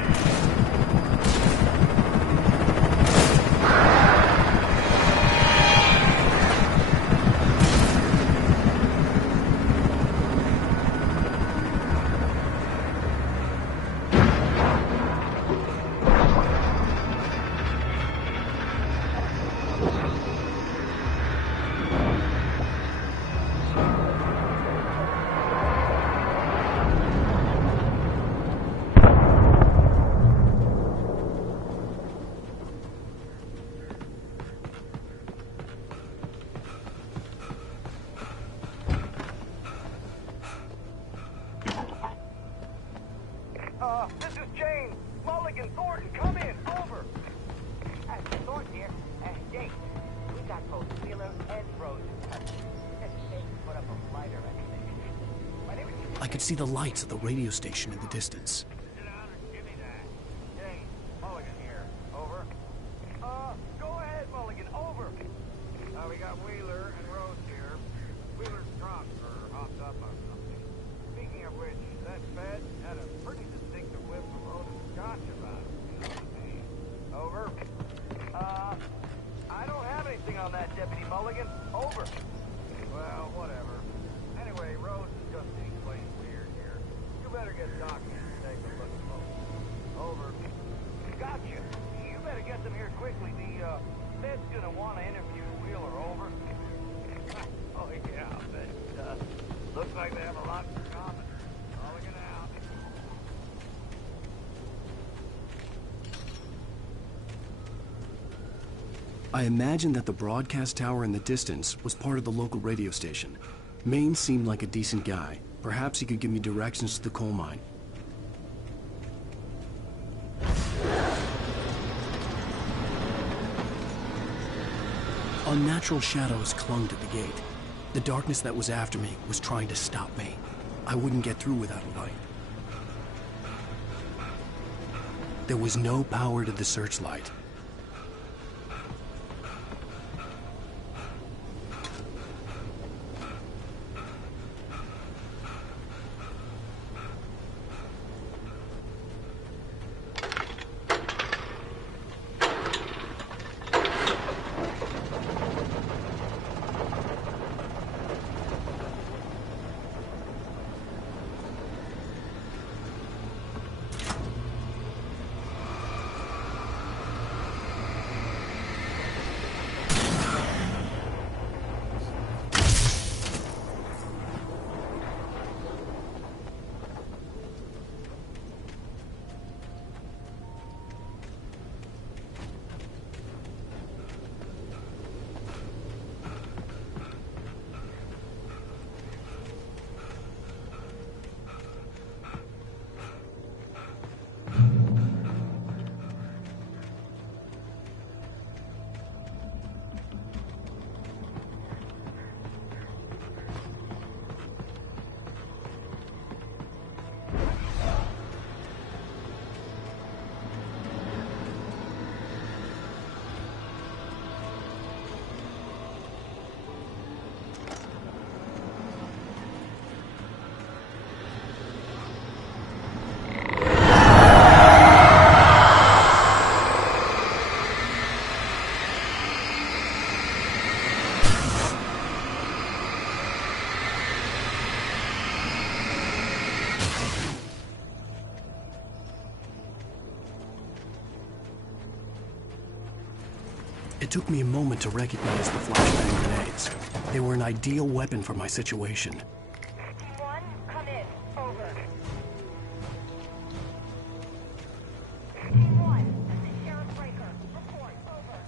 This is James. Mulligan, Thornton, come in. Over. Thornton here. Jake, we got both Wheeler and Rose. Put up a lighter, I think. I could see the lights of the radio station in the distance. James, Mulligan here. Over. Go ahead, Mulligan. Over. We got Wheeler and Rose here. Wheeler's drunk or hopped up on something. Speaking of which, that Fed had a pretty distinctive whiff of Rhoda's scotch about it. Over. I don't have anything on that, Deputy Mulligan. Over. Well, whatever. Anyway, Rose is just being plain weird here. You better get doctors to take a look at both. Over. Gotcha. You better get them here quickly. The Fed's gonna want to interview Wheeler. Over. Oh yeah, I bet it does. Looks like they have a lot in common. Mulligan out. I imagined that the broadcast tower in the distance was part of the local radio station. Maine seemed like a decent guy. Perhaps he could give me directions to the coal mine. Unnatural shadows clung to the gate. The darkness that was after me was trying to stop me. I wouldn't get through without a light. There was no power to the searchlight. It took me a moment to recognize the flashbang grenades. They were an ideal weapon for my situation. One, come in. Over. Team 1, this is Sheriff Breaker. Report. Over.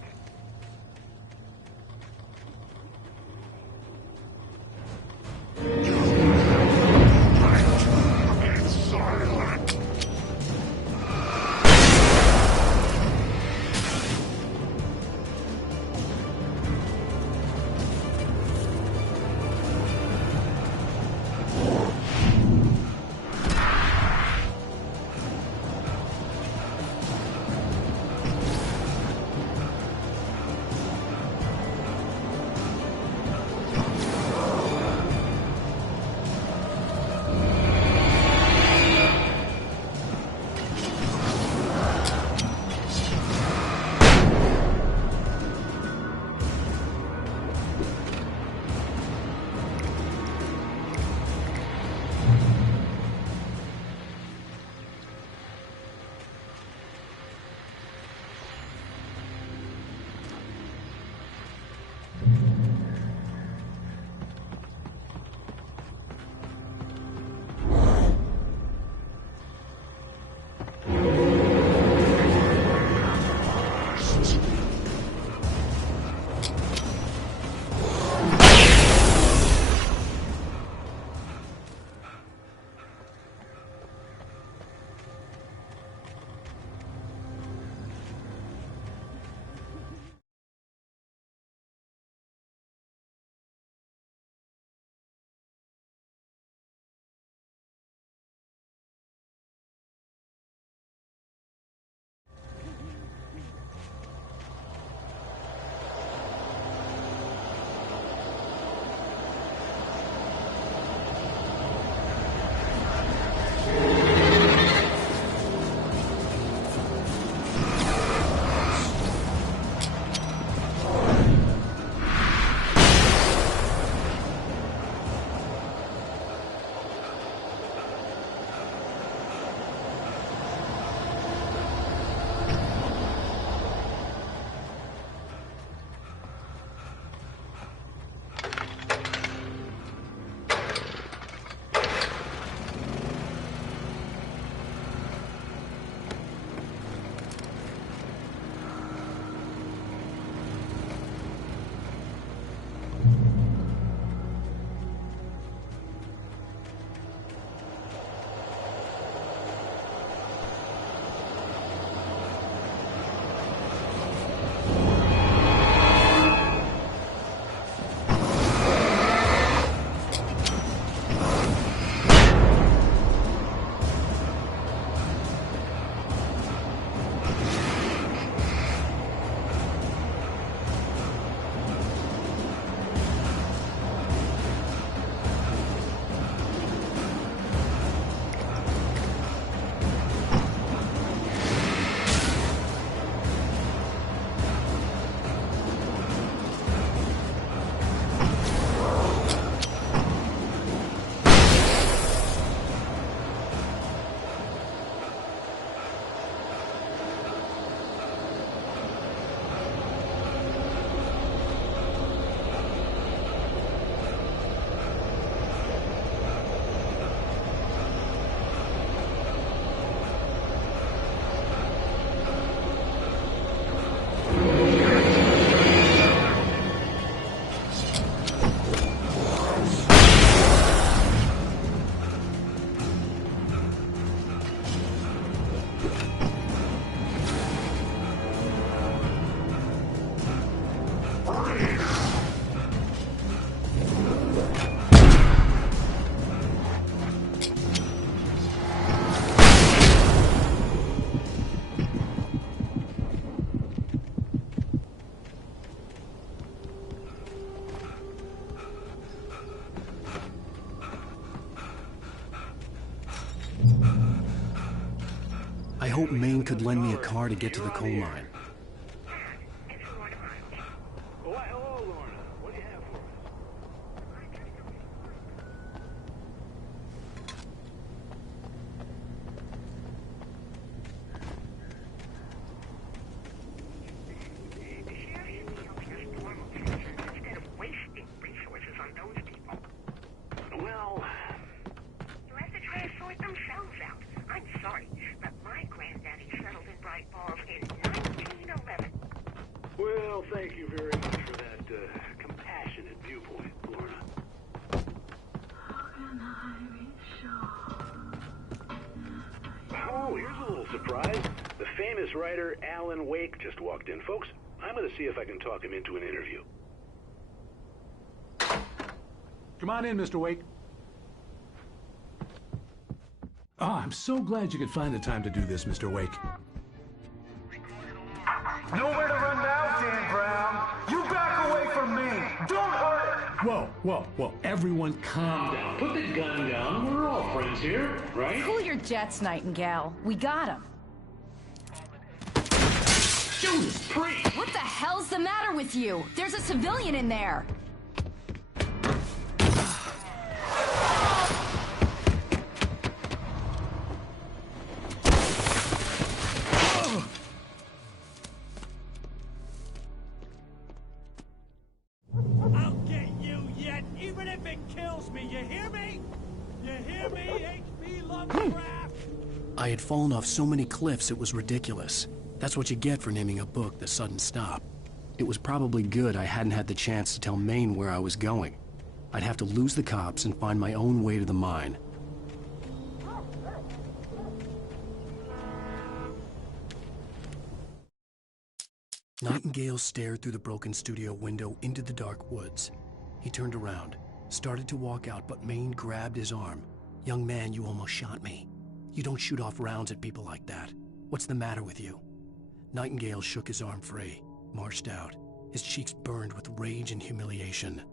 hoped Maine could lend me a car to get to the coal mine. Why, hello, Lorna. What do you have for us? Instead of wasting resources on those people. Well, You'll have to try to sort themselves out. I'm sorry, but my granddaddy settled in Bright Falls in 1911. well, thank you very much for that compassionate viewpoint, Lorna. Oh, here's a little surprise. The famous writer Alan Wake just walked in. Folks, I'm going to see if I can talk him into an interview. Come on in, Mr. Wake. Oh, I'm so glad you could find the time to do this, Mr. Wake. Nowhere to run now, Dan Brown. You back away from me. Don't hurt her. Whoa, whoa, whoa. Everyone calm down. Put the gun down. We're all friends here, right? Cool your jets, Nightingale. We got him. Judas Priest! What the hell's the matter with you? There's a civilian in there. I'll get you yet, even if it kills me. You hear me? You hear me, H.P. Lovecraft? I had fallen off so many cliffs it was ridiculous. That's what you get for naming a book The Sudden Stop. It was probably good I hadn't had the chance to tell Maine where I was going. I'd have to lose the cops and find my own way to the mine. Nightingale stared through the broken studio window into the dark woods. He turned around, started to walk out, but Maine grabbed his arm. "Young man, you almost shot me. You don't shoot off rounds at people like that. What's the matter with you?" Nightingale shook his arm free, marched out. His cheeks burned with rage and humiliation.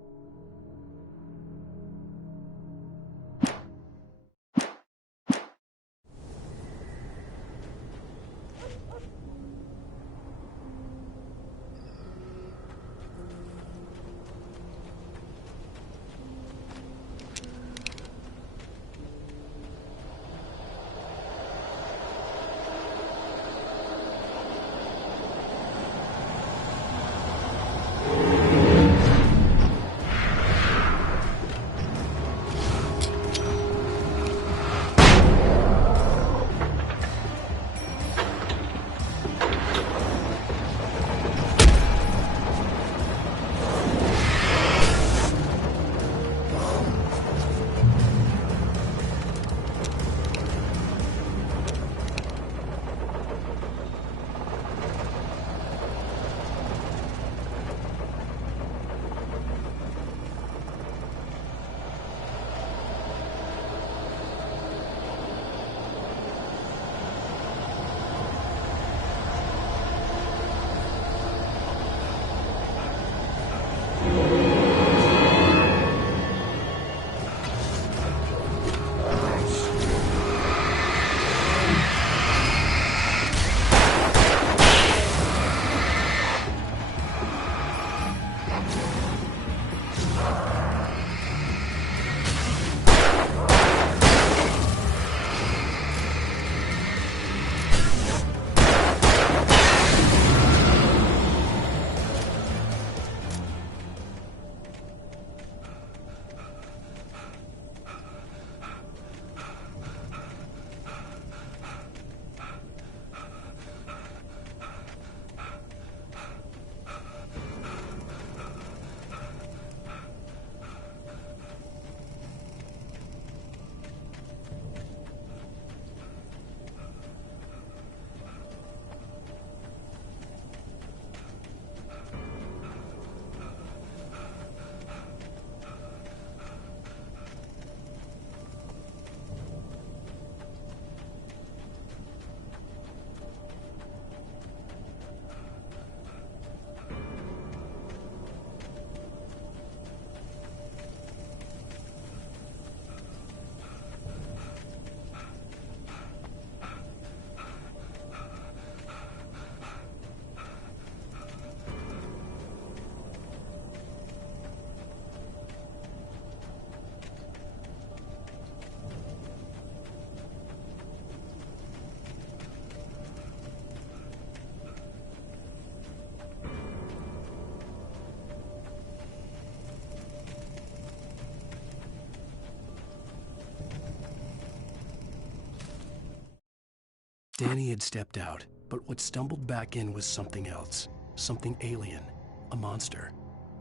Danny had stepped out, but what stumbled back in was something else. Something alien. A monster.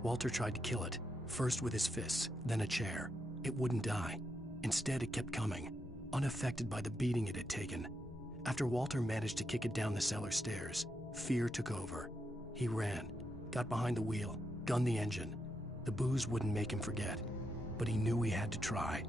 Walter tried to kill it, first with his fists, then a chair. It wouldn't die. Instead, it kept coming, unaffected by the beating it had taken. After Walter managed to kick it down the cellar stairs, fear took over. He ran, got behind the wheel, gunned the engine. The booze wouldn't make him forget, but he knew he had to try.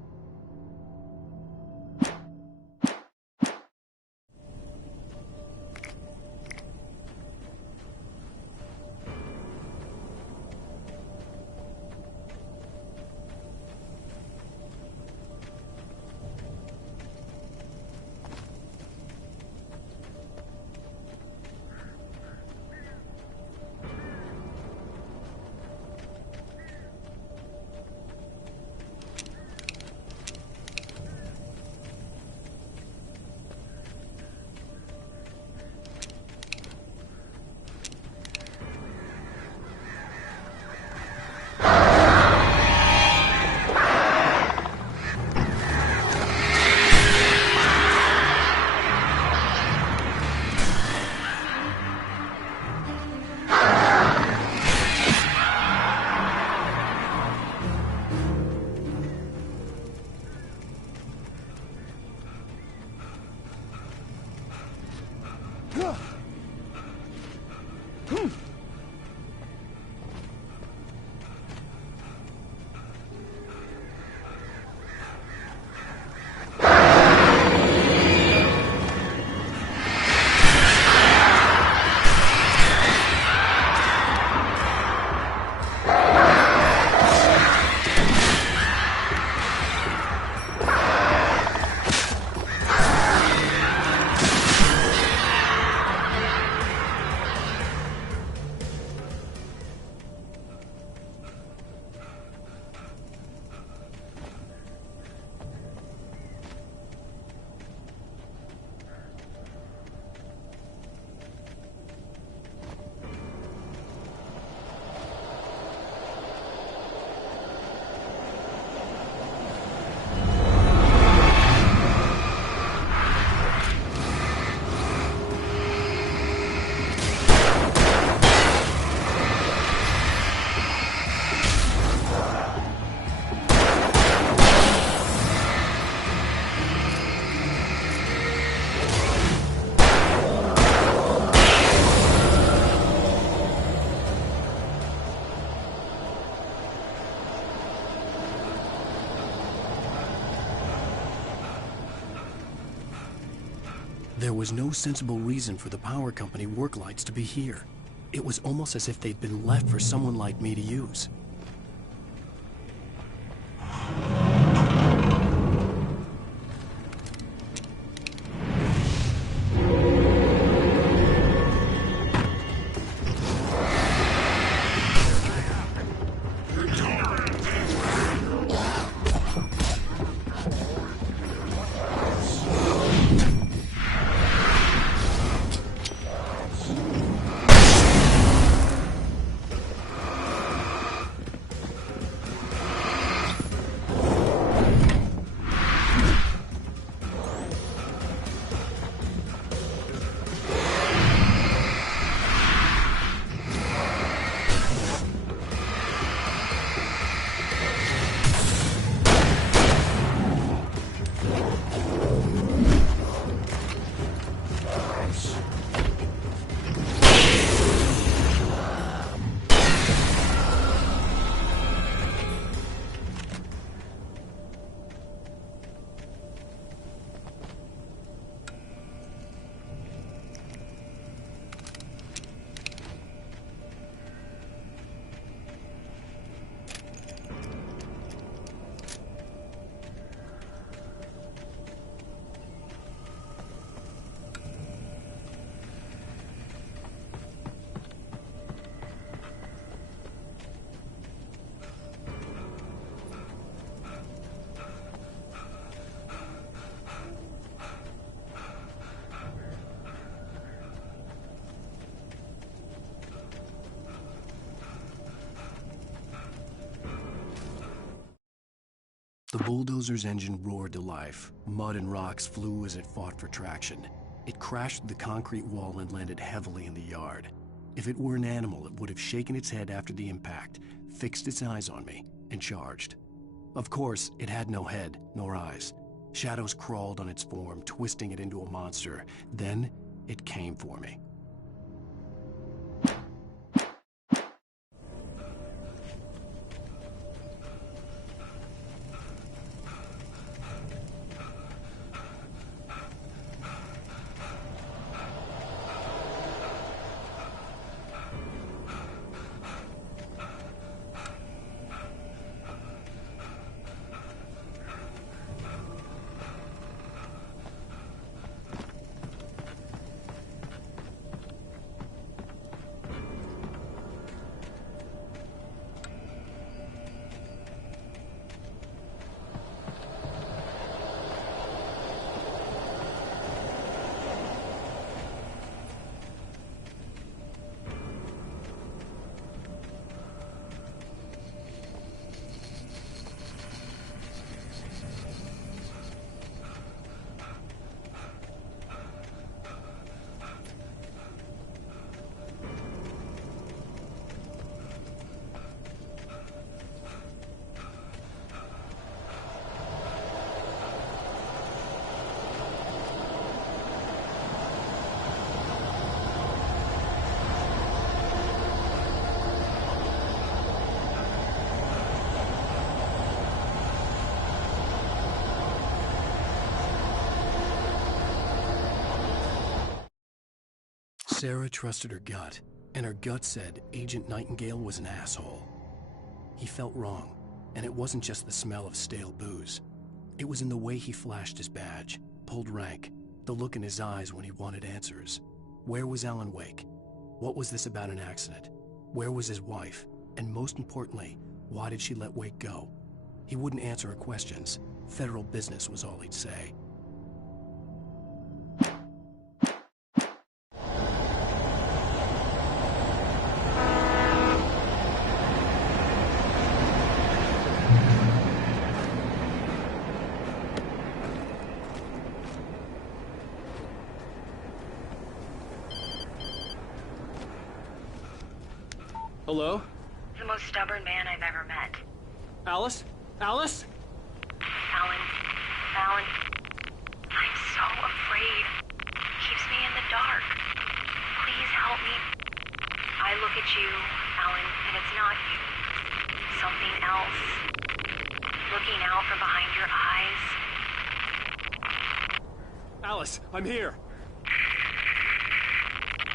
There was no sensible reason for the power company work lights to be here. It was almost as if they'd been left for someone like me to use. The bulldozer's engine roared to life. Mud and rocks flew as it fought for traction. It crashed through the concrete wall and landed heavily in the yard. If it were an animal, it would have shaken its head after the impact, fixed its eyes on me, and charged. Of course, it had no head, nor eyes. Shadows crawled on its form, twisting it into a monster. Then, it came for me. Sarah trusted her gut, and her gut said Agent Nightingale was an asshole. He felt wrong, and it wasn't just the smell of stale booze. It was in the way he flashed his badge, pulled rank, the look in his eyes when he wanted answers. Where was Alan Wake? What was this about an accident? Where was his wife? And most importantly, why did she let Wake go? He wouldn't answer her questions. Federal business was all he'd say. Hello? The most stubborn man I've ever met. Alice? Alice? Alan. Alan. I'm so afraid. Keeps me in the dark. Please help me. I look at you, Alan, and it's not you. Something else. Looking out from behind your eyes. Alice, I'm here.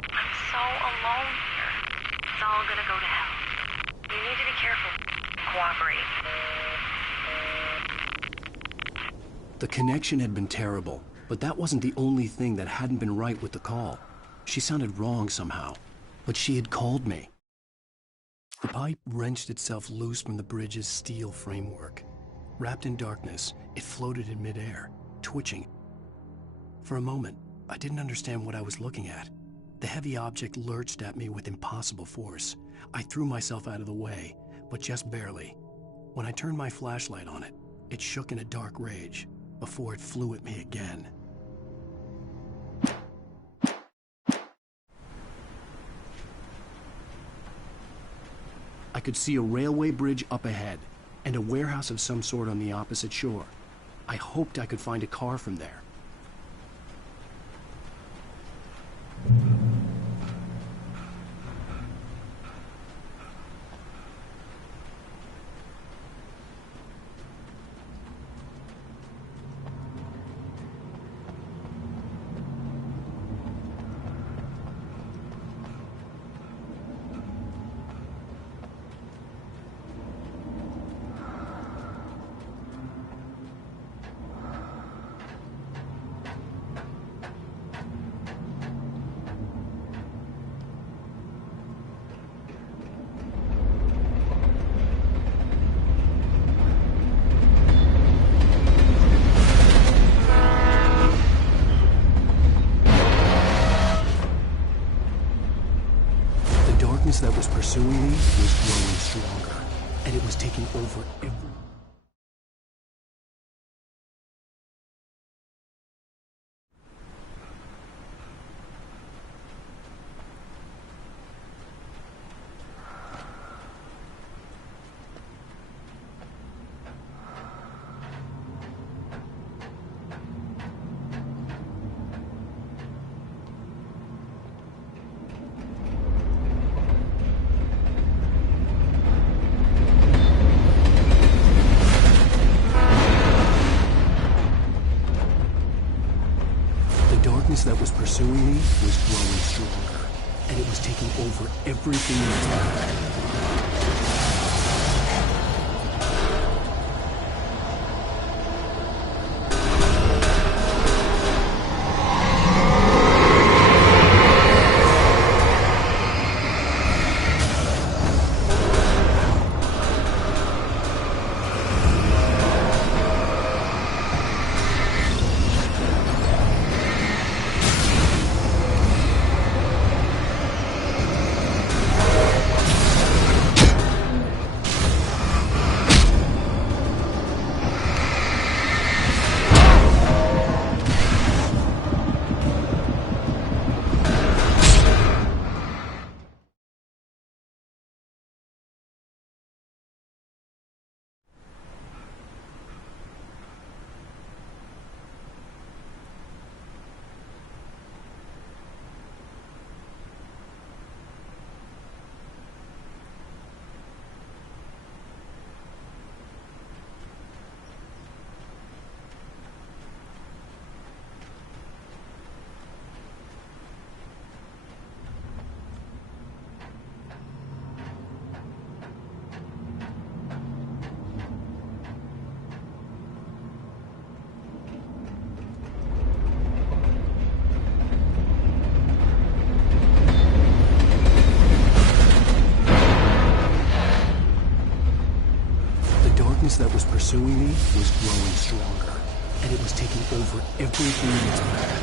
I'm so alone here. It's all gonna go to hell. You need to be careful. Cooperate. The connection had been terrible, but that wasn't the only thing that hadn't been right with the call. She sounded wrong somehow, but she had called me. The pipe wrenched itself loose from the bridge's steel framework. Wrapped in darkness, it floated in midair, twitching. For a moment, I didn't understand what I was looking at. The heavy object lurched at me with impossible force. I threw myself out of the way, but just barely. When I turned my flashlight on it, it shook in a dark rage before it flew at me again. I could see a railway bridge up ahead and a warehouse of some sort on the opposite shore. I hoped I could find a car from there. That was pursuing me was growing stronger, and it was taking over every... was growing stronger, and it was taking over everything in its path. That was pursuing me was growing stronger, and it was taking over everything in its path.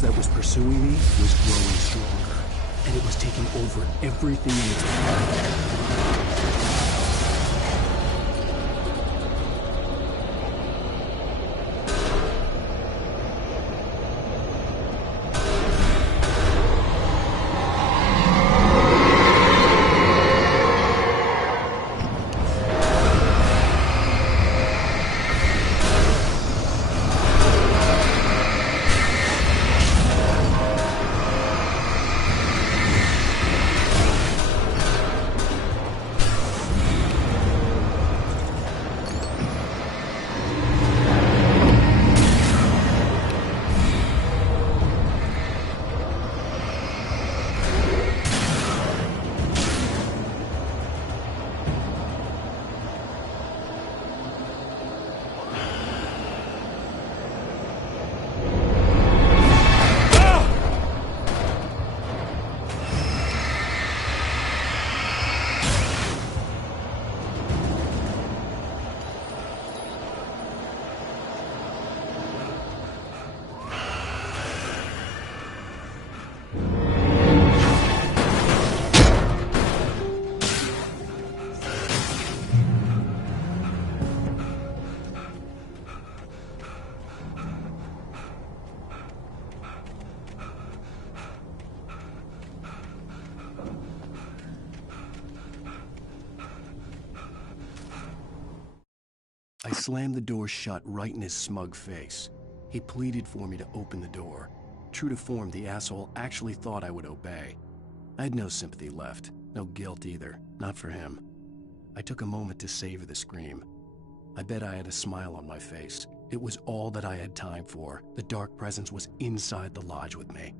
That was pursuing me was growing stronger, and it was taking over everything in its path. I slammed the door shut right in his smug face. He pleaded for me to open the door. True to form, the asshole actually thought I would obey. I had no sympathy left, no guilt either, not for him. I took a moment to savor the scream. I bet I had a smile on my face. It was all that I had time for. The dark presence was inside the lodge with me.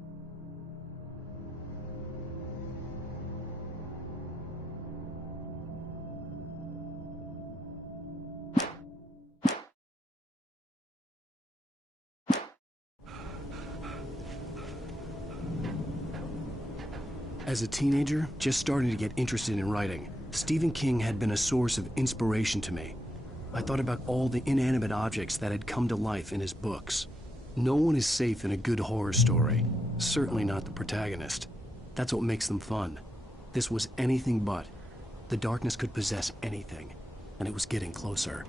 As a teenager, just starting to get interested in writing, Stephen King had been a source of inspiration to me. I thought about all the inanimate objects that had come to life in his books. No one is safe in a good horror story. Certainly not the protagonist. That's what makes them fun. This was anything but. The darkness could possess anything, and it was getting closer.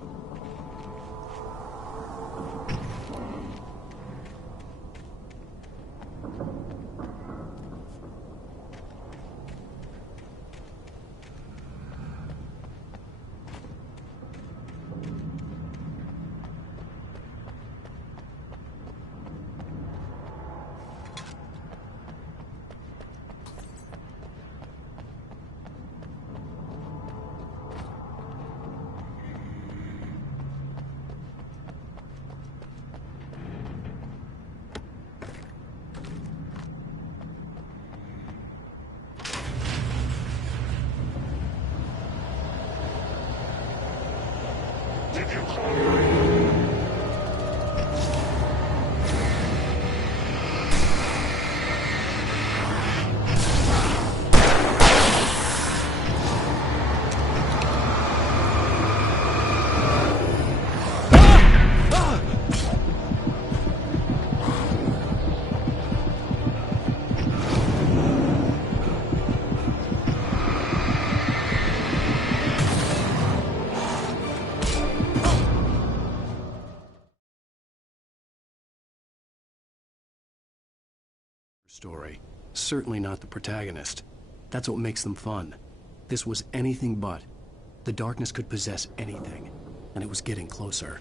Story. Certainly not the protagonist. That's what makes them fun. This was anything but. The darkness could possess anything, and it was getting closer.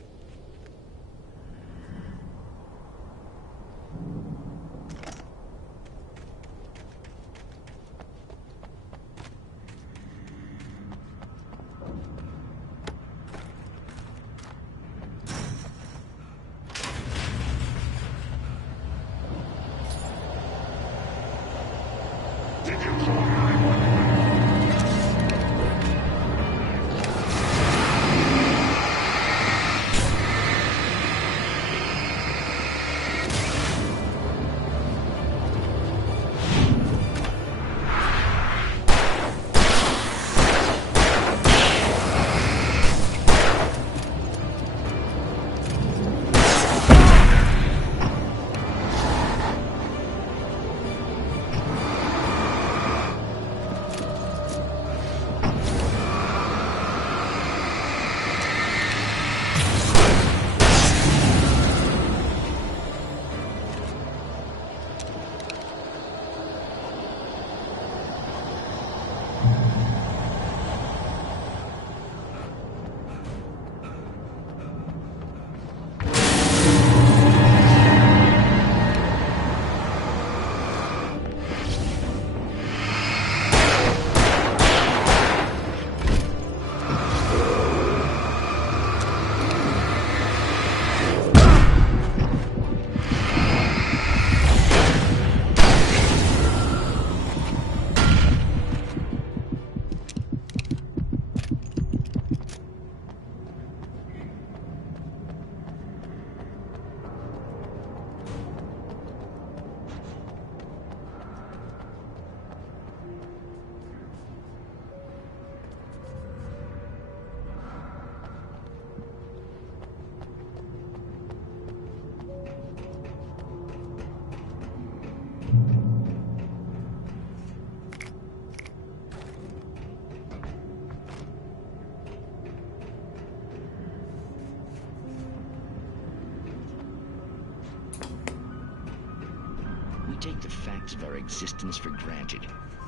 We take the facts of our existence for granted,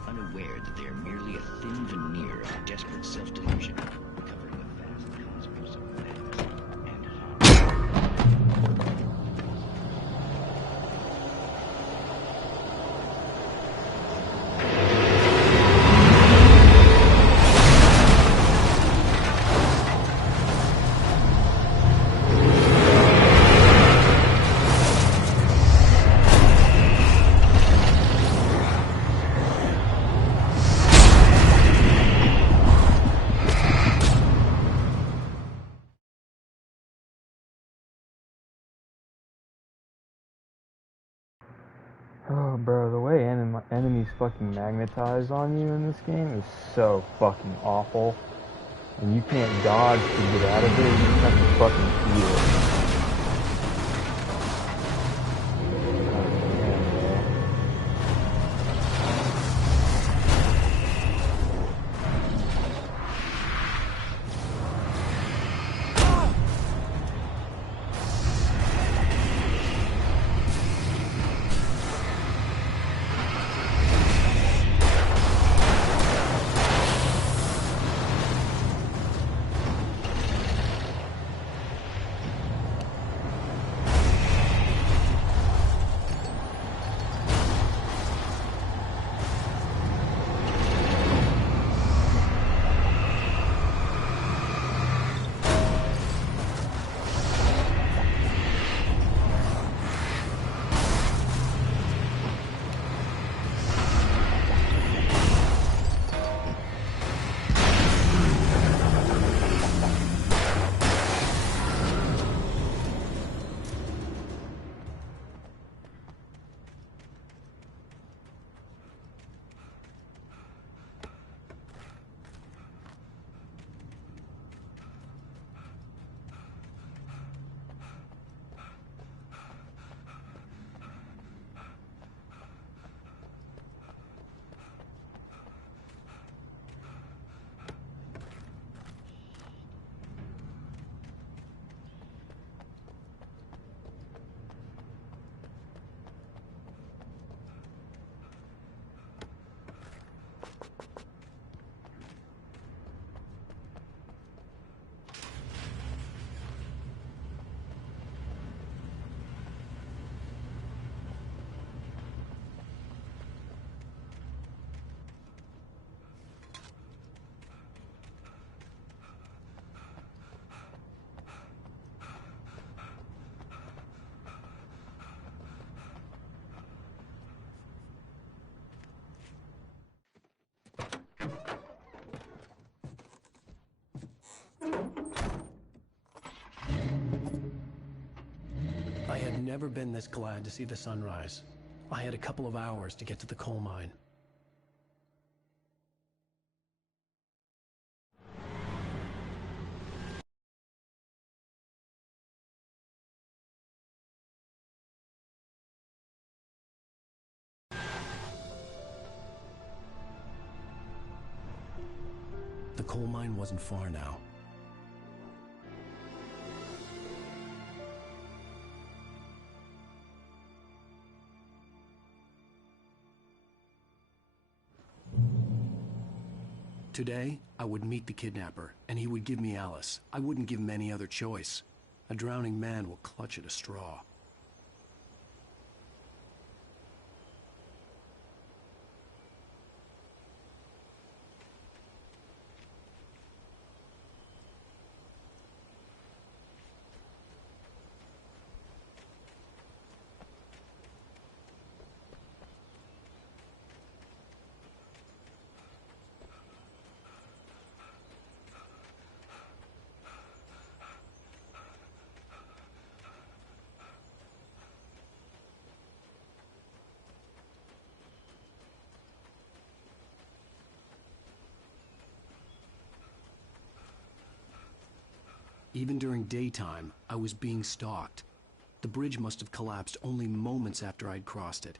unaware that they are merely a thin veneer of desperate self-delusion, covering the vast cosmos of madness and harm. Oh, bro, the way enemies fucking magnetize on you in this game is so fucking awful. And you can't dodge to get out of it, you just have to fucking feel it. I had never been this glad to see the sunrise. I had a couple of hours to get to the coal mine. The coal mine wasn't far now. Today, I would meet the kidnapper, and he would give me Alice. I wouldn't give him any other choice. A drowning man will clutch at a straw. Even during daytime, I was being stalked. The bridge must have collapsed only moments after I'd crossed it.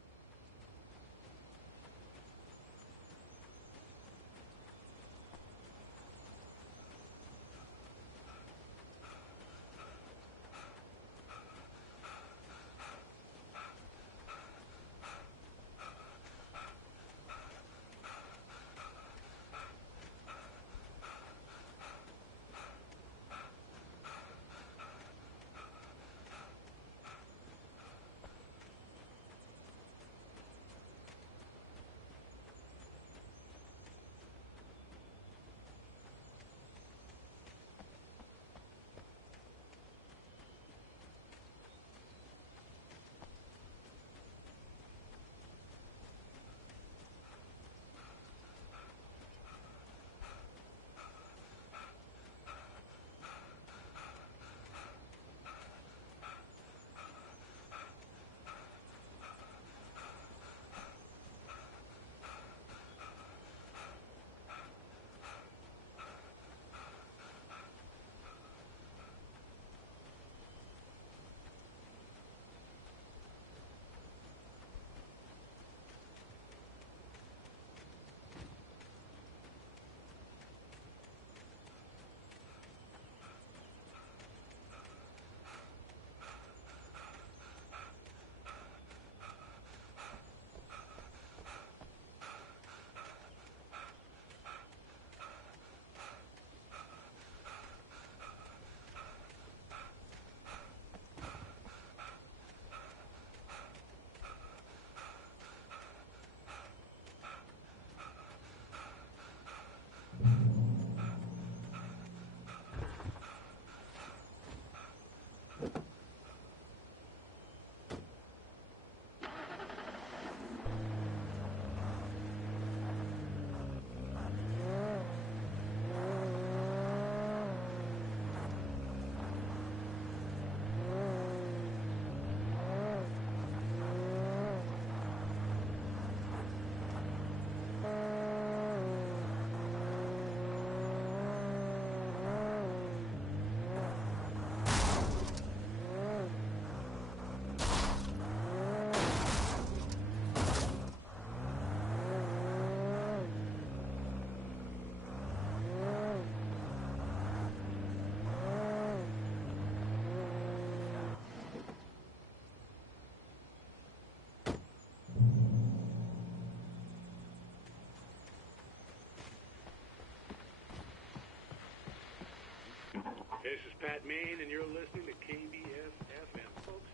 This is Pat Maine, and you're listening to KBF FM. Folks,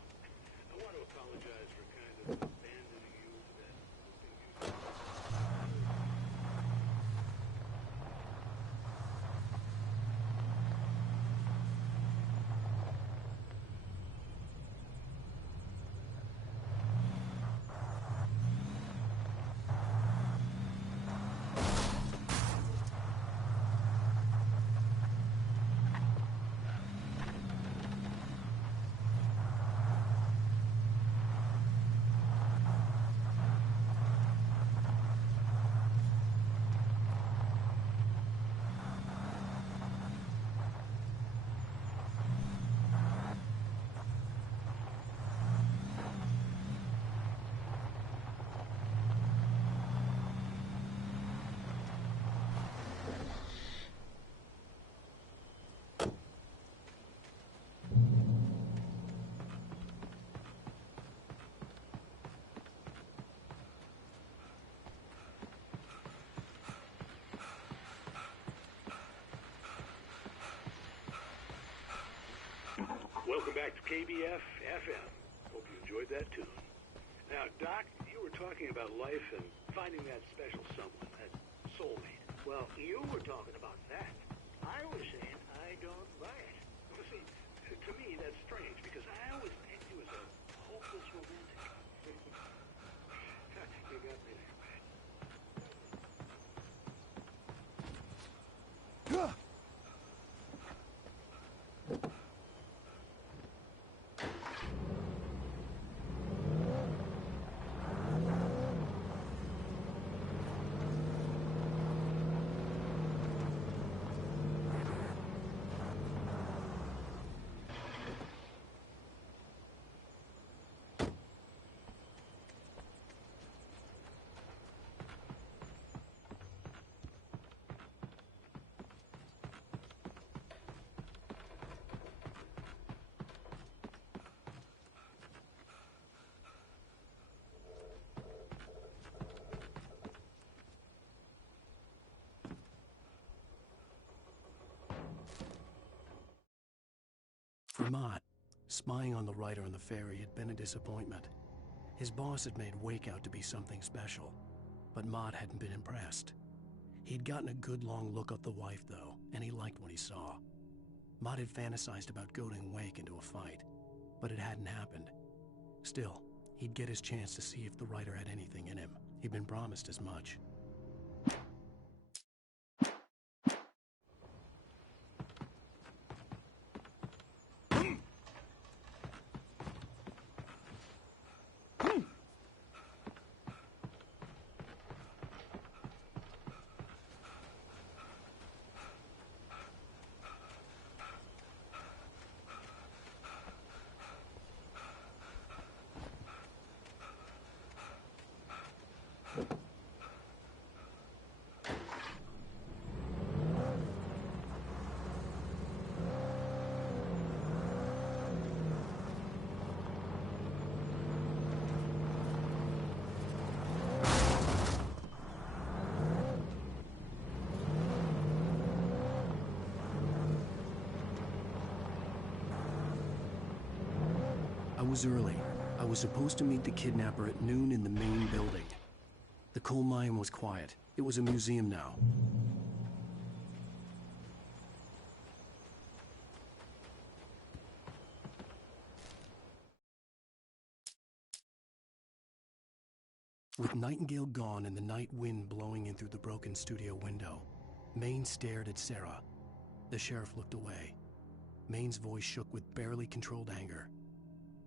I want to apologize for kind of abandoning you to that looping you. Welcome back to KBF FM. Hope you enjoyed that tune. Now, Doc, you were talking about life and finding that special someone, that soulmate. Well, you were talking about that. I was saying I don't buy it. Well, see, to me that's strange because I always pegged you as a hopeless romantic. You got me there. For Mott, spying on the writer on the ferry had been a disappointment. His boss had made Wake out to be something special, but Mott hadn't been impressed. He'd gotten a good long look at the wife, though, and he liked what he saw. Mott had fantasized about goading Wake into a fight, but it hadn't happened. Still, he'd get his chance to see if the writer had anything in him. He'd been promised as much. I was early. I was supposed to meet the kidnapper at noon in the main building. The coal mine was quiet. It was a museum now. With Nightingale gone and the night wind blowing in through the broken studio window, Maine stared at Sarah. The sheriff looked away. Maine's voice shook with barely controlled anger.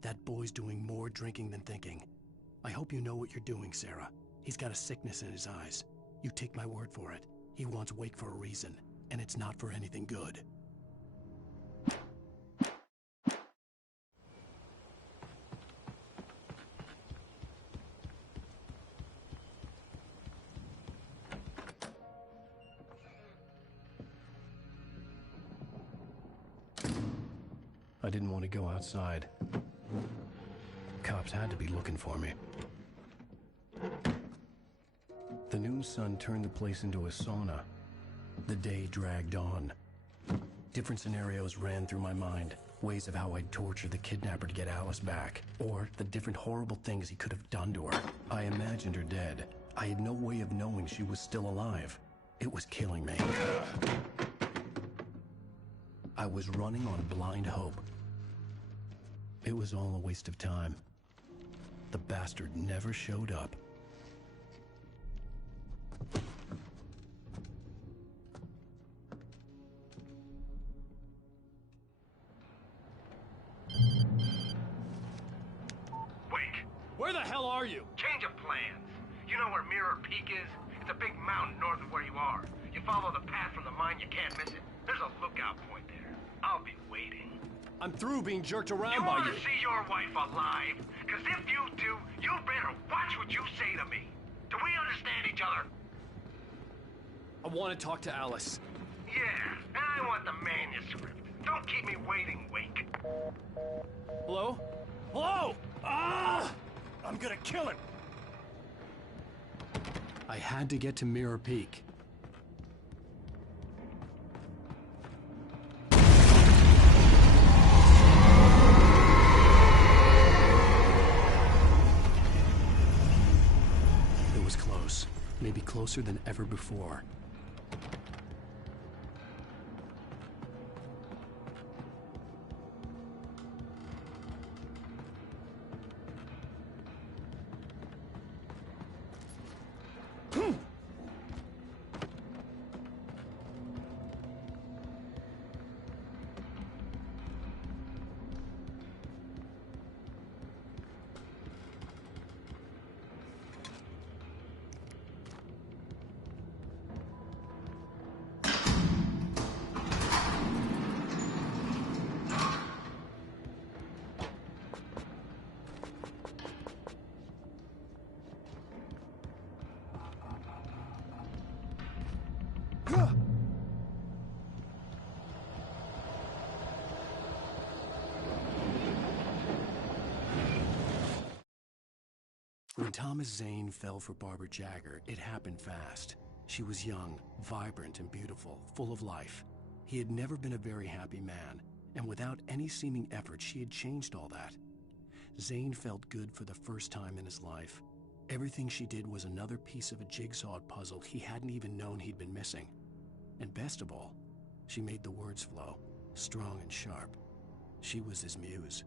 That boy's doing more drinking than thinking. I hope you know what you're doing, Sarah. He's got a sickness in his eyes. You take my word for it. He wants Wake for a reason, and it's not for anything good. I didn't want to go outside. Cops had to be looking for me. The noon sun turned the place into a sauna. The day dragged on. Different scenarios ran through my mind. Ways of how I'd torture the kidnapper to get Alice back. Or the different horrible things he could have done to her. I imagined her dead. I had no way of knowing she was still alive. It was killing me. I was running on blind hope. It was all a waste of time. The bastard never showed up. Wake! Where the hell are you? Change of plans. You know where Mirror Peak is? It's a big mountain north of where you are. You follow the path from the mine, you can't miss it. There's a lookout point there. I'll be waiting. I'm through being jerked around You by want you. to see your wife alive? Because if you do, you better watch what you say to me. Do we understand each other? I want to talk to Alice. Yeah, and I want the manuscript. Don't keep me waiting, Wake. Hello? Hello? Ah! I'm gonna kill him. I had to get to Mirror Peak. It was close. Maybe closer than ever before. When Thomas Zane fell for Barbara Jagger, it happened fast. She was young, vibrant, and beautiful, full of life. He had never been a very happy man, and without any seeming effort, she had changed all that. Zane felt good for the first time in his life. Everything she did was another piece of a jigsaw puzzle he hadn't even known he'd been missing. And best of all, she made the words flow, strong and sharp. She was his muse.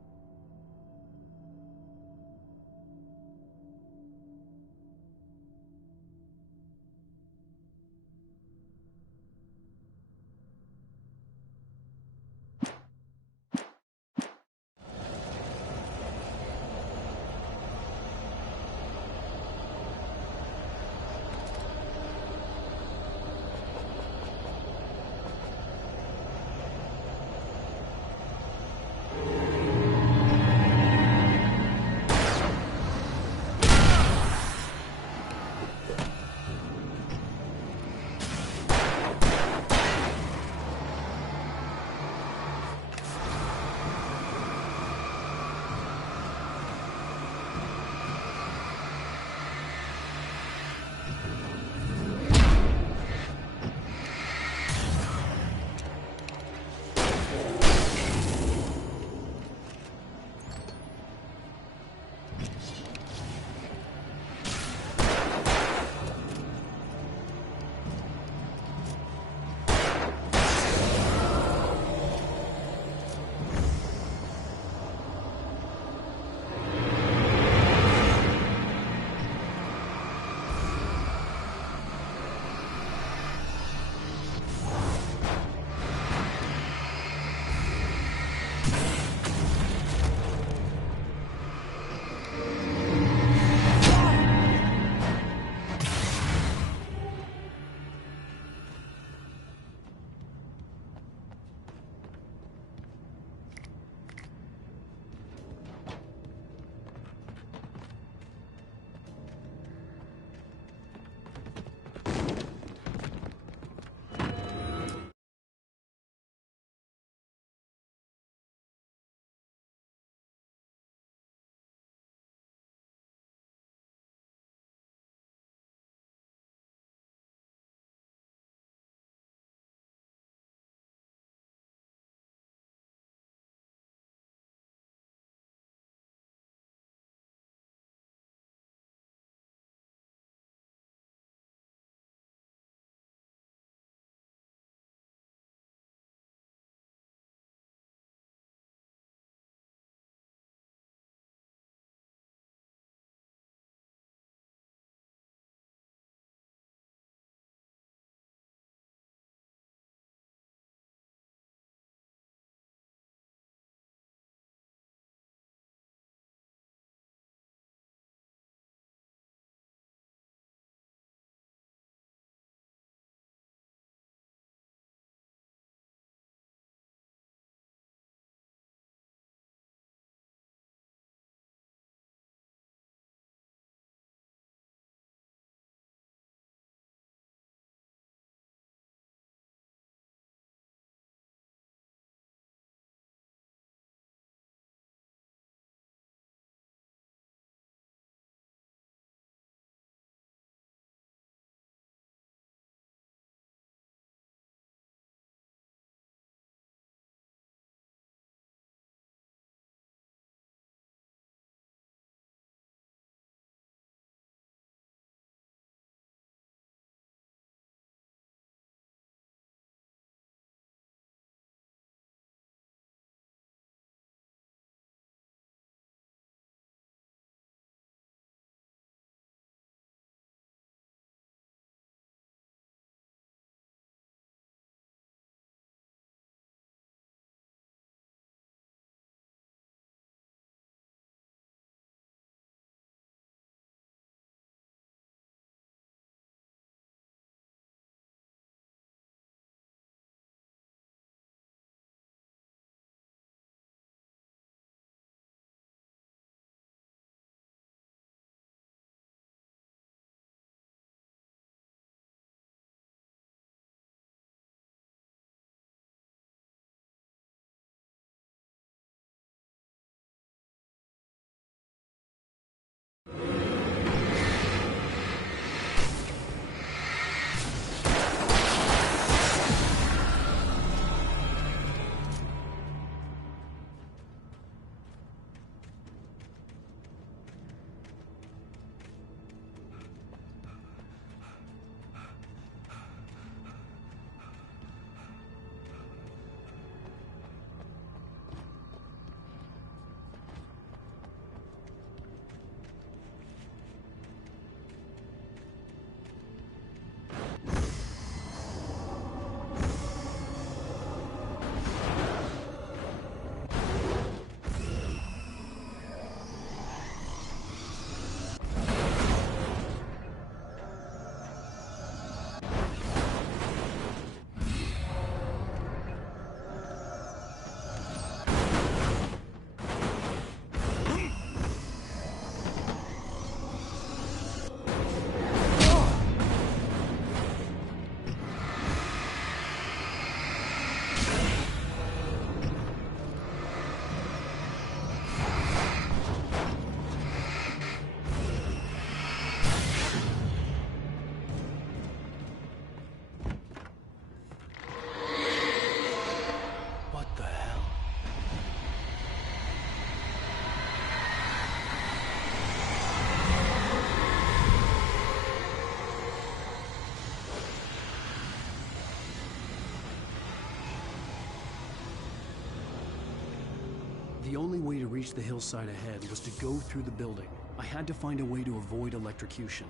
The only way to reach the hillside ahead was to go through the building. I had to find a way to avoid electrocution.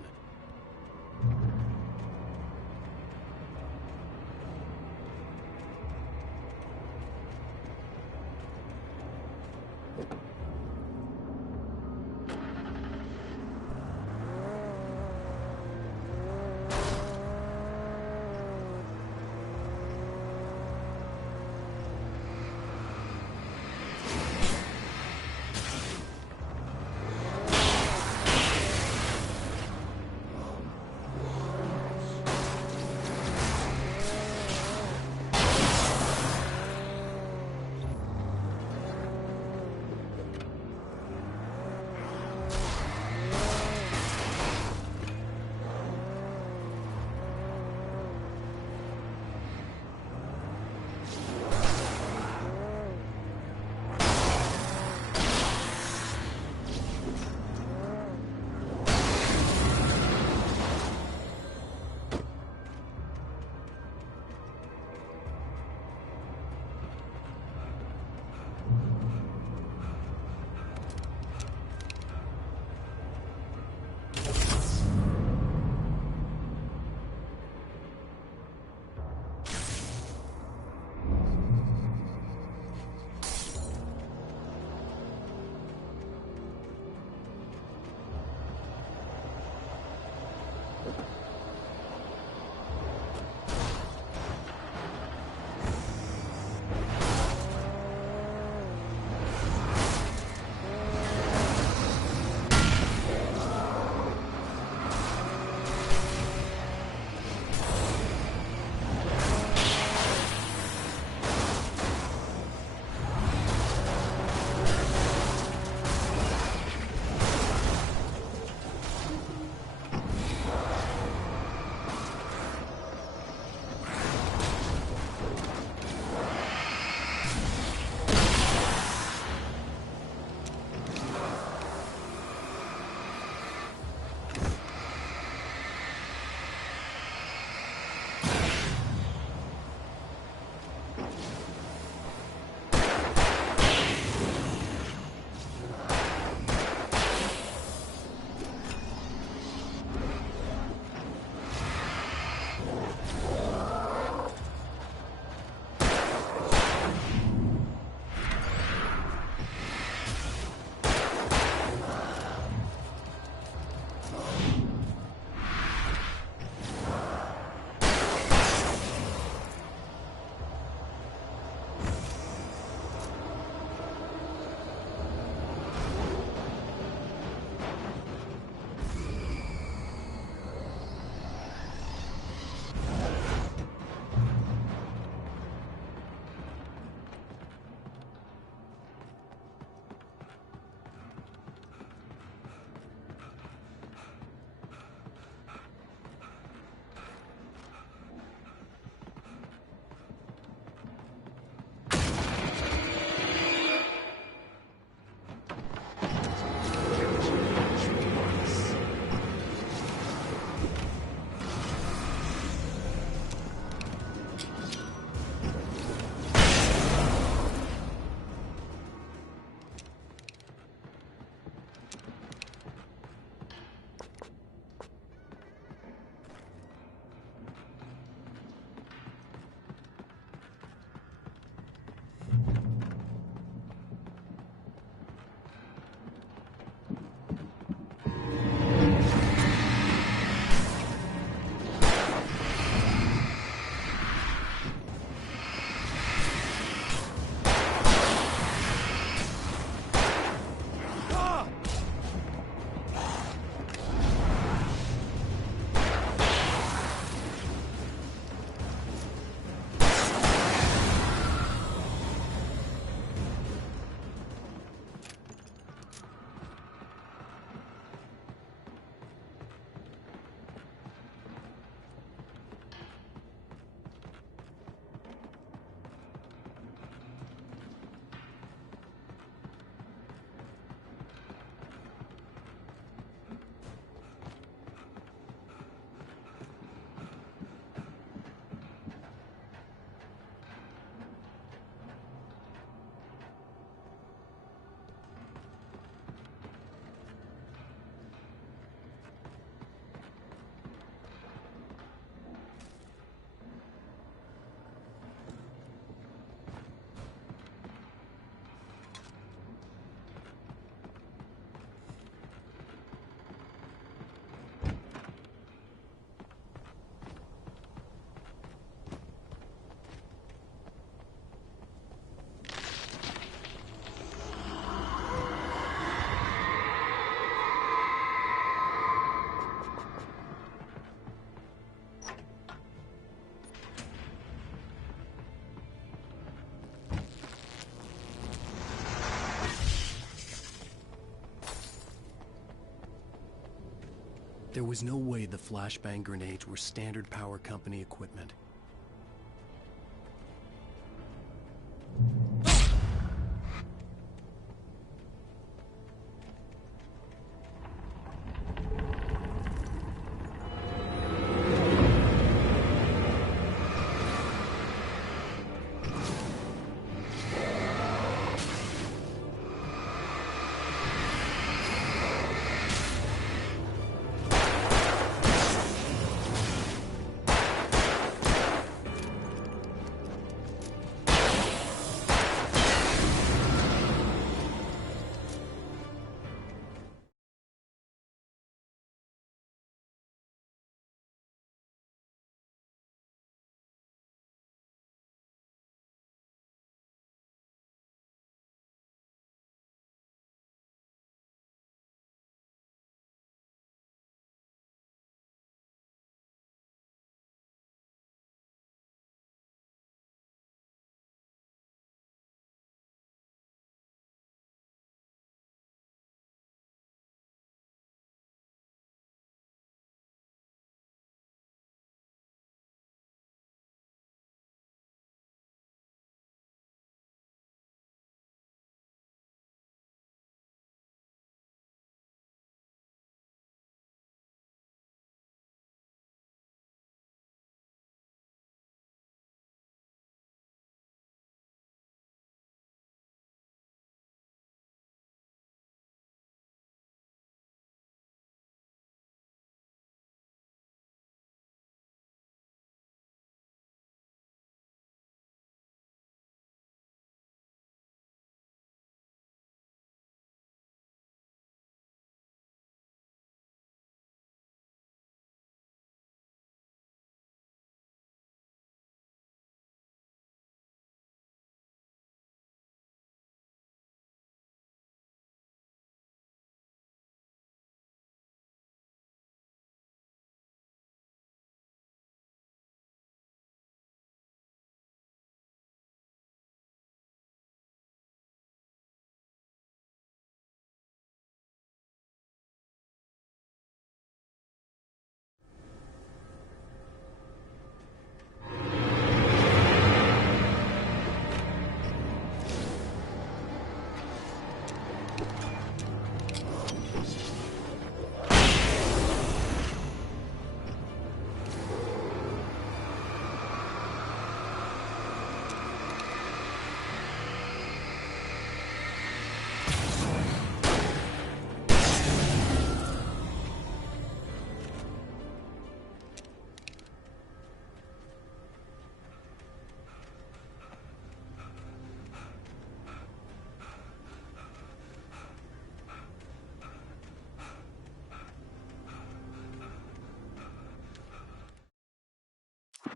There was no way the flashbang grenades were standard power company equipment.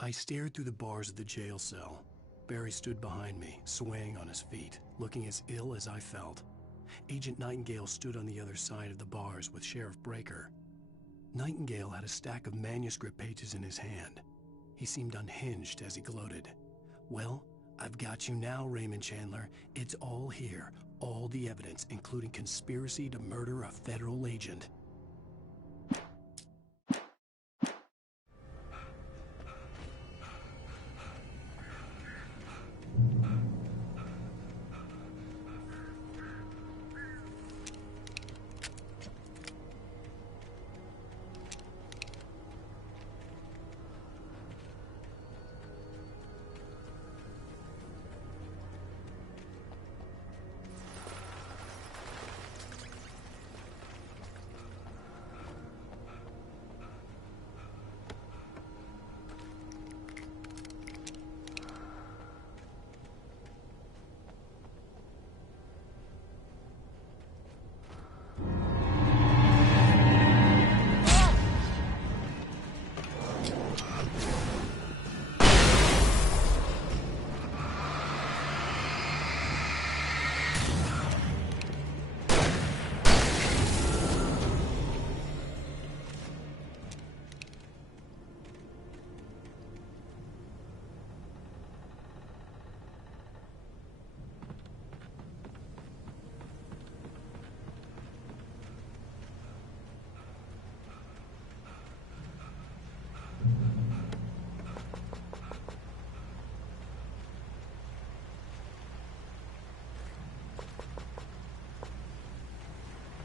I stared through the bars of the jail cell. Barry stood behind me, swaying on his feet, looking as ill as I felt. Agent Nightingale stood on the other side of the bars with Sheriff Breaker. Nightingale had a stack of manuscript pages in his hand. He seemed unhinged as he gloated. "Well, I've got you now, Raymond Chandler. It's all here. All the evidence, including conspiracy to murder a federal agent."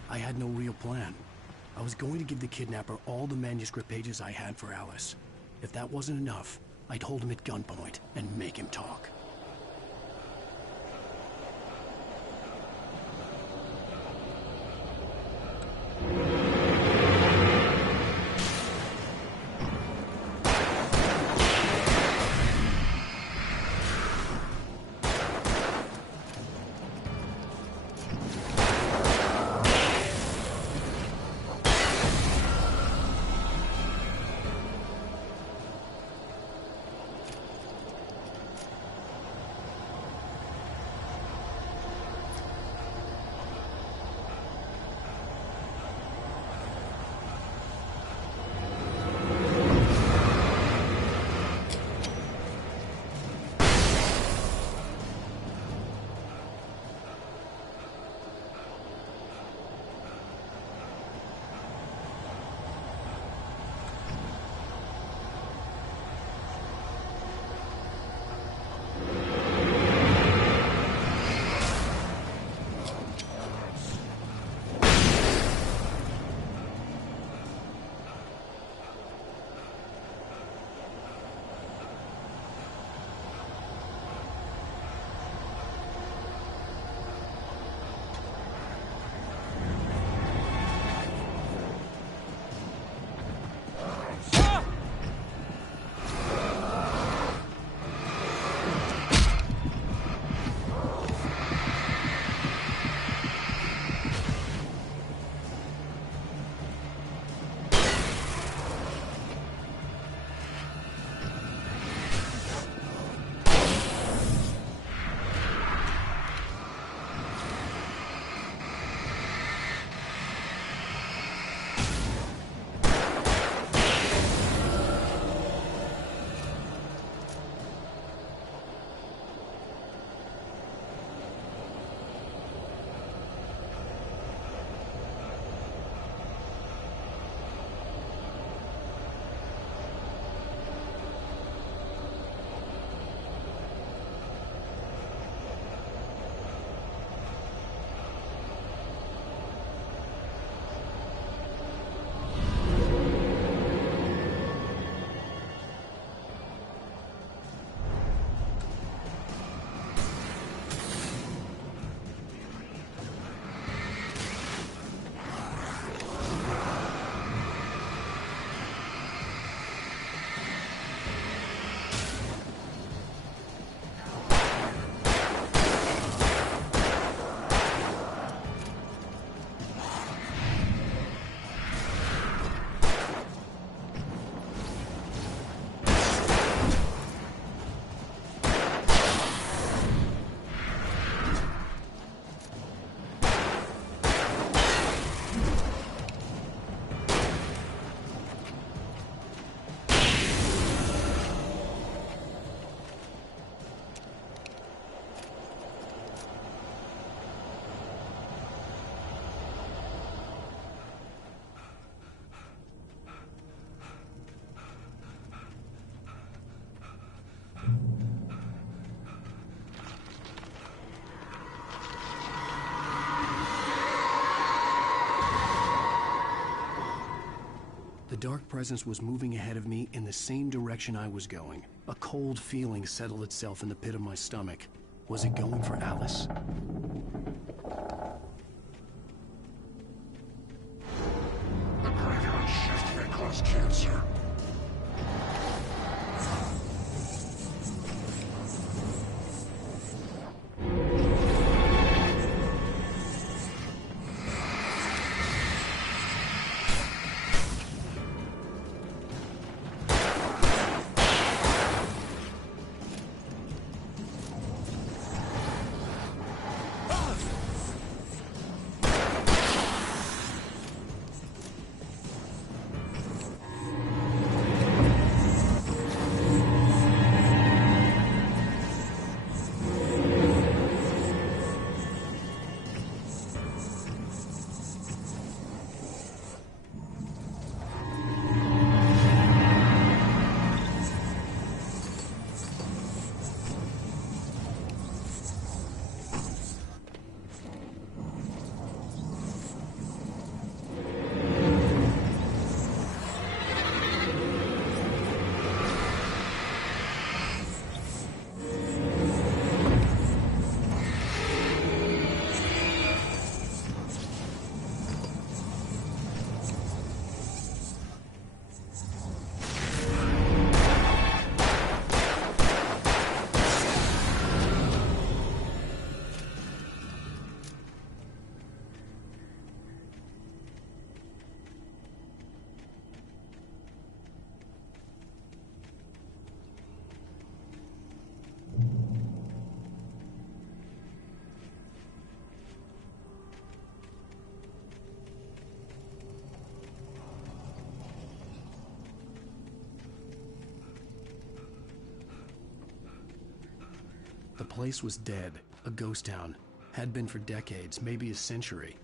I had no real plan. I was going to give the kidnapper all the manuscript pages I had for Alice. If that wasn't enough, I'd hold him at gunpoint and make him talk. The dark presence was moving ahead of me in the same direction I was going. A cold feeling settled itself in the pit of my stomach. Was it going for Alice? The graveyard shift may cause cancer. place was dead, a ghost town. Had been for decades, maybe a century.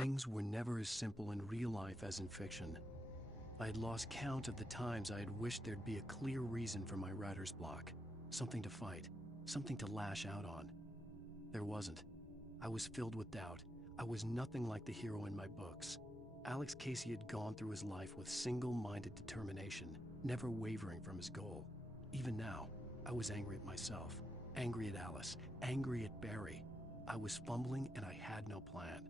Things were never as simple in real life as in fiction. I had lost count of the times I had wished there'd be a clear reason for my writer's block. Something to fight, something to lash out on. There wasn't. I was filled with doubt. I was nothing like the hero in my books. Alex Casey had gone through his life with single-minded determination, never wavering from his goal. Even now, I was angry at myself, angry at Alice, angry at Barry. I was fumbling and I had no plan.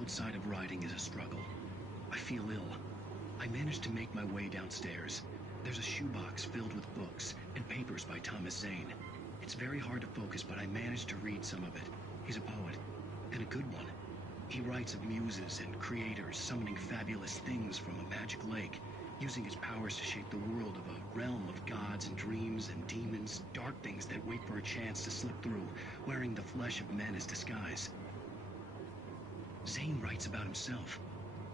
outside of writing is a struggle. I feel ill. I managed to make my way downstairs. There's a shoebox filled with books and papers by Thomas Zane. It's very hard to focus, but I managed to read some of it. He's a poet, and a good one. He writes of muses and creators summoning fabulous things from a magic lake, using his powers to shape the world of a realm of gods and dreams and demons, dark things that wait for a chance to slip through, wearing the flesh of men as disguise. Zane writes about himself,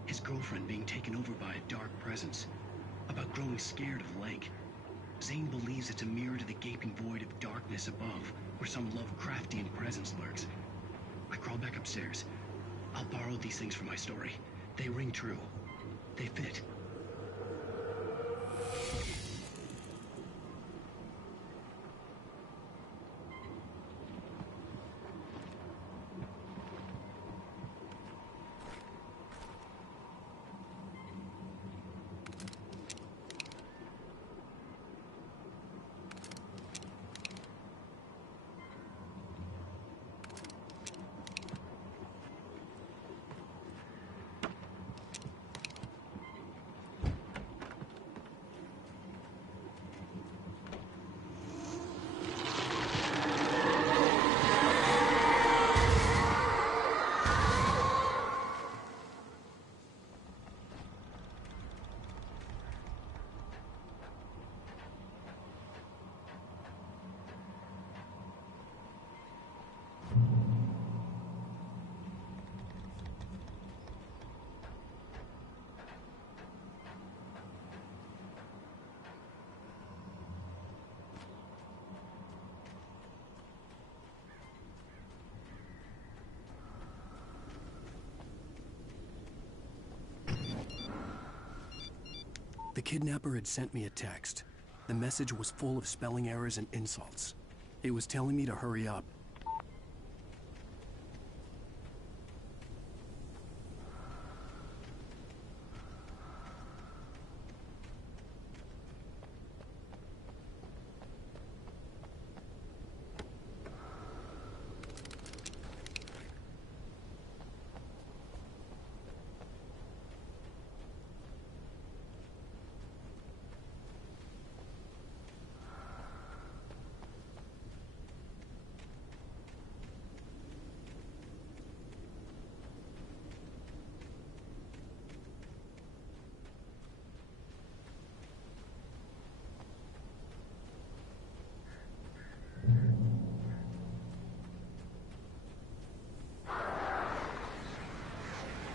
his girlfriend being taken over by a dark presence, about growing scared of the lake. Zane believes it's a mirror to the gaping void of darkness above, where some Lovecraftian presence lurks. I crawl back upstairs. I'll borrow these things for my story. They ring true. They fit. The kidnapper had sent me a text. The message was full of spelling errors and insults. It was telling me to hurry up.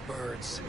Birds.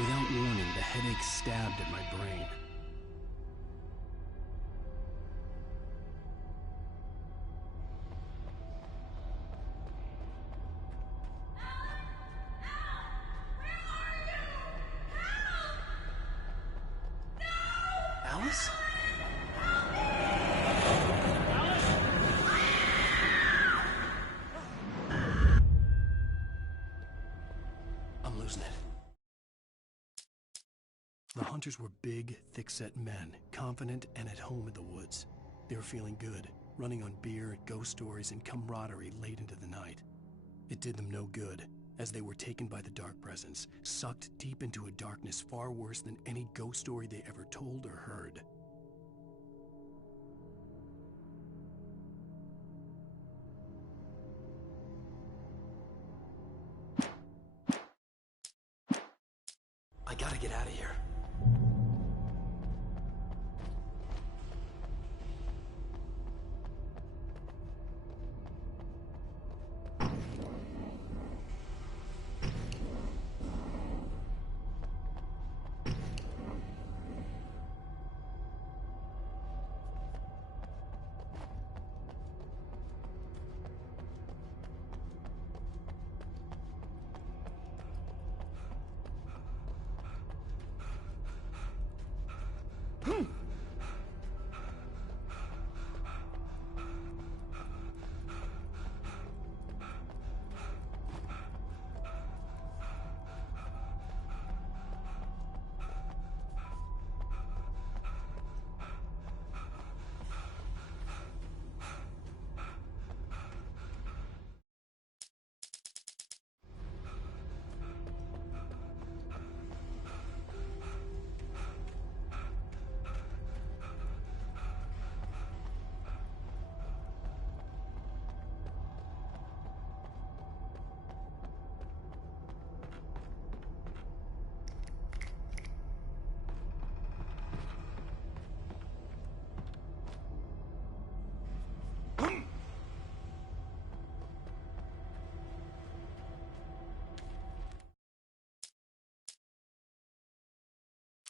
Without warning, the headache stabbed at my brain. Alice? I'm losing it. The hunters were big, thick-set men, confident and at home in the woods. They were feeling good, running on beer, ghost stories, and camaraderie late into the night. It did them no good, as they were taken by the dark presence, sucked deep into a darkness far worse than any ghost story they ever told or heard. I gotta get out of here.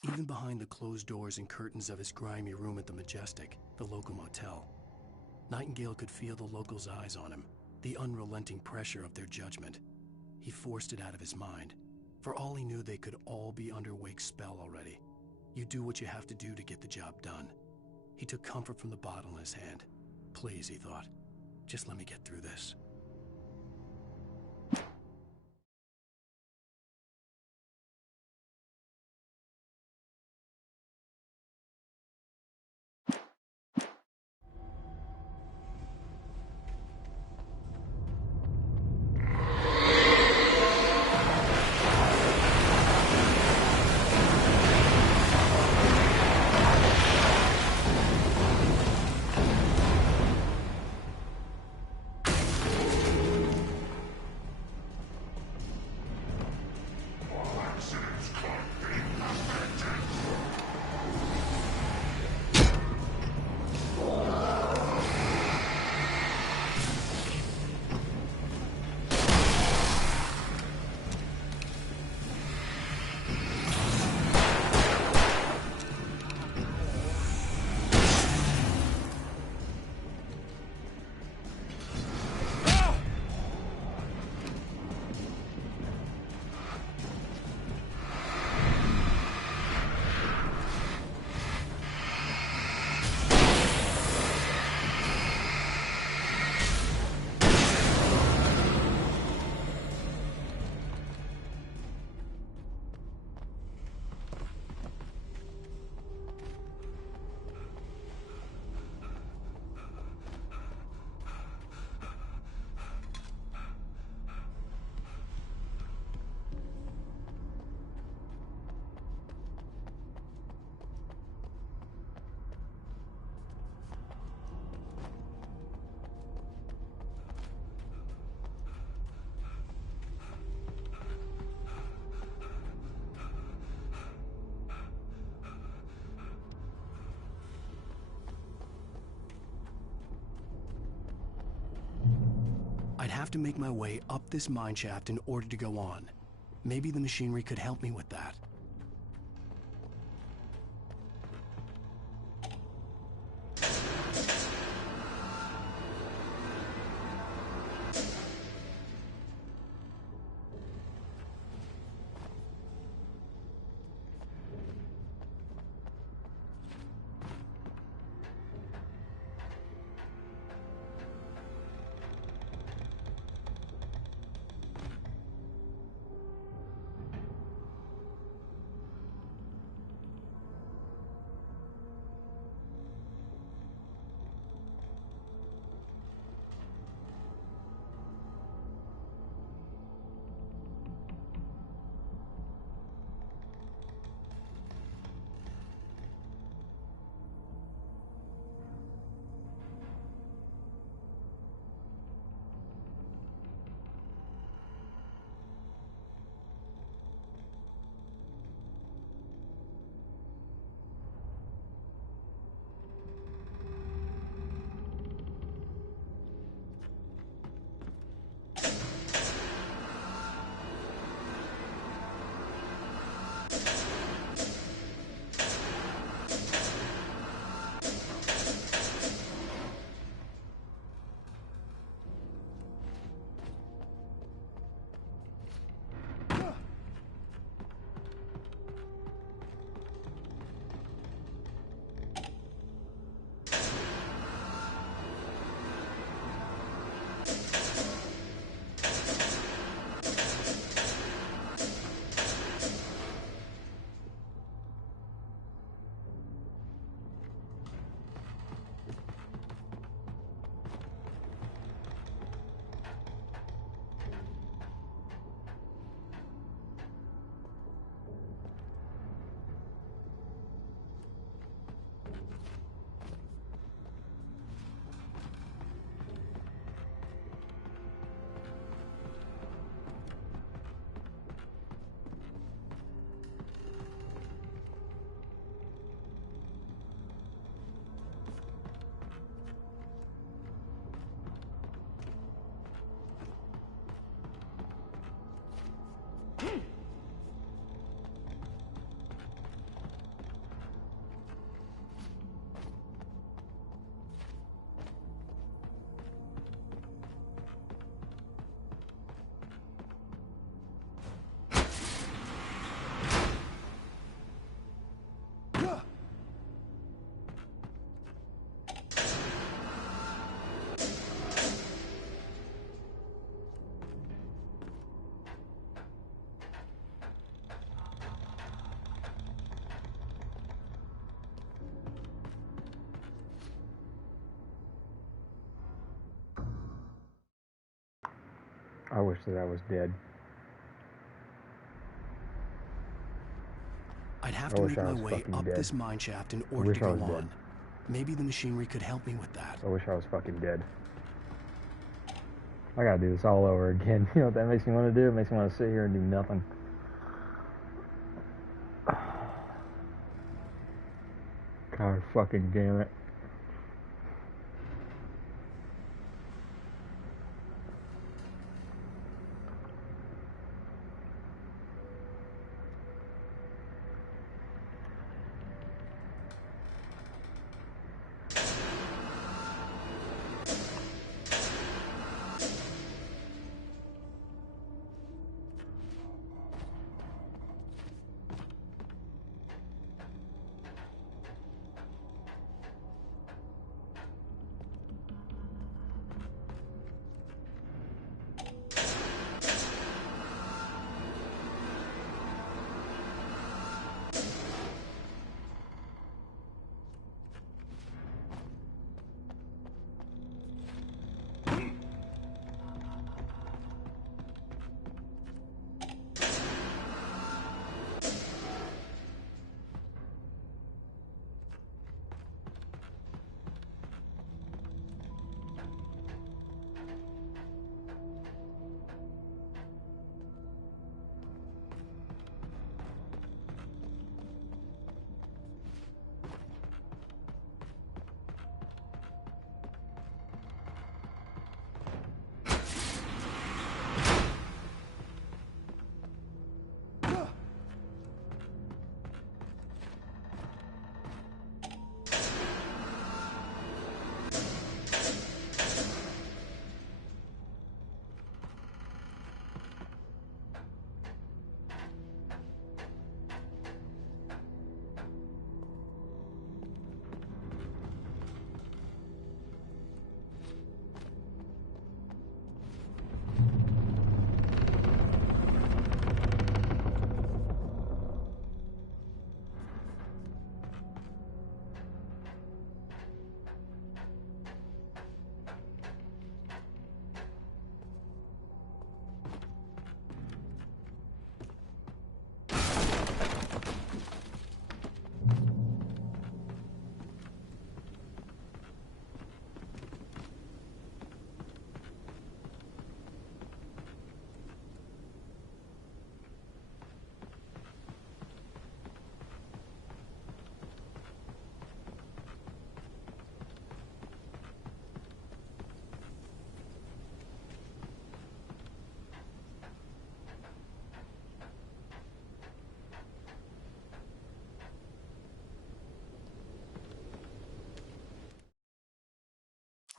Even behind the closed doors and curtains of his grimy room at the Majestic, the local motel, Nightingale could feel the locals' eyes on him, the unrelenting pressure of their judgment. He forced it out of his mind. For all he knew, they could all be under Wake's spell already. You do what you have to do to get the job done. He took comfort from the bottle in his hand. Please, he thought, just let me get through this. I'd have to make my way up this mine shaft in order to go on. Maybe the machinery could help me with that. I wish that I was dead. I'd have to make my way up this mine shaft in order to go on. Maybe the machinery could help me with that. I wish I was fucking dead. I gotta do this all over again. You know what that makes me want to do? It makes me want to sit here and do nothing. God fucking damn it.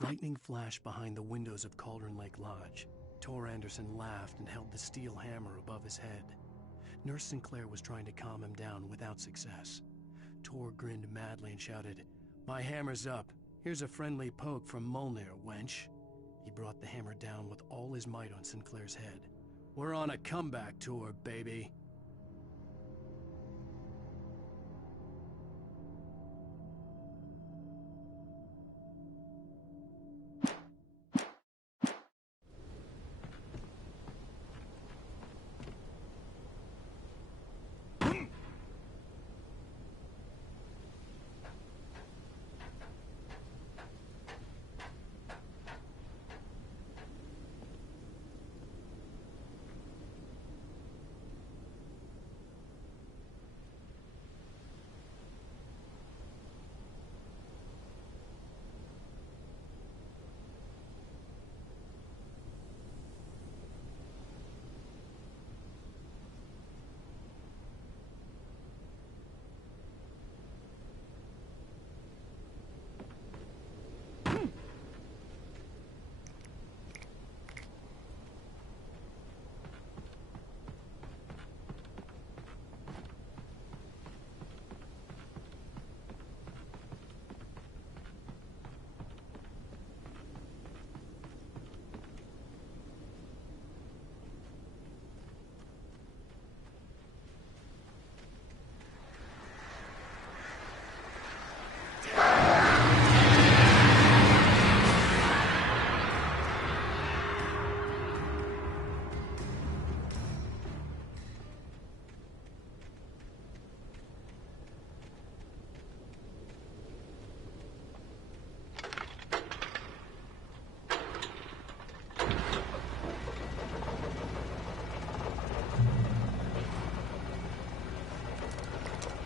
Lightning flashed behind the windows of Cauldron Lake Lodge. Tor Anderson laughed and held the steel hammer above his head. Nurse Sinclair was trying to calm him down without success. Tor grinned madly and shouted, "My hammer's up. Here's a friendly poke from Molnir, wench." He brought the hammer down with all his might on Sinclair's head. "We're on a comeback tour, baby."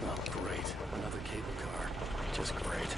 Oh, great. Another cable car. Just great.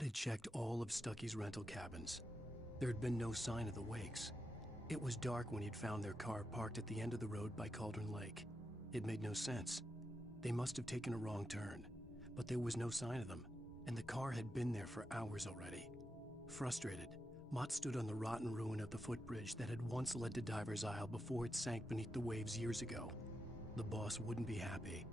Todd had checked all of Stucky's rental cabins. There had been no sign of the Wakes. It was dark when he'd found their car parked at the end of the road by Cauldron Lake. It made no sense. They must have taken a wrong turn, but there was no sign of them, and the car had been there for hours already. Frustrated, Mott stood on the rotten ruin of the footbridge that had once led to Diver's Isle before it sank beneath the waves years ago. The boss wouldn't be happy.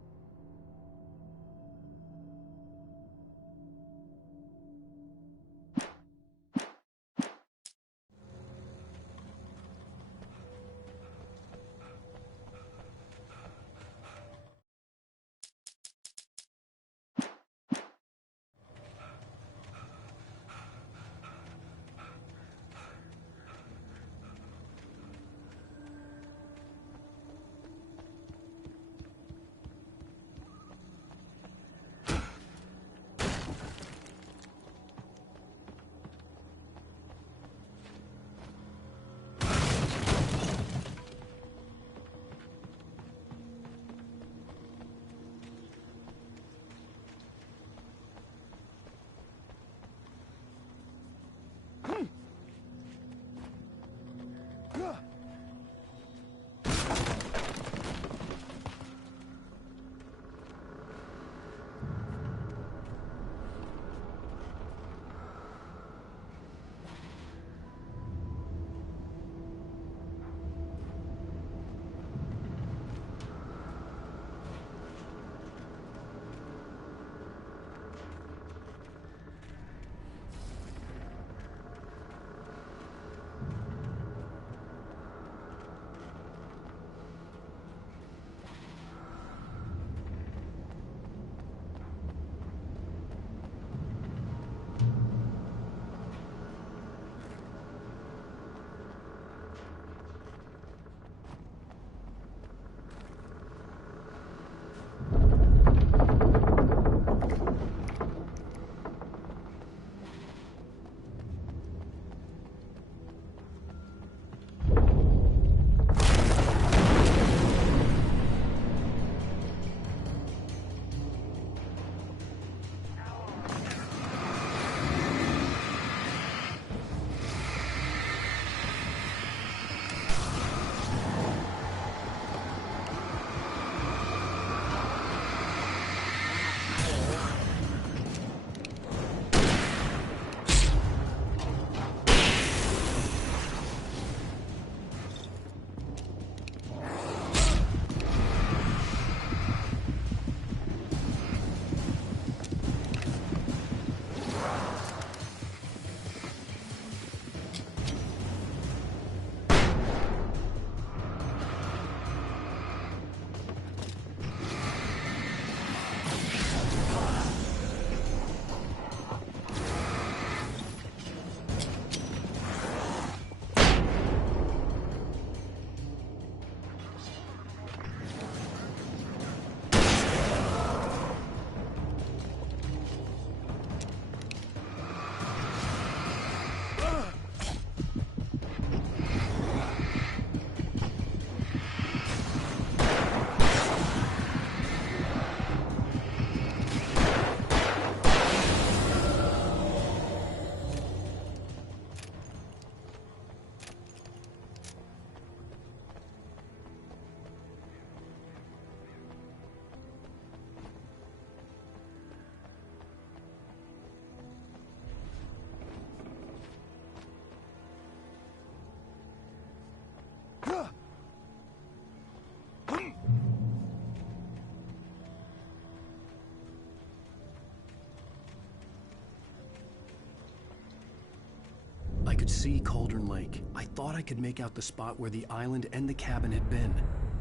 I could see Cauldron Lake. I thought I could make out the spot where the island and the cabin had been.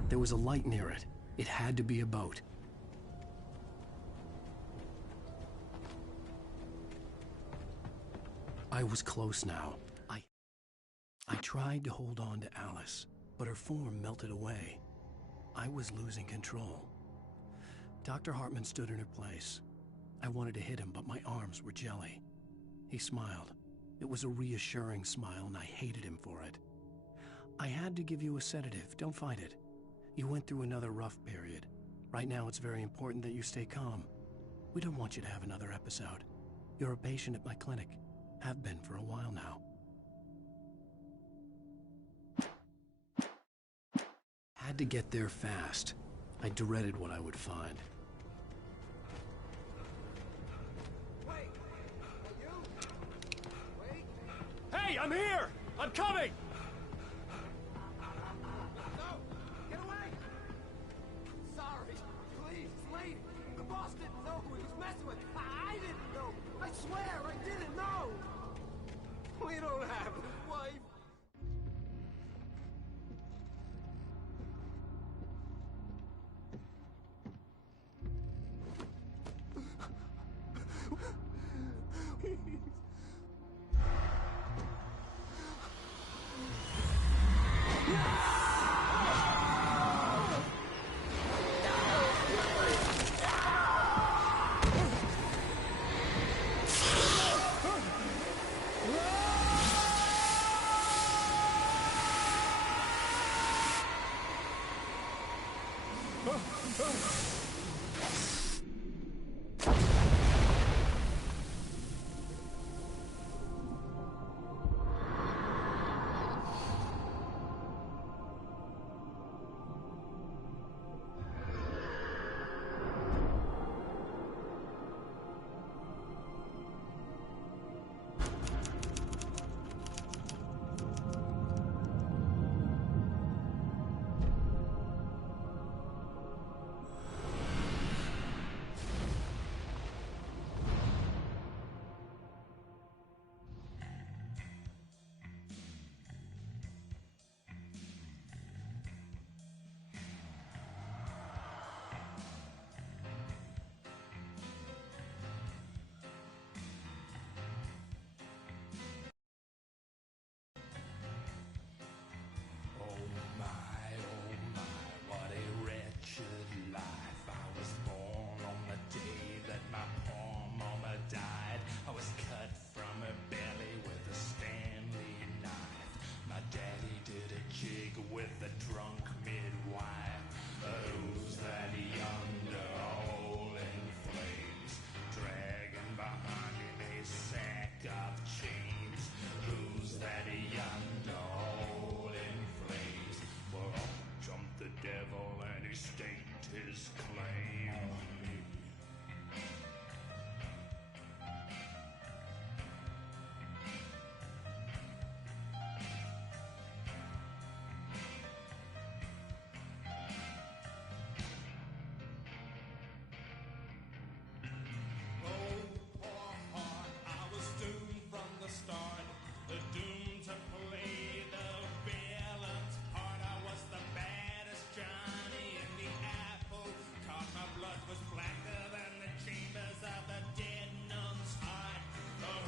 There was a light near it. It had to be a boat. I was close now. I tried to hold on to Alice, but her form melted away. I was losing control. Dr. Hartman stood in her place. I wanted to hit him, but my arms were jelly. He smiled. It was a reassuring smile, and I hated him for it. I had to give you a sedative. Don't fight it. You went through another rough period. Right now, it's very important that you stay calm. We don't want you to have another episode. You're a patient at my clinic. Have been for a while now. Had to get there fast. I dreaded what I would find. Wait! You? Wait! Hey, I'm here! I'm coming! No! Get away! Sorry. Please, it's late. The boss didn't know who he was messing with. I didn't know. I swear I didn't know. We don't have a wife.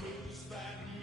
Who's that